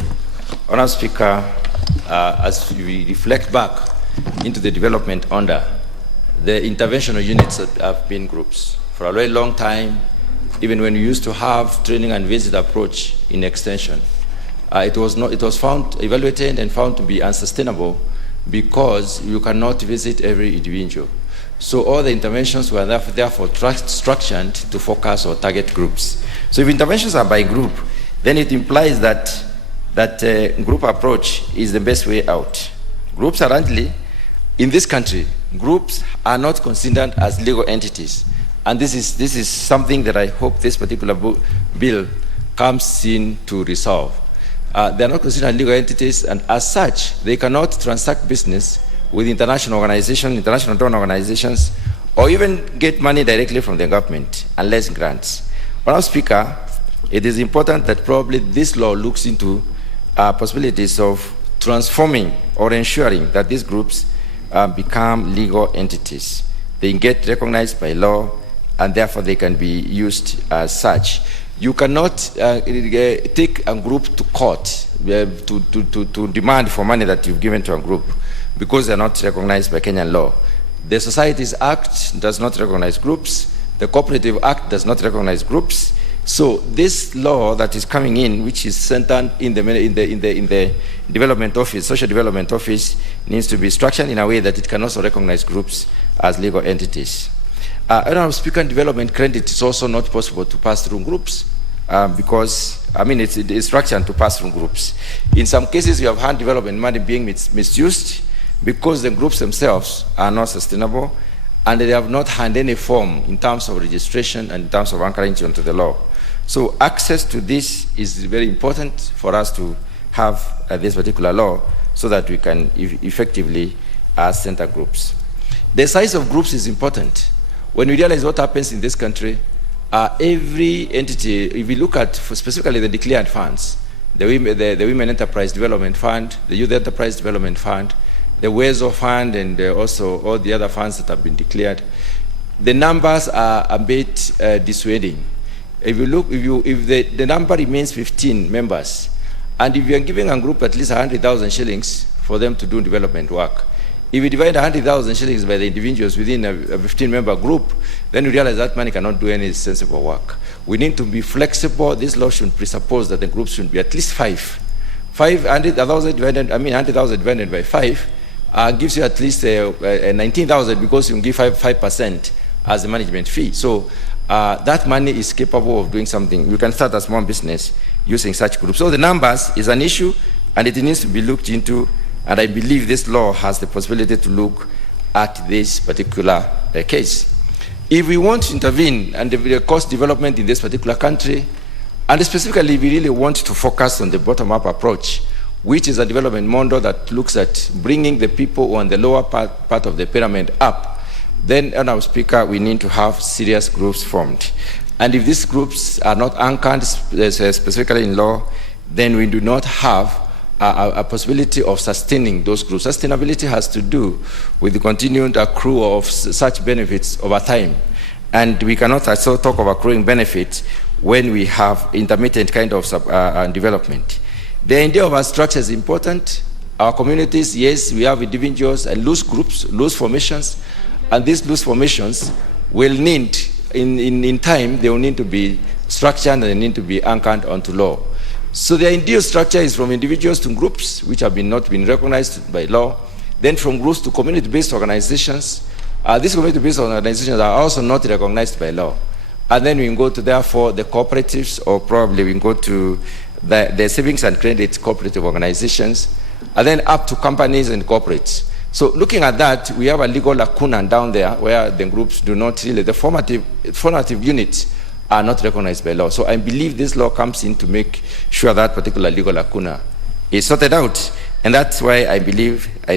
Honorable Speaker, as we reflect back into the development under, the interventional units have been groups for a very long time. Even when we used to have training and visit approach in extension, it was evaluated and found to be unsustainable because you cannot visit every individual. So all the interventions were therefore structured to focus or target groups. So if interventions are by group, then it implies that group approach is the best way out. Groups currently, in this country, groups are not considered as legal entities. And this is something that I hope this particular bill comes in to resolve. They are not considered legal entities, and as such, they cannot transact business with international organizations, international donor organizations, or even get money directly from the government, unless grants. Madam Speaker, it is important that probably this law looks into possibilities of transforming or ensuring that these groups become legal entities. They get recognized by law, and therefore they can be used as such. You cannot take a group to court to demand for money that you've given to a group because they're not recognized by Kenyan law. The Societies Act does not recognize groups. The Cooperative Act does not recognize groups. So this law that is coming in, which is centered in the development office, social development office, needs to be structured in a way that it can also recognize groups as legal entities. Honorable Speaker, development credit is also not possible to pass through groups because, it's structured to pass through groups. In some cases, you have had development money being misused because the groups themselves are not sustainable and they have not had any form in terms of registration and in terms of anchoring onto the law. So access to this is very important for us to have this particular law so that we can effectively center groups. The size of groups is important. When we realize what happens in this country, every entity, if we look at specifically the declared funds, the Women Enterprise Development Fund, the Youth Enterprise Development Fund, the WESO Fund, and also all the other funds that have been declared, the numbers are a bit dissuading. If you look, if the number remains 15 members, and if you are giving a group at least 100,000 shillings for them to do development work, if you divide 100,000 shillings by the individuals within a 15-member group, then you realize that money cannot do any sensible work. We need to be flexible. This law should presuppose that the groups should be at least 5. 100,000 divided by 5 gives you at least 19,000 because you can give 5% as a management fee. So that money is capable of doing something. You can start a small business using such groups. So the numbers is an issue, and it needs to be looked into. And I believe this law has the possibility to look at this particular case. If we want to intervene and the cost development in this particular country, and specifically if we really want to focus on the bottom-up approach, which is a development model that looks at bringing the people on the lower part of the pyramid up, then, Honorable Speaker, we need to have serious groups formed. And if these groups are not anchored specifically in law, then we do not have a possibility of sustaining those groups. Sustainability has to do with the continued accrual of such benefits over time. And we cannot also talk of accruing benefits when we have intermittent kind of development. The idea of a structure is important. Our communities, yes, we have individuals and loose groups, loose formations, and these loose formations will need, in time, they will need to be structured and they need to be anchored onto law. So the ideal structure is from individuals to groups, which have not been recognized by law, then from groups to community-based organizations. These community-based organizations are also not recognized by law. And then we can go to, therefore, the cooperatives, or probably we can go to the savings and credit cooperative organizations, and then up to companies and corporates. So looking at that, we have a legal lacuna down there where the groups do not really, the formative units are not recognized by law. So I believe this law comes in to make sure that particular legal lacuna is sorted out. And that's why I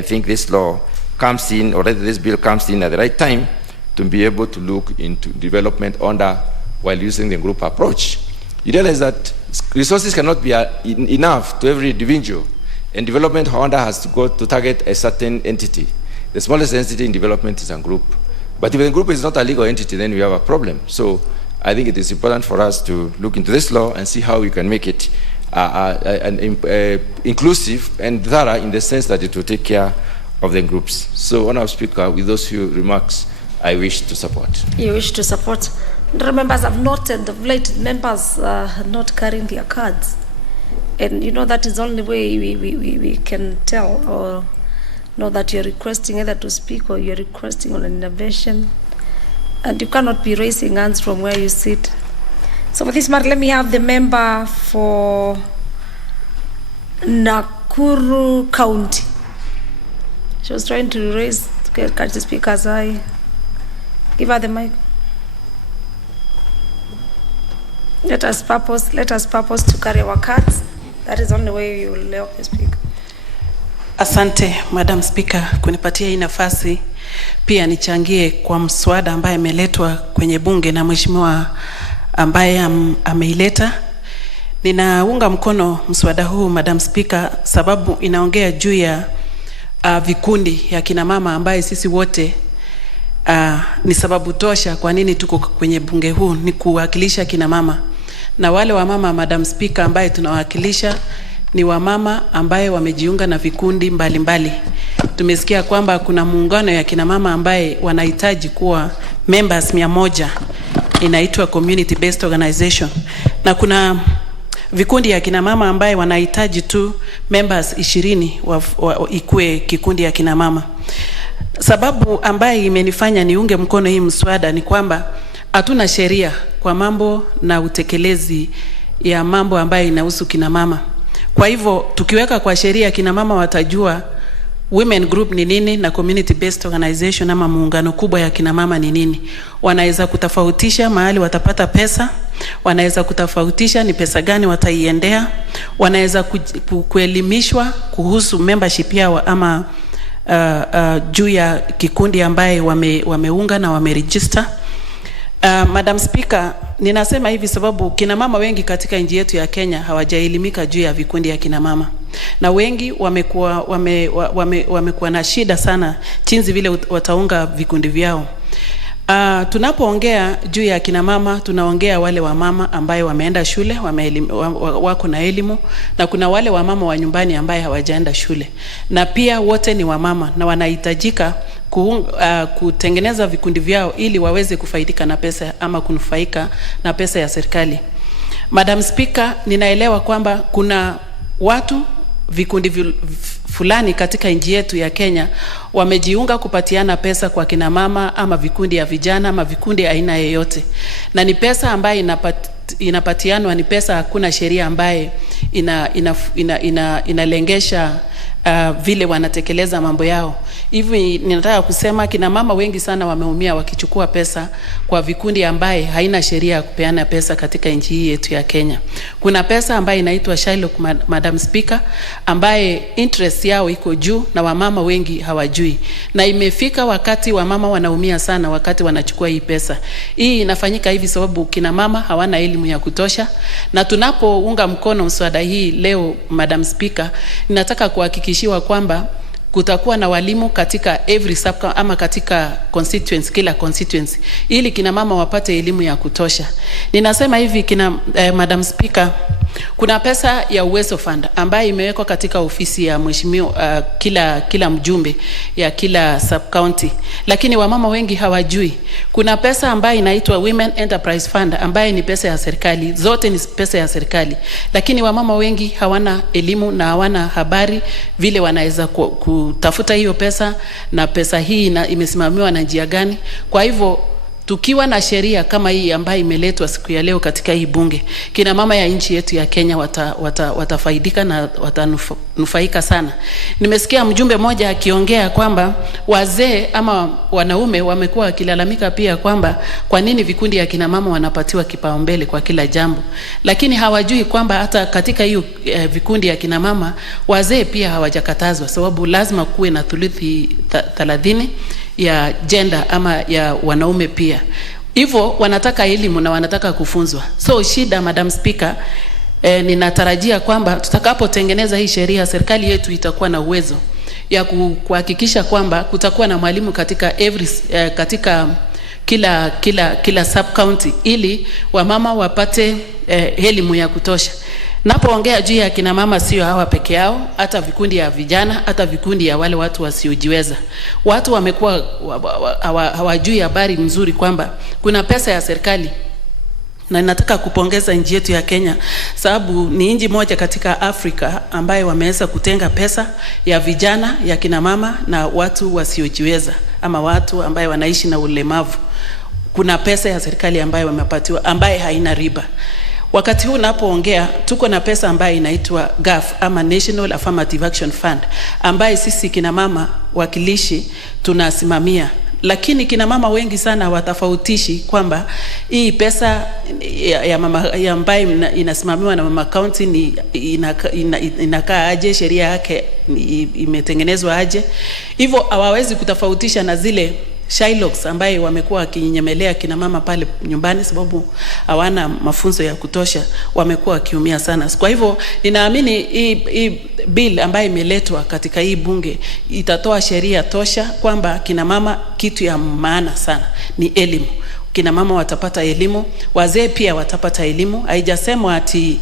think this law comes in, or rather this bill comes in at the right time to be able to look into development under while using the group approach. You realize that resources cannot be enough to every individual. And development, Honda has to go to target a certain entity. The smallest entity in development is a group. But if the group is not a legal entity, then we have a problem. So I think it is important for us to look into this law and see how we can make it inclusive and thorough in the sense that it will take care of the groups. So, Honourable Speaker, with those few remarks, I wish to support. You wish to support. The members have noted of late members not carrying their cards. And you know that is the only way we can tell or know that you're requesting either to speak or you're requesting on an intervention. And you cannot be raising hands from where you sit. So for this matter, let me have the member for Nakuru County. She was trying to raise, to catch the speaker's eye. Give her the mic. Let us purpose to carry our cards. That is the only way you will help the speaker. Asante, Madam Speaker, kunipatia hii nafasi pia nichangie kwa mswada ambaye ameletwa kwenye bunge na mheshimiwa ambaye ameileta. Ninaunga mkono mswada huu, Madam Speaker, sababu inaongea juu ya vikundi ya kina mama ambaye sisi wote ni sababu tosha kwa nini tuko kwenye bunge huu, ni kuwakilisha kina mama. Na wale wa mama, Madam Speaker, ambaye tunawakilisha ni wamama ambaye wamejiunga na vikundi mbalimbali. Tumesikia kwamba kuna muungano ya kina mama ambaye wanahitaji kuwa members 100, inaitwa community based organization, na kuna vikundi ya kina mama ambaye wanahitaji tu members 20 ikue kikundi ya kina mama. Sababu ambaye imenifanya niunge mkono hii mswada ni kwamba hatuna sheria kwa mambo na utekelezi ya mambo ambaye inahusu kina mama. Kwa hivyo tukiweka kwa sheria, kina mama watajua women group ni nini na community based organization ama muungano kubwa ya kina mama ni nini. Wanaweza kutofautisha mahali watapata pesa, wanaweza kutofautisha ni pesa gani wataiendea, wanaweza kuelimishwa kuhusu membership yao ama juu ya kikundi ambaye wameunga na wameregister. Madam Speaker, ninasema hivi sababu kina mama wengi katika nchi yetu ya Kenya hawajaelimika juu ya vikundi ya kina mama. Na wengi wamekuwa na shida sana jinsi vile wataunga vikundi vyao. Tunapoongea juu ya kina mama, tunaongea wale wa mama ambaye wameenda shule, wako na elimu, na kuna wale wa mama wa nyumbani ambaye hawajaenda shule. Na pia wote ni wa mama na wanahitajika kutengeneza vikundi vyao ili waweze kufaidika na pesa ama kunufaika na pesa ya serikali. Madam Speaker, ninaelewa kwamba kuna watu vikundi fulani katika nchi yetu ya Kenya wamejiunga kupatiana pesa kwa kina mama ama vikundi ya vijana ama vikundi aina yoyote. Na ni pesa ambaye inapatianwa, ni pesa hakuna sheria ambaye inalengesha vile wanatekeleza mambo yao. Hivi ninataka kusema kina mama wengi sana wameumia wakichukua pesa kwa vikundi ambaye haina sheria ya kupeana pesa katika nchi hii yetu ya Kenya. Kuna pesa ambaye inaitwa Shylock, Madam Speaker, ambaye interest yao iko juu na wamama wengi hawajui. Na imefika wakati wamama wanaumia sana wakati wanachukua hii pesa. Hii inafanyika hivi sababu kina mama hawana elimu ya kutosha. Na tunapounga mkono mswada hii leo, Madam Speaker, ninataka kuhakikishiwa kwamba kutakuwa na walimu katika every sub ama katika constituency, kila constituency, ili kina mama wapate elimu ya kutosha. Ninasema hivi Madam Speaker, kuna pesa ya Uwezo Fund ambayo imewekwa katika ofisi ya mheshimiwa kila mjumbe ya kila sub county, lakini wamama wengi hawajui. Kuna pesa ambayo inaitwa Women Enterprise Fund ambayo ni pesa ya serikali, zote ni pesa ya serikali, lakini wamama wengi hawana elimu na hawana habari vile wanaweza kutafuta hiyo pesa, na pesa hii imesimamiwa na njia gani. Kwa hivyo tukiwa na sheria kama hii ambayo imeletwa siku ya leo katika hii bunge, kina mama ya nchi yetu ya Kenya watafaidika na watanufaika sana. Nimesikia mjumbe mmoja akiongea kwamba wazee ama wanaume wamekuwa wakilalamika pia kwamba kwa nini vikundi ya kina mama wanapatiwa kipaumbele kwa kila jambo, lakini hawajui kwamba hata katika hiyo vikundi ya kina mama wazee pia hawajakatazwa, sababu lazima kuwe na thuluthi 30 ya gender ama ya wanaume pia. Hivyo wanataka elimu na wanataka kufunzwa. So shida, Madam Speaker, ninatarajia kwamba tutakapotengeneza hii sheria, serikali yetu itakuwa na uwezo ya kuhakikisha kwamba kutakuwa na mwalimu katika katika kila sub county, ili wamama wapate elimu ya kutosha. Napoongea juu ya kina mama, sio hawa peke yao, hata vikundi ya vijana, hata vikundi ya wale watu wasiojiweza. Watu wamekuwa hawajui habari nzuri kwamba kuna pesa ya serikali, na nataka kupongeza nchi yetu ya Kenya sababu ni nchi moja katika Afrika ambayo wameweza kutenga pesa ya vijana, ya kina mama na watu wasiojiweza ama watu ambayo wanaishi na ulemavu. Kuna pesa ya serikali ambayo wamepatiwa ambayo haina riba. Wakati huu napoongea tuko na pesa ambayo inaitwa GAF ama National Affirmative Action Fund ambayo sisi kina mama wakilishi tunasimamia, lakini kina mama wengi sana watafautishi kwamba hii pesa ya ambayo inasimamiwa na mama county ni inakaa aje, sheria yake imetengenezwa aje. Hivyo hawawezi kutofautisha na zile Shylocks ambaye wamekuwa wakinyemelea kina mama pale nyumbani sababu hawana mafunzo ya kutosha, wamekuwa wakiumia sana. Kwa hivyo ninaamini hii bill ambayo imeletwa katika hii bunge itatoa sheria tosha kwamba kina mama, kitu ya maana sana ni elimu. Kina mama watapata elimu, wazee pia watapata elimu. Haijasemwa ati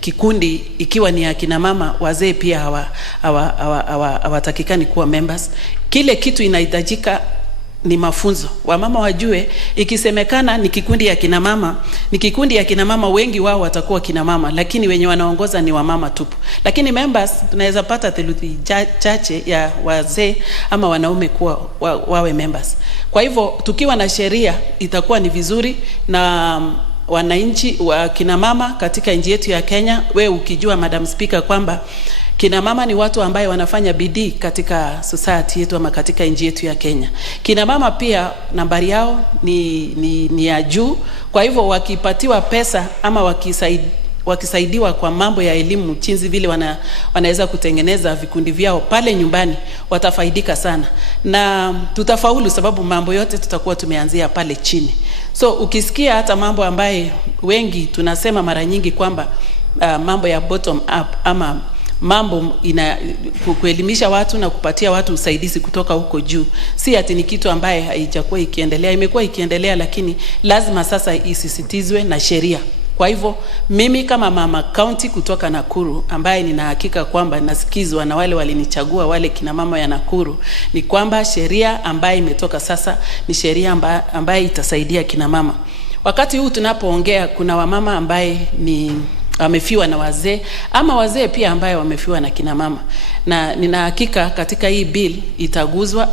kikundi ikiwa ni akina mama, wazee pia hawatakikani kuwa members. Kile kitu inahitajika ni mafunzo. Wamama wajue ikisemekana ni kikundi ya kina mama, ni kikundi ya kina mama, wengi wao watakuwa kina mama, lakini wenye wanaongoza ni wamama tupu. Lakini members tunaweza pata theluthi chache ya wazee ama wanaume kuwa wawe members. Kwa hivyo tukiwa na sheria itakuwa ni vizuri, na wananchi wa kina mama katika nchi yetu ya Kenya, we ukijua Madam Speaker kwamba kina mama ni watu ambaye wanafanya bidii katika society yetu ama katika nchi yetu ya Kenya. Kina mama pia nambari yao ni ya juu. Kwa hivyo wakipatiwa pesa ama wakisaidiwa kwa mambo ya elimu, chinzi vile wanaweza kutengeneza vikundi vyao pale nyumbani, watafaidika sana na tutafaulu, sababu mambo yote tutakuwa tumeanzia pale chini. So ukisikia hata mambo ambaye wengi tunasema mara nyingi kwamba mambo ya bottom up ama mambo kuelimisha watu na kupatia watu usaidizi kutoka huko juu, si ati ni kitu ambaye haijakuwa ikiendelea. Imekuwa ikiendelea, lakini lazima sasa isisitizwe na sheria. Kwa hivyo mimi kama mama county kutoka Nakuru, ambaye nina hakika kwamba nasikizwa na wale walinichagua, wale kina mama ya Nakuru, ni kwamba sheria ambaye imetoka sasa ni sheria ambaye itasaidia kina mama. Wakati huu tunapoongea kuna wamama ambaye ni wamefiwa na wazee, ama wazee pia ambaye wamefiwa na kina mama, na nina hakika katika hii bill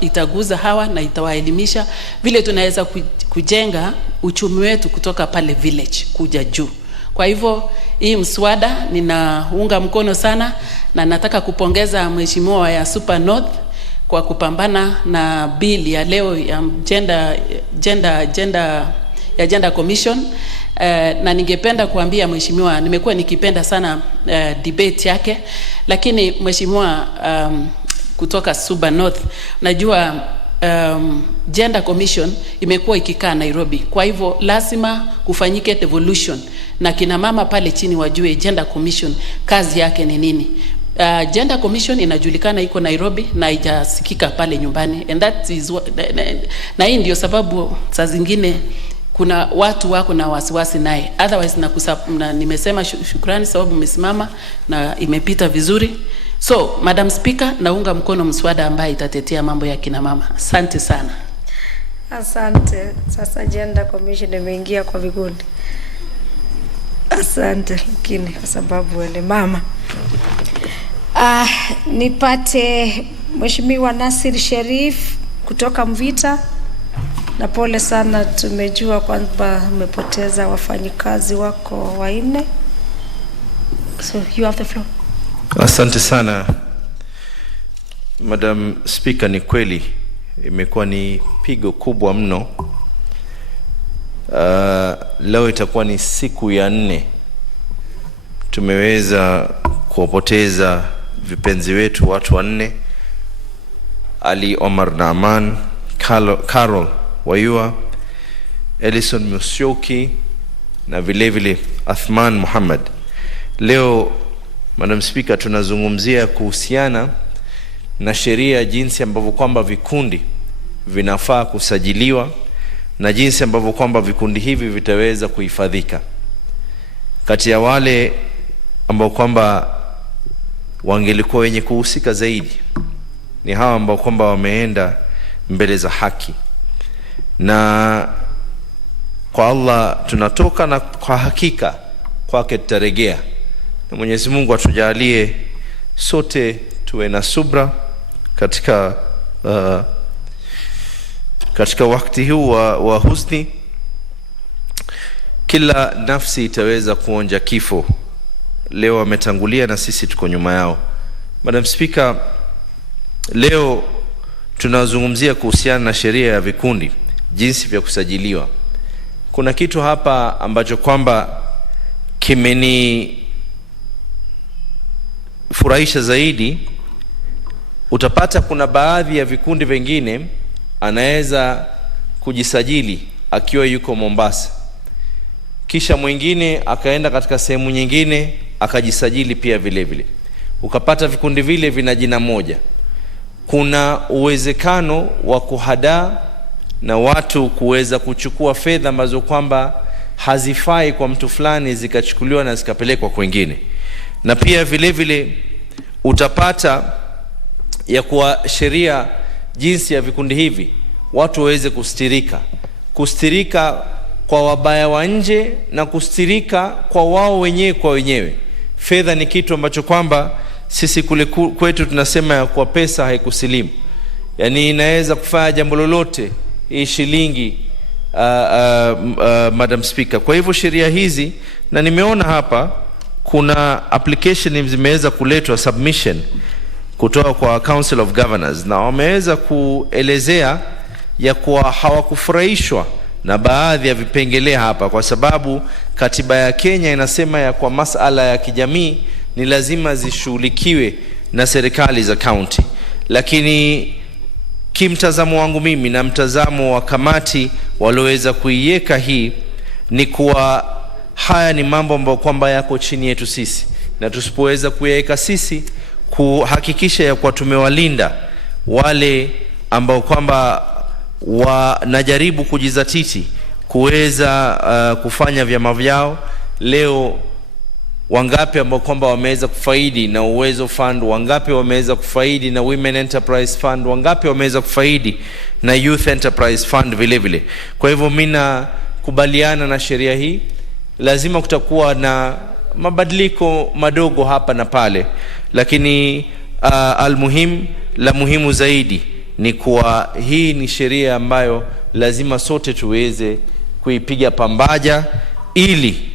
itaguza hawa na itawaelimisha vile tunaweza kujenga uchumi wetu kutoka pale village kuja juu. Kwa hivyo hii mswada ninaunga mkono sana, na nataka kupongeza mheshimiwa ya Super North kwa kupambana na bill ya leo ya gender commission. Na ningependa kuambia mheshimiwa, nimekuwa nikipenda sana debate yake, lakini mheshimiwa kutoka Super North, najua gender commission imekuwa ikikaa Nairobi. Kwa hivyo lazima kufanyike devolution na kina mama pale chini wajue gender commission kazi yake ni nini. Gender Commission inajulikana iko Nairobi na haijasikika pale nyumbani, and that is what, na hii ndio sababu saa zingine kuna watu wako na wasiwasi naye. Otherwise nimesema shukrani sababu umesimama na imepita vizuri. So Madam Speaker, naunga mkono mswada ambaye itatetea mambo ya kina mama. Asante sana. Asante. Sasa Gender Commission imeingia kwa vikundi. Asante lakini kwa sababu wale mama. Nipate Mheshimiwa Nasir Sherif kutoka Mvita. Na pole sana, tumejua kwamba umepoteza wafanyikazi wako 4. So you have the floor. Asante sana Madam Speaker, ni kweli imekuwa ni pigo kubwa mno. Leo itakuwa ni siku ya 4 tumeweza kuwapoteza vipenzi wetu watu 4: Ali Omar Naaman, Carol Wayua, Ellison Musyoki na vile vile Athman Muhammad. Leo Madam Speaker, tunazungumzia kuhusiana na sheria jinsi ambavyo kwamba vikundi vinafaa kusajiliwa na jinsi ambavyo kwamba vikundi hivi vitaweza kuhifadhika. Kati ya wale ambao kwamba wangelikuwa wenye kuhusika zaidi ni hawa ambao kwamba wameenda mbele za haki, na kwa Allah tunatoka na kwa hakika kwake tutarejea. Na Mwenyezi Mungu atujalie sote tuwe na subra katika wakati huu wa husni. Kila nafsi itaweza kuonja kifo. Leo wametangulia na sisi tuko nyuma yao. Madam Speaker, leo tunazungumzia kuhusiana na sheria ya vikundi, jinsi vya kusajiliwa. Kuna kitu hapa ambacho kwamba kimeni furahisha zaidi. Utapata kuna baadhi ya vikundi vingine anaweza kujisajili akiwa yuko Mombasa, kisha mwingine akaenda katika sehemu nyingine akajisajili pia vile vile. Ukapata vikundi vile vina jina moja. Kuna uwezekano wa kuhadaa na watu kuweza kuchukua fedha ambazo kwamba hazifai kwa mtu fulani zikachukuliwa na zikapelekwa kwingine. Na pia vile vile utapata ya kuwa sheria jinsi ya vikundi hivi watu waweze kustirika kwa wabaya wa nje na kustirika kwa wao wenyewe kwa wenyewe. Fedha ni kitu ambacho kwamba sisi kule kwetu tunasema ya kwa pesa haikusilimu. Yani inaweza kufanya jambo lolote hii shilingi Madam Speaker. Kwa hivyo sheria hizi, na nimeona hapa kuna application zimeweza kuletwa submission kutoka kwa Council of Governors, na wameweza kuelezea ya kuwa hawakufurahishwa na baadhi ya vipengele hapa, kwa sababu katiba ya Kenya inasema ya kwa masala ya kijamii ni lazima zishughulikiwe na serikali za county. Lakini kimtazamo wangu mimi na mtazamo wa kamati walioweza kuiweka hii ni kuwa haya ni mambo ambayo kwamba yako chini yetu sisi, na tusipoweza kuyaweka sisi kuhakikisha ya kuwa tumewalinda wale ambao kwamba wanajaribu kujizatiti kuweza kufanya vyama vyao. Leo wangapi ambao kwamba wameweza kufaidi na Uwezo Fund, wangapi wameweza kufaidi na Women Enterprise Fund, wangapi wameweza kufaidi na Youth Enterprise Fund vile vile. Kwa hivyo mimi nakubaliana na sheria hii. Lazima kutakuwa na mabadiliko madogo hapa na pale, lakini la muhimu zaidi ni kuwa hii ni sheria ambayo lazima sote tuweze kuipiga pambaja, ili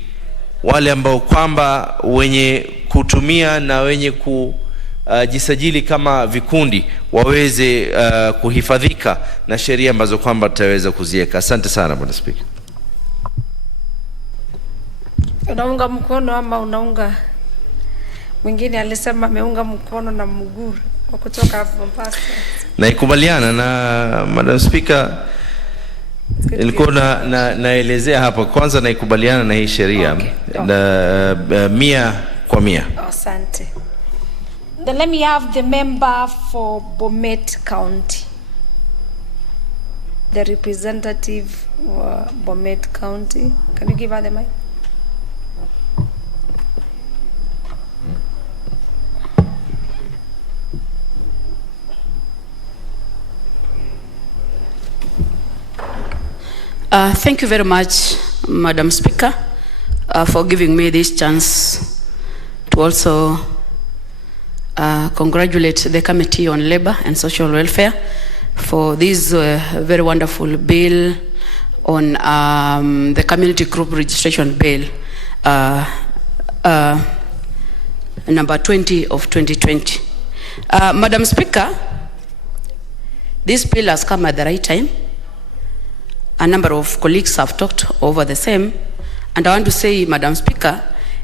wale ambao kwamba wenye kutumia na wenye kujisajili kama vikundi waweze kuhifadhika na sheria ambazo kwamba tutaweza kuziweka. Asante sana Bwana Speaker. Unaunga mkono ama unaunga? Mwingine alisema ameunga mkono na Muguru wa kutoka Mombasa. Naikubaliana na Madam Speaker. Ilikuwa naelezea hapa kwanza, naikubaliana na hii sheria na 100%. Asante. Then let me have the member for Bomet County. The representative for Bomet County. Can you give her the mic? Thank you very much, Madam Speaker, for giving me this chance to also congratulate the Committee on Labor and Social Welfare for this very wonderful bill on the Community Group Registration Bill, number 20 of 2020. Madam Speaker, this bill has come at the right time. A number of colleagues have talked over the same, and I want to say, Madam Speaker,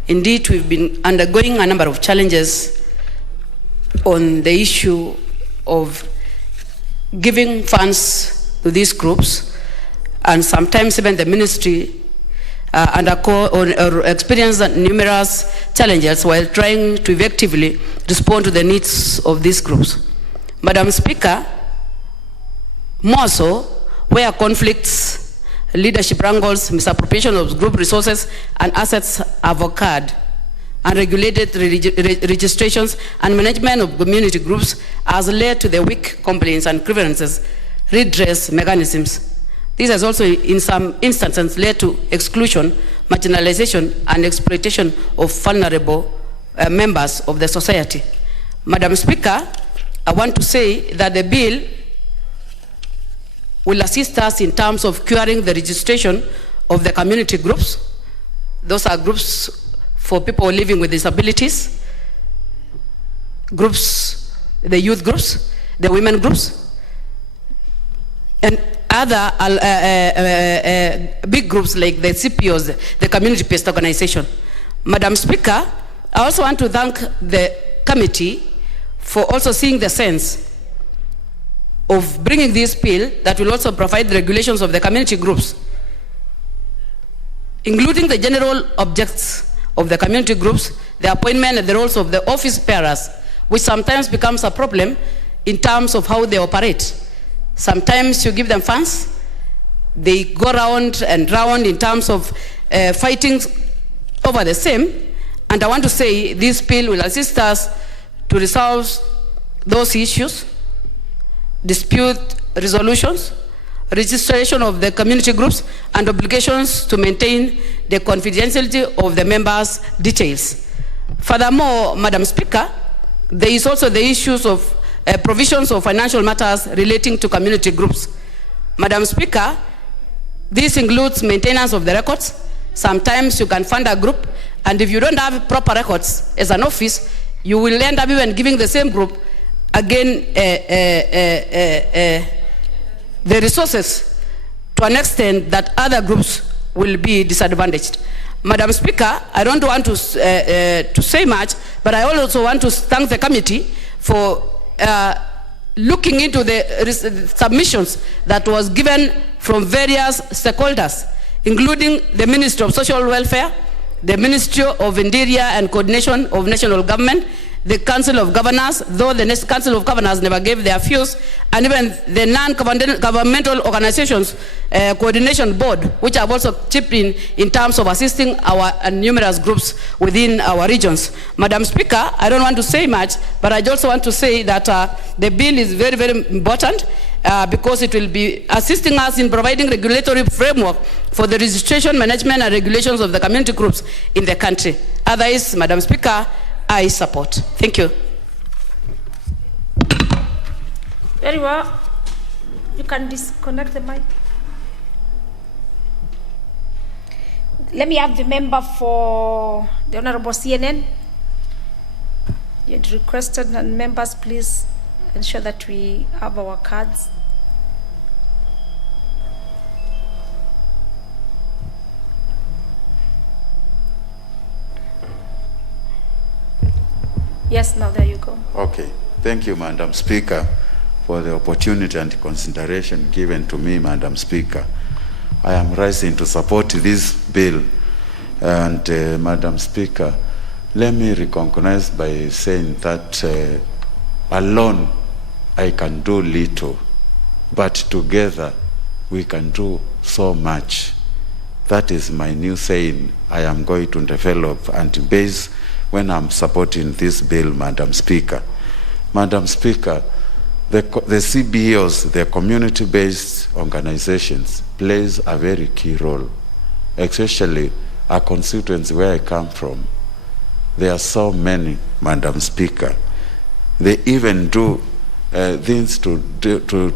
indeed we've been undergoing a number of challenges on the issue of giving funds to these groups, and sometimes even the ministry experienced numerous challenges while trying to effectively respond to the needs of these groups. Madam Speaker, more so, where conflicts, leadership wrangles, misappropriation of group resources and assets have occurred, unregulated registrations and management of community groups has led to the weak complaints and grievances redress mechanisms. This has also in some instances led to exclusion, marginalization and exploitation of vulnerable members of the society. Madam Speaker, I want to say that the bill will assist us in terms of curing the registration of the community groups. Those are groups for people living with disabilities, groups, the youth groups, the women groups, and other big groups like the CPOs, the community-based organization. Madam Speaker, I also want to thank the committee for also seeing the sense of bringing this bill that will also provide the regulations of the community groups, including the general objects of the community groups, the appointment and the roles of the office bearers, which sometimes becomes a problem in terms of how they operate. Sometimes you give them funds, they go round and round in terms of fighting over the same, and I want to say this bill will assist us to resolve those issues, dispute resolutions, registration of the community groups, and obligations to maintain the confidentiality of the members' details. Furthermore, Madam Speaker, there is also the issues of provisions of financial matters relating to community groups. Madam Speaker, this includes maintenance of the records. Sometimes you can fund a group, and if you don't have proper records as an office, you will end up even giving the same group again the resources to an extent that other groups will be disadvantaged. Madam Speaker, I don't want to say much, but I also want to thank the committee for looking into the submissions that was given from various stakeholders, including the Ministry of Social Welfare, the Ministry of Interior and Coordination of National Government, the Council of Governors, though the Council of Governors never gave their views, and even the non-governmental organizations coordination board, which have also chipped in terms of assisting our numerous groups within our regions. Madam Speaker, I don't want to say much, but I also want to say that the bill is very, very important because it will be assisting us in providing regulatory framework for the registration, management, and regulations of the community groups in the country. Otherwise, Madam Speaker, I support. Thank you. Very well. You can disconnect the mic. Let me have the member for the Honorable CNN. You had requested, and members, please ensure that we have our cards. Yes, now there you go. Okay. Thank you, Madam Speaker, for the opportunity and consideration given to me, Madam Speaker. I am rising to support this bill. And Madam Speaker, let me recognize by saying that alone I can do little, but together we can do so much. That is my new saying I am going to develop and base when I'm supporting this bill, Madam Speaker. Madam Speaker, the CBOs, the community-based organizations, plays a very key role, especially a constituency where I come from. There are so many, Madam Speaker. They even do things to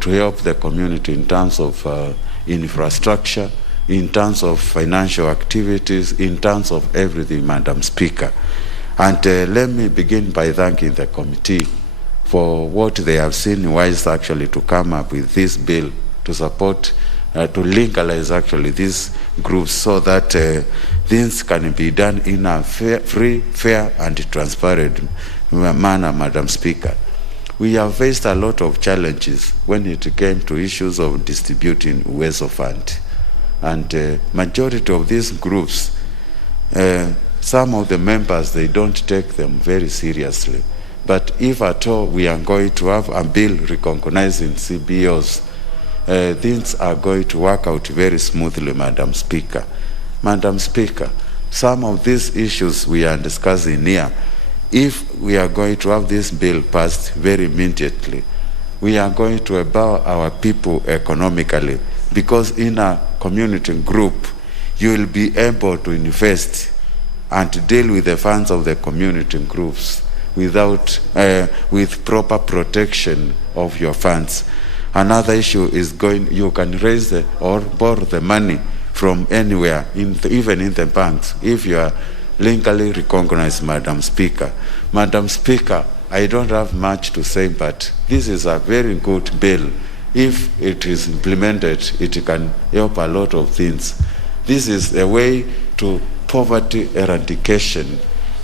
help the community in terms of infrastructure, in terms of financial activities, in terms of everything, Madam Speaker. And let me begin by thanking the committee for what they have seen wise actually to come up with this bill to support, to legalize actually these groups so that things can be done in a free, fair, and transparent manner, Madam Speaker. We have faced a lot of challenges when it came to issues of distributing Uwezo Fund. And majority of these groups, some of the members, they don't take them very seriously. But if at all we are going to have a bill recognizing CBOs, things are going to work out very smoothly, Madam Speaker. Madam Speaker, some of these issues we are discussing here, if we are going to have this bill passed very immediately, we are going to empower our people economically, because in a community group, you will be able to invest and deal with the funds of the community groups without, with proper protection of your funds. Another issue is you can raise or borrow the money from anywhere, even in the banks, if you are legally recognized, Madam Speaker. Madam Speaker, I don't have much to say, but this is a very good bill. If it is implemented, it can help a lot of things. This is a way to poverty eradication.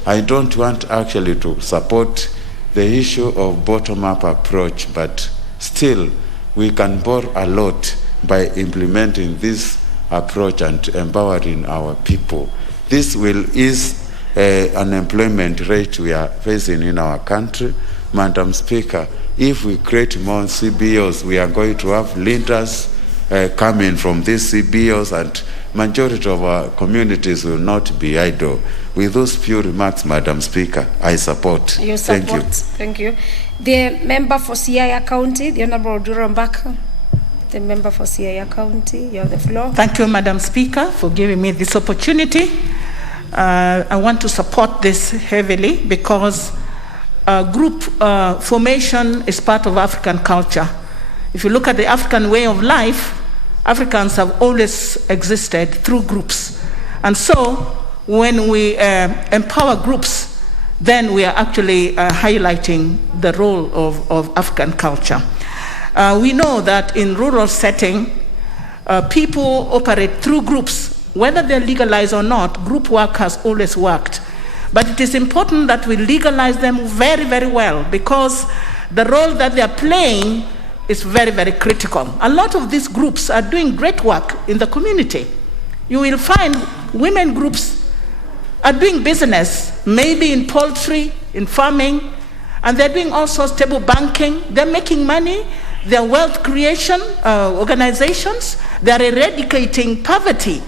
I don't want actually to support the issue of bottom-up approach, but still we can borrow a lot by implementing this approach and empowering our people. This will ease unemployment rate we are facing in our country. Madam Speaker, if we create more CBOs, we are going to have leaders coming from these CBOs, and majority of our communities will not be idle. With those few remarks, Madam Speaker, I support. You support. Thank you. Thank you. The member for Siaya County, the Honorable Durambaka. The member for Siaya County, you have the floor. Thank you, Madam Speaker, for giving me this opportunity. I want to support this heavily because group formation is part of African culture. If you look at the African way of life, Africans have always existed through groups. And so when we empower groups, then we are actually highlighting the role of African culture. We know that in rural setting, people operate through groups. Whether they're legalized or not, group work has always worked. But it is important that we legalize them very, very well, because the role that they're playing is very, very critical. A lot of these groups are doing great work in the community. You will find women groups are doing business, maybe in poultry, in farming, and they're doing also stable banking. They're making money. They're wealth creation organizations. They're eradicating poverty.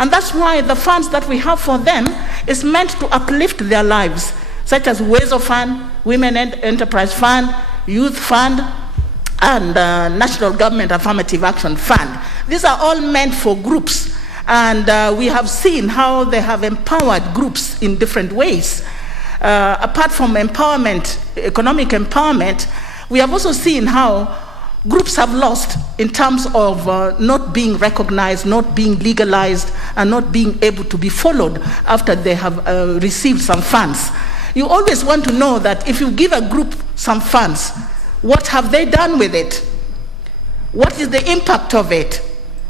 And that's why the funds that we have for them is meant to uplift their lives, such as Uwezo Fund, Women Enterprise Fund, Youth Fund, and National Government Affirmative Action Fund. These are all meant for groups. And we have seen how they have empowered groups in different ways. Apart from empowerment, economic empowerment, we have also seen how groups have lost in terms of not being recognized, not being legalized, and not being able to be followed after they have received some funds. You always want to know that if you give a group some funds, what have they done with it? What is the impact of it?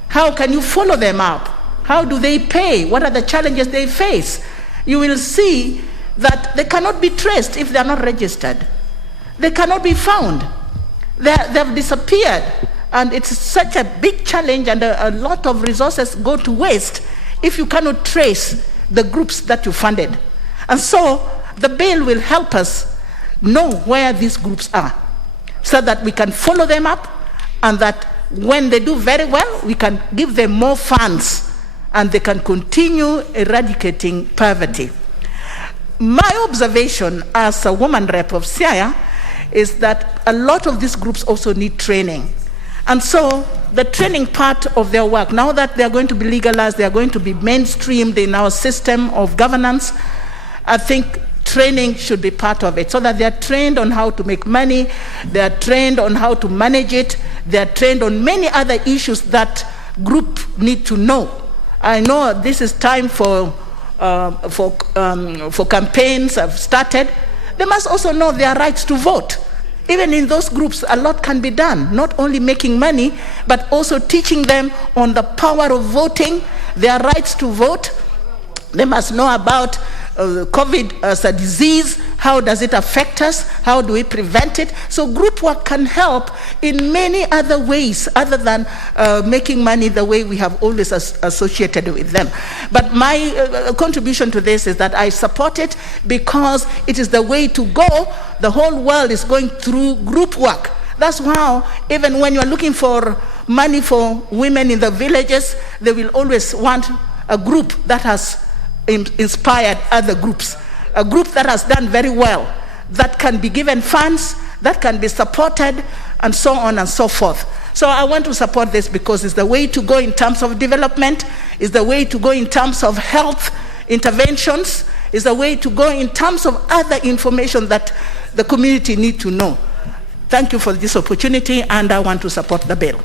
How can you follow them up? How do they pay? What are the challenges they face? You will see that they cannot be traced if they are not registered. They cannot be found. They have disappeared, and it's such a big challenge, and a lot of resources go to waste if you cannot trace the groups that you funded. And so the bill will help us know where these groups are so that we can follow them up, and that when they do very well, we can give them more funds and they can continue eradicating poverty. My observation as a woman rep of Siaya is that a lot of these groups also need training. And so the training part of their work, now that they are going to be legalized, they are going to be mainstreamed in our system of governance, I think training should be part of it, so that they are trained on how to make money, they are trained on how to manage it, they are trained on many other issues that group need to know. I know this is time for campaigns have started. They must also know their rights to vote. Even in those groups, a lot can be done, not only making money, but also teaching them on the power of voting, their rights to vote. They must know about COVID as a disease. How does it affect us? How do we prevent it? So group work can help in many other ways other than making money the way we have always associated with them. But my contribution to this is that I support it because it is the way to go. The whole world is going through group work. That's how even when you're looking for money for women in the villages, they will always want a group that has inspired other groups, a group that has done very well, that can be given funds, that can be supported, and so on and so forth. So I want to support this because it's the way to go in terms of development, it's the way to go in terms of health interventions, it's the way to go in terms of other information that the community need to know. Thank you for this opportunity, and I want to support the bill.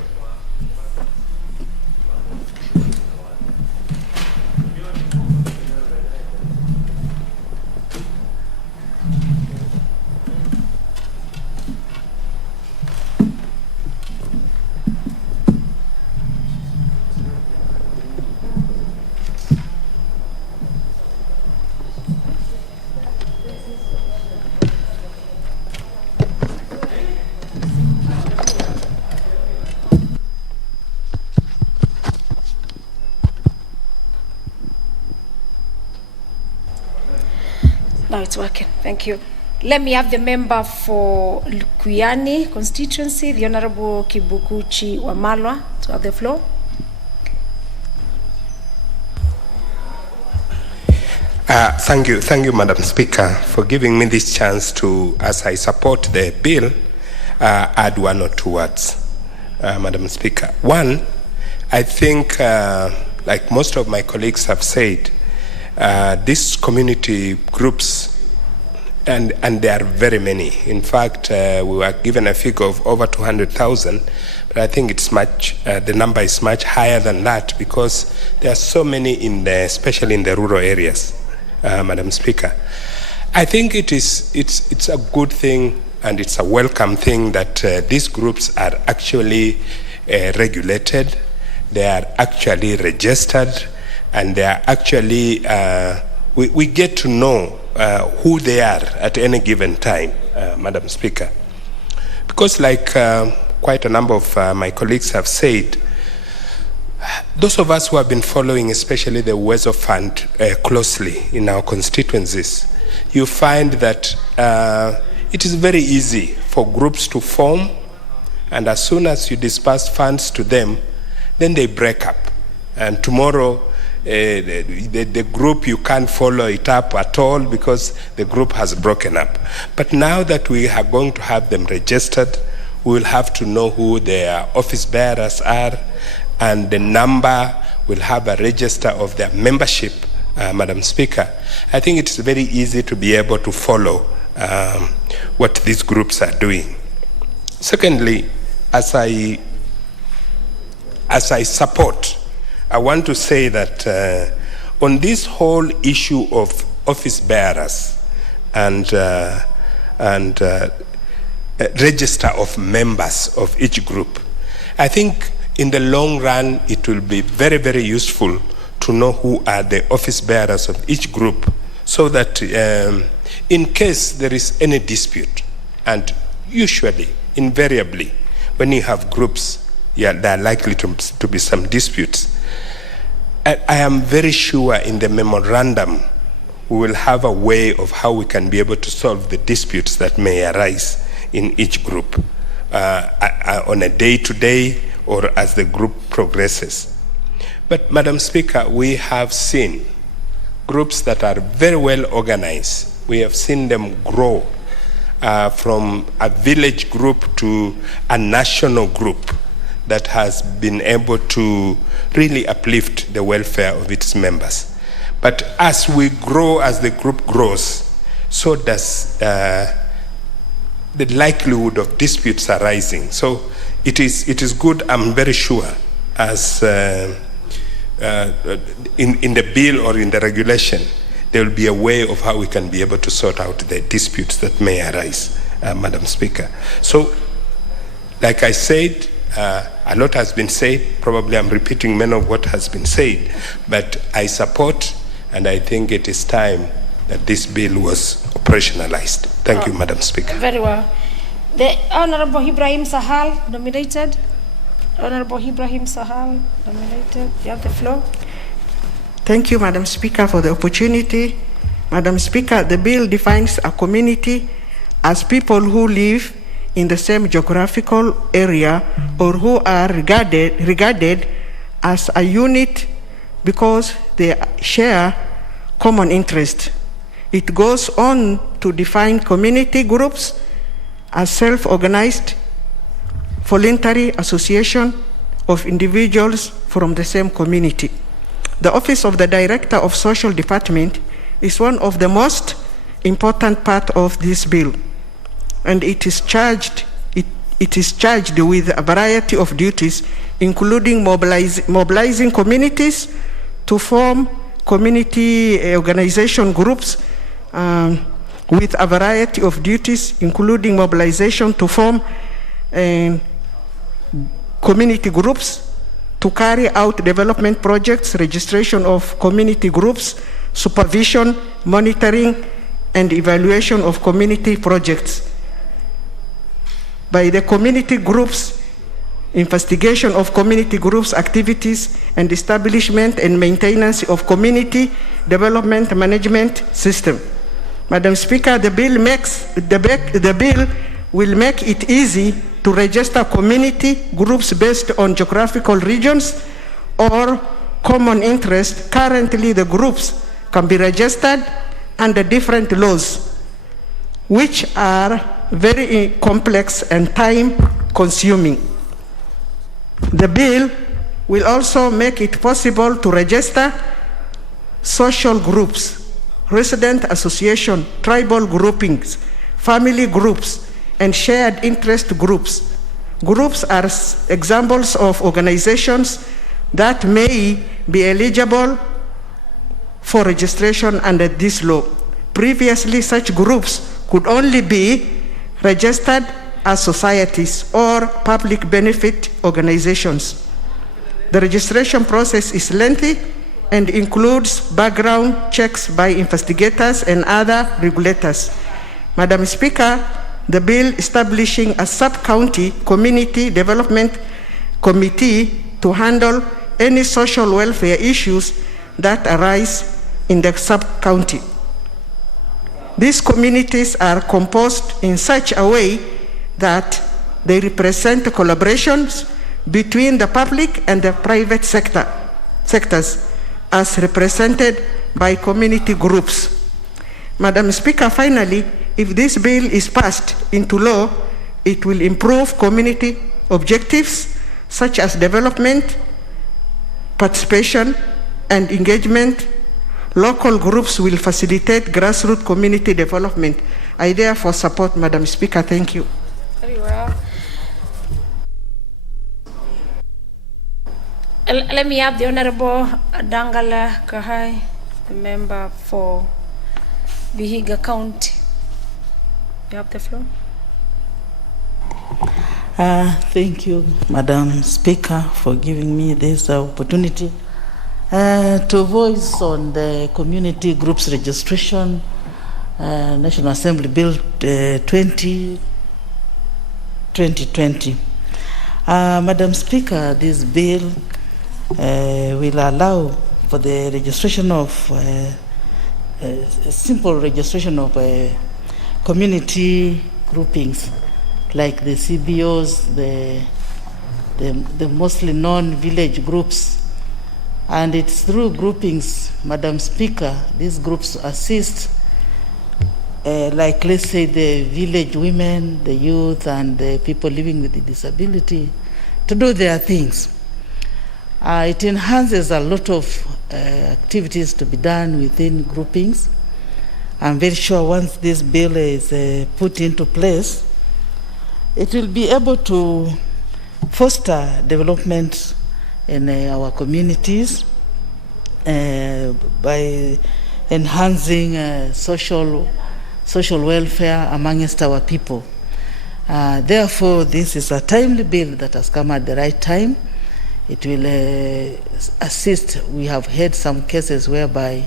Now it's working. Thank you. Let me have the member for Lukuyani constituency, the Honorable Kibukuchi Wamalwa, to have the floor. Thank you, Madam Speaker, for giving me this chance to, as I support the bill, add one or two words, Madam Speaker. One, I think, like most of my colleagues have said, these community groups, and there are very many. In fact, we were given a figure of over 200,000, but I think it's much. The number is much higher than that because there are so many especially in the rural areas, Madam Speaker. I think it's a good thing and it's a welcome thing that these groups are actually regulated. They are actually registered. And they are actually, we get to know who they are at any given time, Madam Speaker. Because like quite a number of my colleagues have said, those of us who have been following especially the Uwezo Fund closely in our constituencies, you find that it is very easy for groups to form, and as soon as you disperse funds to them, then they break up. And tomorrow, the group, you can't follow it up at all because the group has broken up. But now that we are going to have them registered, we will have to know who their office bearers are, and the number will have a register of their membership, Madam Speaker. I think it's very easy to be able to follow what these groups are doing. Secondly, as I support, I want to say that on this whole issue of office bearers and register of members of each group, I think in the long run it will be very, very useful to know who are the office bearers of each group, so that in case there is any dispute, and usually, invariably, when you have groups, there are likely to be some disputes. I am very sure in the memorandum we will have a way of how we can be able to solve the disputes that may arise in each group on a day-to-day or as the group progresses. But, Madam Speaker, we have seen groups that are very well organized. We have seen them grow from a village group to a national group that has been able to really uplift the welfare of its members. But as we grow, as the group grows, so does the likelihood of disputes arising. So it is good, I'm very sure, as in the bill or in the regulation, there will be a way of how we can be able to sort out the disputes that may arise, Madam Speaker. So, like I said, a lot has been said. Probably I'm repeating many of what has been said, but I support, and I think it is time that this bill was operationalized. Thank you, Madam Speaker. Very well. The Honorable Ibrahim Sahal, nominated. Honorable Ibrahim Sahal, nominated. You have the floor. Thank you, Madam Speaker, for the opportunity. Madam Speaker, the bill defines a community as people who live in the same geographical area or who are regarded as a unit because they share common interest. It goes on to define community groups as self-organized voluntary association of individuals from the same community. The Office of the Director of Social Department is one of the most important part of this bill, and it is charged with a variety of duties, including mobilizing communities to form community organization groups with a variety of duties, including mobilization to form community groups, to carry out development projects, registration of community groups, supervision, monitoring, and evaluation of community projects. By the community groups, investigation of community groups' activities, and establishment and maintenance of community development management system. Madam Speaker, the bill will make it easy to register community groups based on geographical regions or common interest. Currently, the groups can be registered under different laws, which are very complex and time-consuming. The bill will also make it possible to register social groups, resident association, tribal groupings, family groups, and shared interest groups. Groups are examples of organizations that may be eligible for registration under this law. Previously, such groups could only be registered as societies or public benefit organizations. The registration process is lengthy and includes background checks by investigators and other regulators. Madam Speaker, the bill establishing a sub-county community development committee to handle any social welfare issues that arise in the sub-county. These communities are composed in such a way that they represent collaborations between the public and the private sectors as represented by community groups. Madam Speaker, finally, if this bill is passed into law, it will improve community objectives such as development, participation, and engagement. Local groups will facilitate grassroots community development. I therefore support, Madam Speaker. Thank you. Very well. Let me have the Honorable Dangala Kahai, the member for Vihiga County. You have the floor. Thank you, Madam Speaker, for giving me this opportunity to voice on the community groups registration, National Assembly Bill 2020. Madam Speaker, this bill will allow for the registration of simple registration of community groupings like the CBOs, the mostly non-village groups. And it's through groupings, Madam Speaker, these groups assist, like let's say the village women, the youth, and the people living with the disability to do their things. It enhances a lot of activities to be done within groupings. I'm very sure once this bill is put into place, it will be able to foster development in our communities by enhancing social welfare amongst our people. Therefore, this is a timely bill that has come at the right time. It will assist. We have had some cases whereby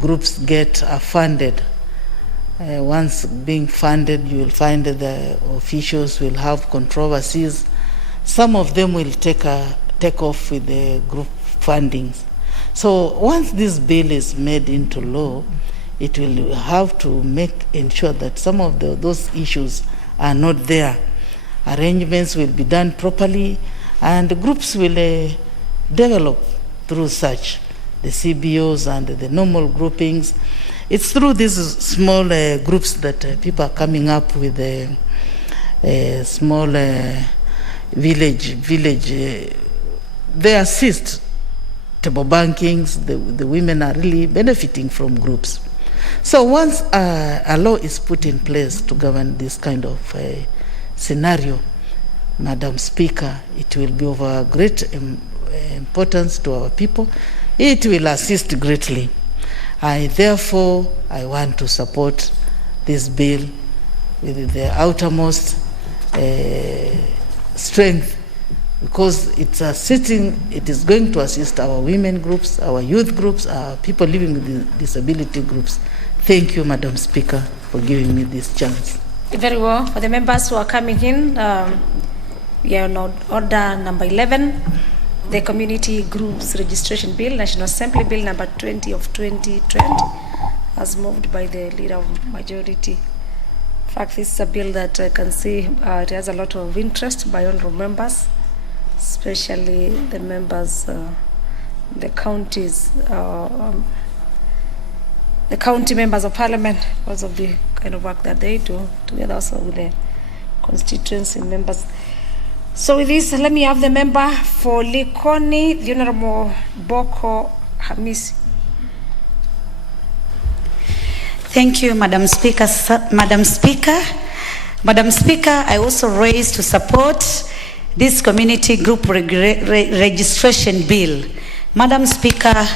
groups get funded. Once being funded, you will find that the officials will have controversies. Some of them will take off with the group fundings. So once this bill is made into law, it will have to ensure that some of those issues are not there. Arrangements will be done properly, and the groups will develop through such, the CBOs and the normal groupings. It's through these small groups that people are coming up with small village. They assist table bankings. The women are really benefiting from groups. So once a law is put in place to govern this kind of scenario, Madam Speaker, it will be of great importance to our people. It will assist greatly. Therefore, I want to support this bill with the outermost strength, because it is going to assist our women groups, our youth groups, our people living with disability groups. Thank you, Madam Speaker, for giving me this chance. Very well. For the members who are coming in, we are on order number 11, the Community Groups Registration Bill, National Assembly Bill number 20 of 2020, as moved by the Leader of Majority. In fact, this is a bill that I can see it has a lot of interest by honorable members, especially the members, the counties, the county members of parliament, because of the kind of work that they do, together also with the constituency members. So with this, let me have the member for Likoni, the Honorable Boko Hamisi. Thank you, Madam Speaker. Madam Speaker, I also raised to support this community group registration bill. Madam Speaker,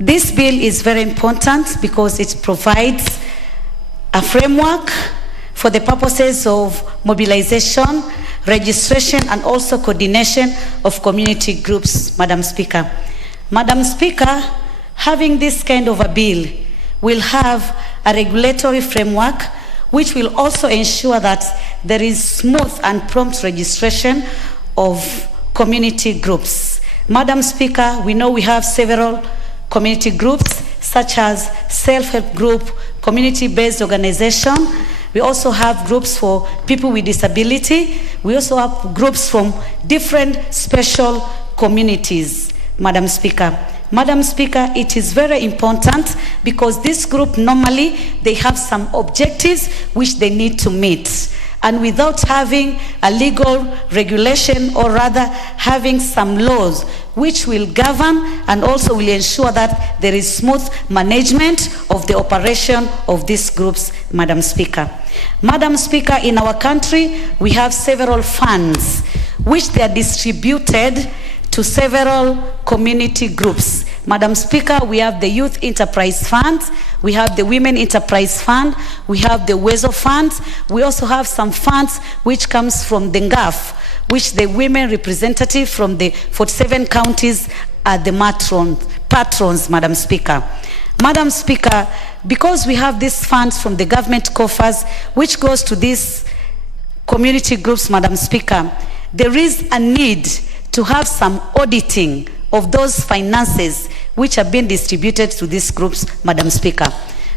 this bill is very important because it provides a framework for the purposes of mobilization, registration, and also coordination of community groups, Madam Speaker. Madam Speaker, having this kind of a bill will have a regulatory framework which will also ensure that there is smooth and prompt registration of community groups. Madam Speaker, we know we have several community groups such as self-help group, community-based organization. We also have groups for people with disability. We also have groups from different special communities, Madam Speaker. Madam Speaker, it is very important because this group normally, they have some objectives which they need to meet. And without having a legal regulation, or rather having some laws which will govern and also will ensure that there is smooth management of the operation of these groups, Madam Speaker. Madam Speaker, in our country, we have several funds which they are distributed to several community groups. Madam Speaker, we have the Youth Enterprise Fund, we have the Women Enterprise Fund, we have the WEZO Fund, we also have some funds which comes from the NGAF, which the women representative from the 47 counties are the patrons, Madam Speaker. Madam Speaker, because we have these funds from the government coffers, which goes to these community groups, Madam Speaker, there is a need to have some auditing of those finances which have been distributed to these groups, Madam Speaker.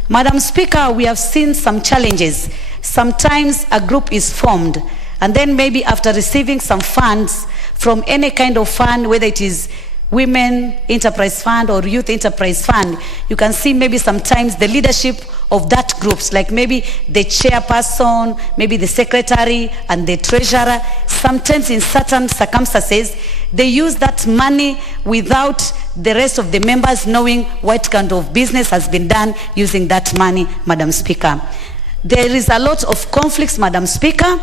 Madam Speaker, we have seen some challenges. Sometimes a group is formed, and then maybe after receiving some funds from any kind of fund, whether it is Women Enterprise Fund or Youth Enterprise Fund, you can see maybe sometimes the leadership of that groups, like maybe the chairperson, maybe the secretary and the treasurer, sometimes in certain circumstances, they use that money without the rest of the members knowing what kind of business has been done using that money, Madam Speaker. There is a lot of conflicts, Madam Speaker,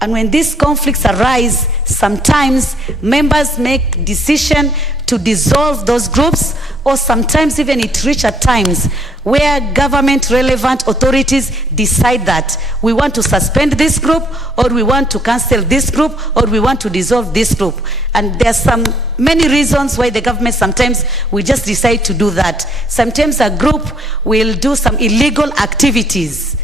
and when these conflicts arise, sometimes members make decision to dissolve those groups, or sometimes even it reaches at times where government relevant authorities decide that we want to suspend this group, or we want to cancel this group, or we want to dissolve this group. And there's many reasons why the government sometimes will just decide to do that. Sometimes a group will do some illegal activities.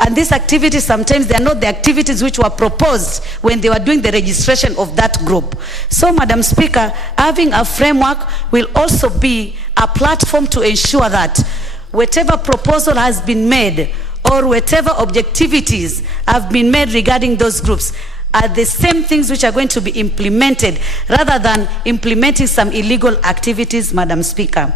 And these activities, sometimes they are not the activities which were proposed when they were doing the registration of that group. So, Madam Speaker, having a framework will also be a platform to ensure that whatever proposal has been made or whatever objectivities have been made regarding those groups are the same things which are going to be implemented, rather than implementing some illegal activities, Madam Speaker.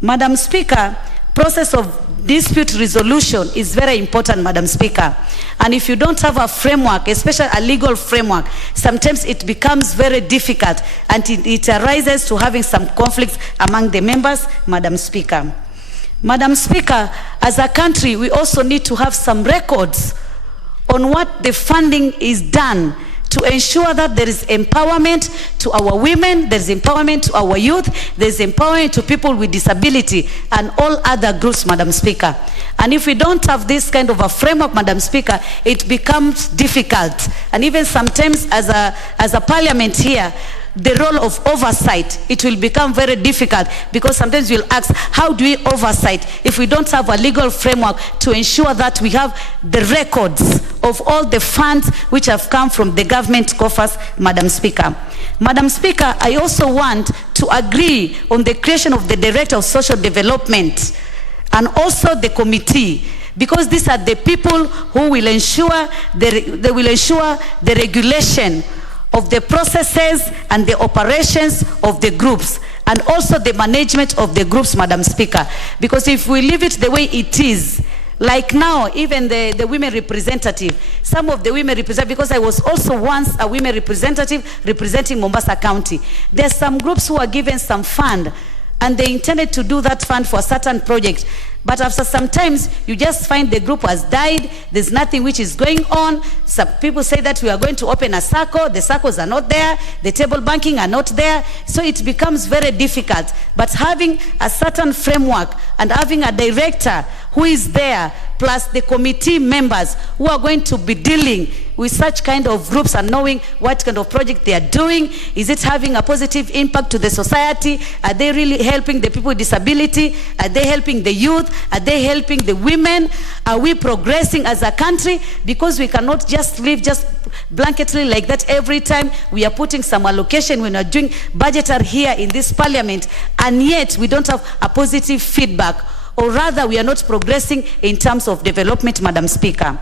Madam Speaker, process of dispute resolution is very important, Madam Speaker. And if you don't have a framework, especially a legal framework, sometimes it becomes very difficult, and it arises to having some conflicts among the members, Madam Speaker. Madam Speaker, as a country, we also need to have some records on what the funding is done to ensure that there is empowerment to our women, there is empowerment to our youth, there is empowerment to people with disability and all other groups, Madam Speaker. And if we don't have this kind of a framework, Madam Speaker, it becomes difficult. And even sometimes as a parliament here, the role of oversight, it will become very difficult, because sometimes we'll ask, how do we oversight if we don't have a legal framework to ensure that we have the records of all the funds which have come from the government coffers, Madam Speaker. Madam Speaker, I also want to agree on the creation of the Director of Social Development and also the committee, because these are the people who will ensure they will ensure the regulation of the processes and the operations of the groups, and also the management of the groups, Madam Speaker. Because if we leave it the way it is, like now, even the women representative, some of the women representative, because I was also once a women representative representing Mombasa County, there's some groups who are given some fund, and they intended to do that fund for a certain project. But after sometimes, you just find the group has died, there's nothing which is going on. Some people say that we are going to open a circle, the circles are not there, the table banking are not there, so it becomes very difficult. But having a certain framework and having a director who is there, plus the committee members who are going to be dealing with such kind of groups and knowing what kind of project they are doing. Is it having a positive impact to the society? Are they really helping the people with disability? Are they helping the youth? Are they helping the women? Are we progressing as a country? Because we cannot just live just blanketly like that every time we are putting some allocation when we are doing budgetary here in this parliament, and yet we don't have a positive feedback, or rather we are not progressing in terms of development, Madam Speaker.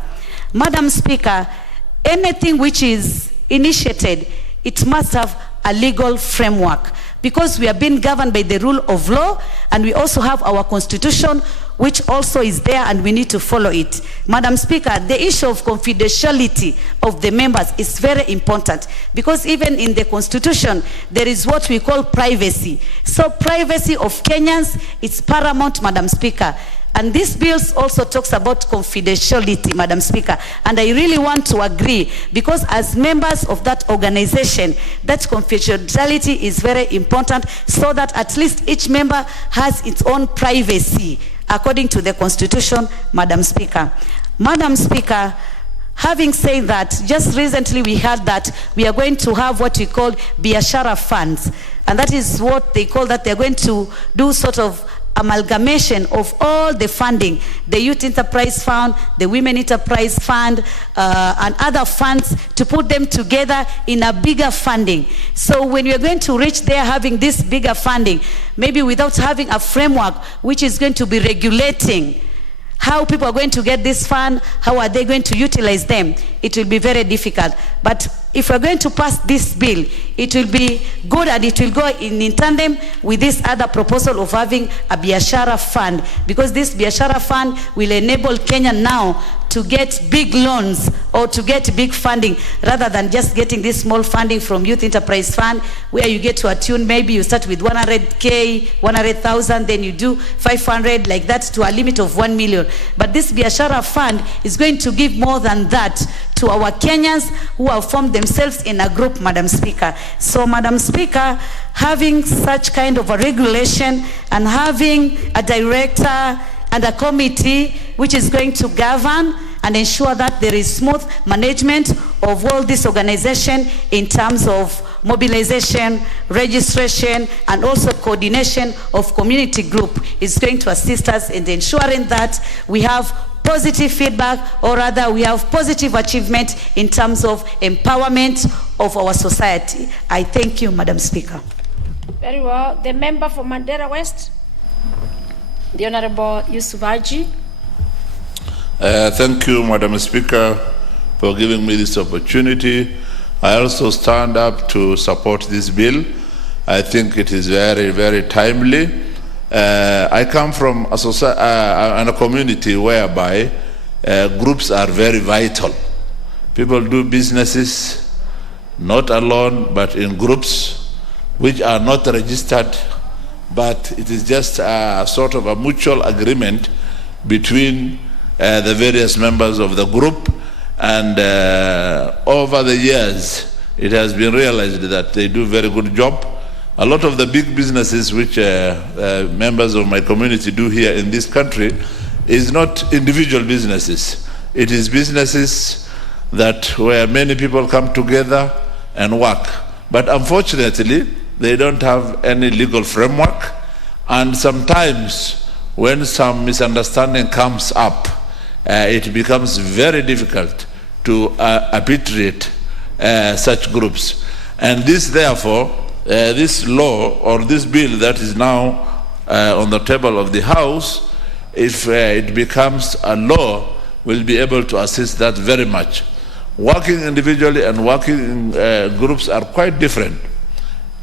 Madam Speaker, anything which is initiated, it must have a legal framework, because we are being governed by the rule of law, and we also have our constitution, which also is there, and we need to follow it. Madam Speaker, the issue of confidentiality of the members is very important, because even in the constitution, there is what we call privacy. So privacy of Kenyans is paramount, Madam Speaker. And this bill also talks about confidentiality, Madam Speaker. And I really want to agree, because as members of that organization, that confidentiality is very important, so that at least each member has its own privacy according to the Constitution, Madam Speaker. Madam Speaker, having said that, just recently we heard that we are going to have what we call biashara funds. And that is what they call that they're going to do sort of amalgamation of all the funding, the Youth Enterprise Fund, the Women Enterprise Fund, and other funds, to put them together in a bigger funding. So when we are going to reach there having this bigger funding, maybe without having a framework which is going to be regulating how people are going to get this fund, how are they going to utilize them, it will be very difficult. But if we're going to pass this bill, it will be good, and it will go in tandem with this other proposal of having a Biashara fund, because this Biashara fund will enable Kenya now to get big loans or to get big funding, rather than just getting this small funding from Youth Enterprise Fund, where you get to attune, maybe you start with 100K, 100,000, then you do 500, like that, to a limit of 1 million. But this Biashara fund is going to give more than that to our Kenyans who have formed themselves in a group, Madam Speaker. So, Madam Speaker, having such kind of a regulation and having a director and a committee which is going to govern and ensure that there is smooth management of all this organization in terms of mobilization, registration, and also coordination of community group is going to assist us in ensuring that we have positive feedback, or rather we have positive achievement in terms of empowerment of our society. I thank you, Madam Speaker. Very well. The member for Mandera West, the Honorable Yusuf Haji. Thank you, Madam Speaker, for giving me this opportunity. I also stand up to support this bill. I think it is very, very timely. I come from a community whereby groups are very vital. People do businesses not alone, but in groups which are not registered, but it is just a sort of a mutual agreement between the various members of the group, and over the years it has been realized that they do a very good job. A lot of the big businesses which members of my community do here in this country is not individual businesses. It is businesses that where many people come together and work. But unfortunately, they don't have any legal framework, and sometimes when some misunderstanding comes up, it becomes very difficult to arbitrate such groups. And this, therefore, this law or this bill that is now on the table of the House, if it becomes a law, will be able to assist that very much. Working individually and working in groups are quite different.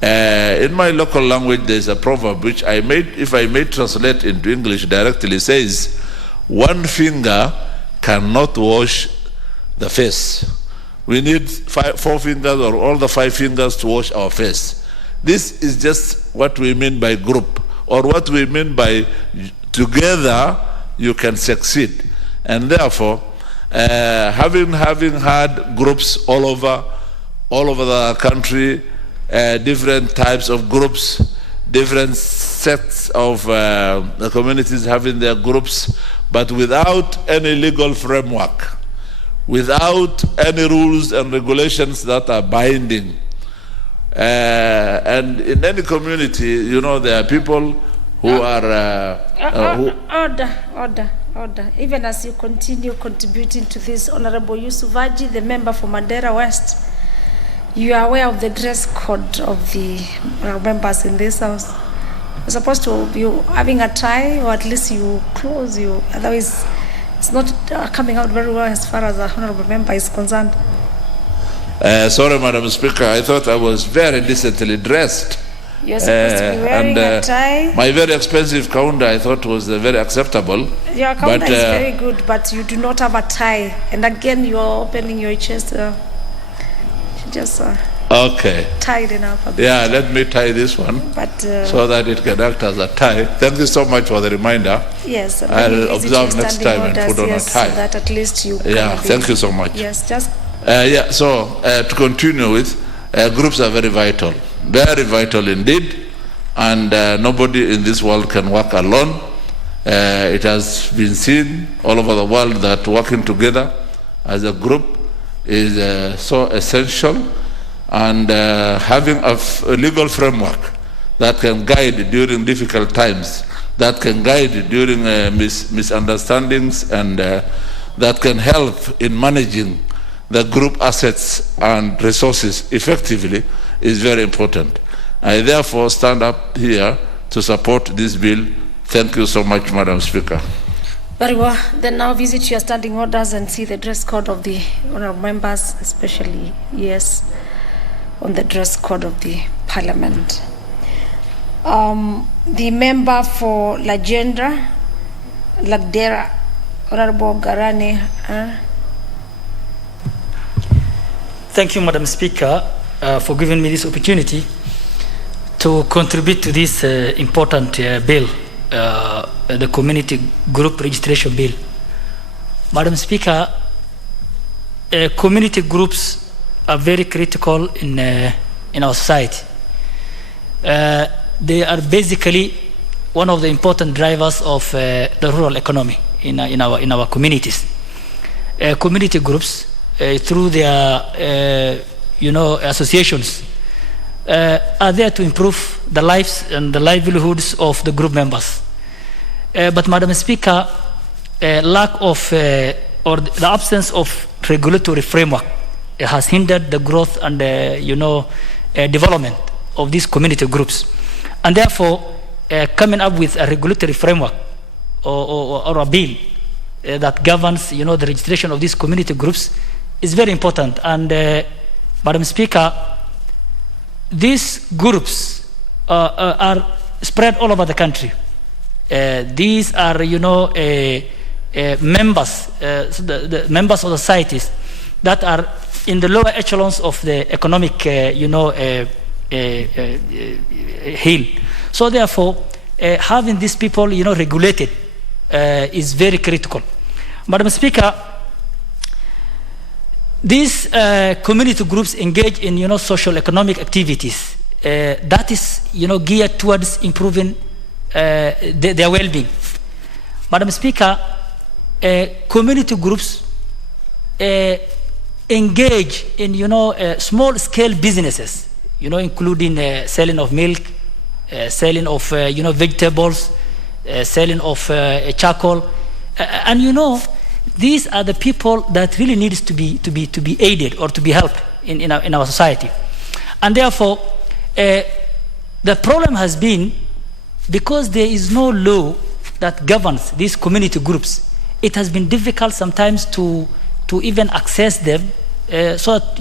In my local language, there is a proverb which if I may translate into English directly, says, one finger cannot wash the face. We need 4 fingers or all the 5 fingers to wash our face. This is just what we mean by group, or what we mean by together you can succeed. And therefore, having had groups all over the country, different types of groups, different sets of the communities having their groups, but without any legal framework, without any rules and regulations that are binding. And in any community, you know, there are people who are... Order. Even as you continue contributing to this, Honorable Yusuf Haji, the member for Mandera West, you are aware of the dress code of the members in this house. You're supposed to be having a tie, or at least you close you. Otherwise, it's not coming out very well as far as the honorable member is concerned. Sorry, Madam Speaker, I thought I was very decently dressed. You're supposed to be wearing a tie. My very expensive counter, I thought, was very acceptable. Your counter is very good, but you do not have a tie. And again, you are opening your chest. Just okay. Tied enough. A bit. Yeah, let me tie this one, but so that it can act as a tie. Thank you so much for the reminder. Yes, I'll observe next time and put on a tie. So that at least you. Yeah, thank you so much. Yes, just. So to continue with, groups are very vital indeed, and nobody in this world can work alone. It has been seen all over the world that working together as a group is so essential, and having a legal framework that can guide during difficult times that can guide during misunderstandings and that can help in managing the group assets and resources effectively is very important. I therefore stand up here to support this bill. Thank you so much, Madam Speaker. Very well. Then now visit your standing orders and see the dress code of the honorable members, especially, yes, on the dress code of the Parliament. The member for Lagdera, Honorable Garane. Thank you, Madam Speaker, for giving me this opportunity to contribute to this important bill, the Community Group Registration Bill. Madam Speaker, community groups are very critical in our society. They are basically one of the important drivers of the rural economy in our communities. Community groups, through their associations, are there to improve the lives and the livelihoods of the group members. But Madam Speaker, lack of or the absence of regulatory framework has hindered the growth and development of these community groups. And therefore, coming up with a regulatory framework or a bill that governs the registration of these community groups is very important. And Madam Speaker, these groups are spread all over the country. These are members, the members of societies that are in the lower echelons of the economic hill. So therefore, having these people regulated is very critical. Madam Speaker, these community groups engage in social economic activities that is geared towards improving their well-being. Madam Speaker, community groups engage in small-scale businesses, including selling of milk, selling of vegetables, selling of charcoal, and these are the people that really needs to be aided or to be helped in our society. And therefore, the problem has been because there is no law that governs these community groups. It has been difficult sometimes to even access them, so that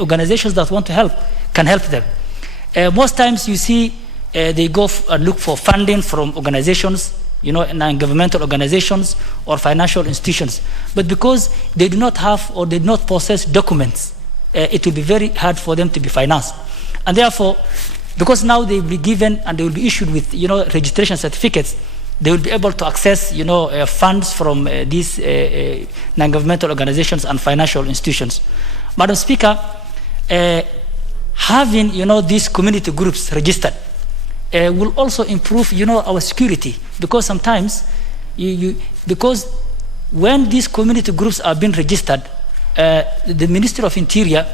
organizations that want to help can help them. Most times you see they go and look for funding from organizations, non-governmental organizations or financial institutions. But because they do not have or they do not possess documents, it will be very hard for them to be financed. And therefore, because now they will be given and they will be issued with registration certificates, they will be able to access funds from these non-governmental organizations and financial institutions. Madam Speaker, having these community groups registered will also improve our security, because sometimes because when these community groups are being registered, the Ministry of Interior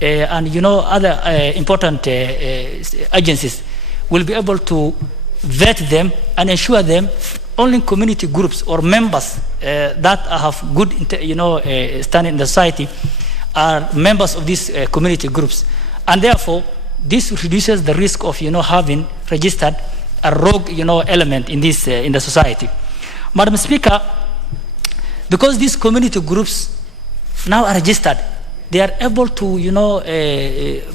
and other important agencies will be able to vet them and ensure them only community groups or members that have good standing in the society are members of these community groups. And therefore, this reduces the risk of having registered a rogue element in this in the society. Madam Speaker, because these community groups now are registered, they are able to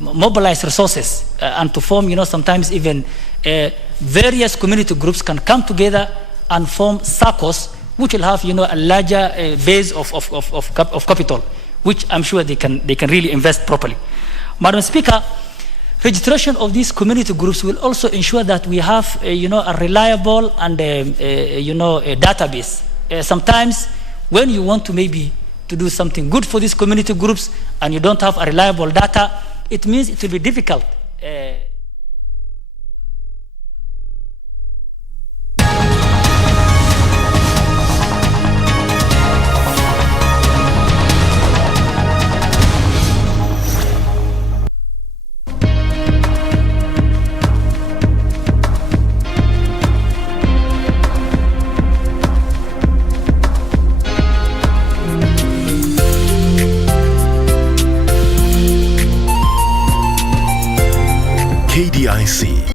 mobilize resources and to form sometimes even various community groups can come together and form SACCOs, which will have a larger base of capital, which I'm sure they can really invest properly. Madam Speaker, registration of these community groups will also ensure that we have a reliable and a database. Sometimes when you want to maybe to do something good for these community groups and you don't have a reliable data, it means it will be difficult. KDIC.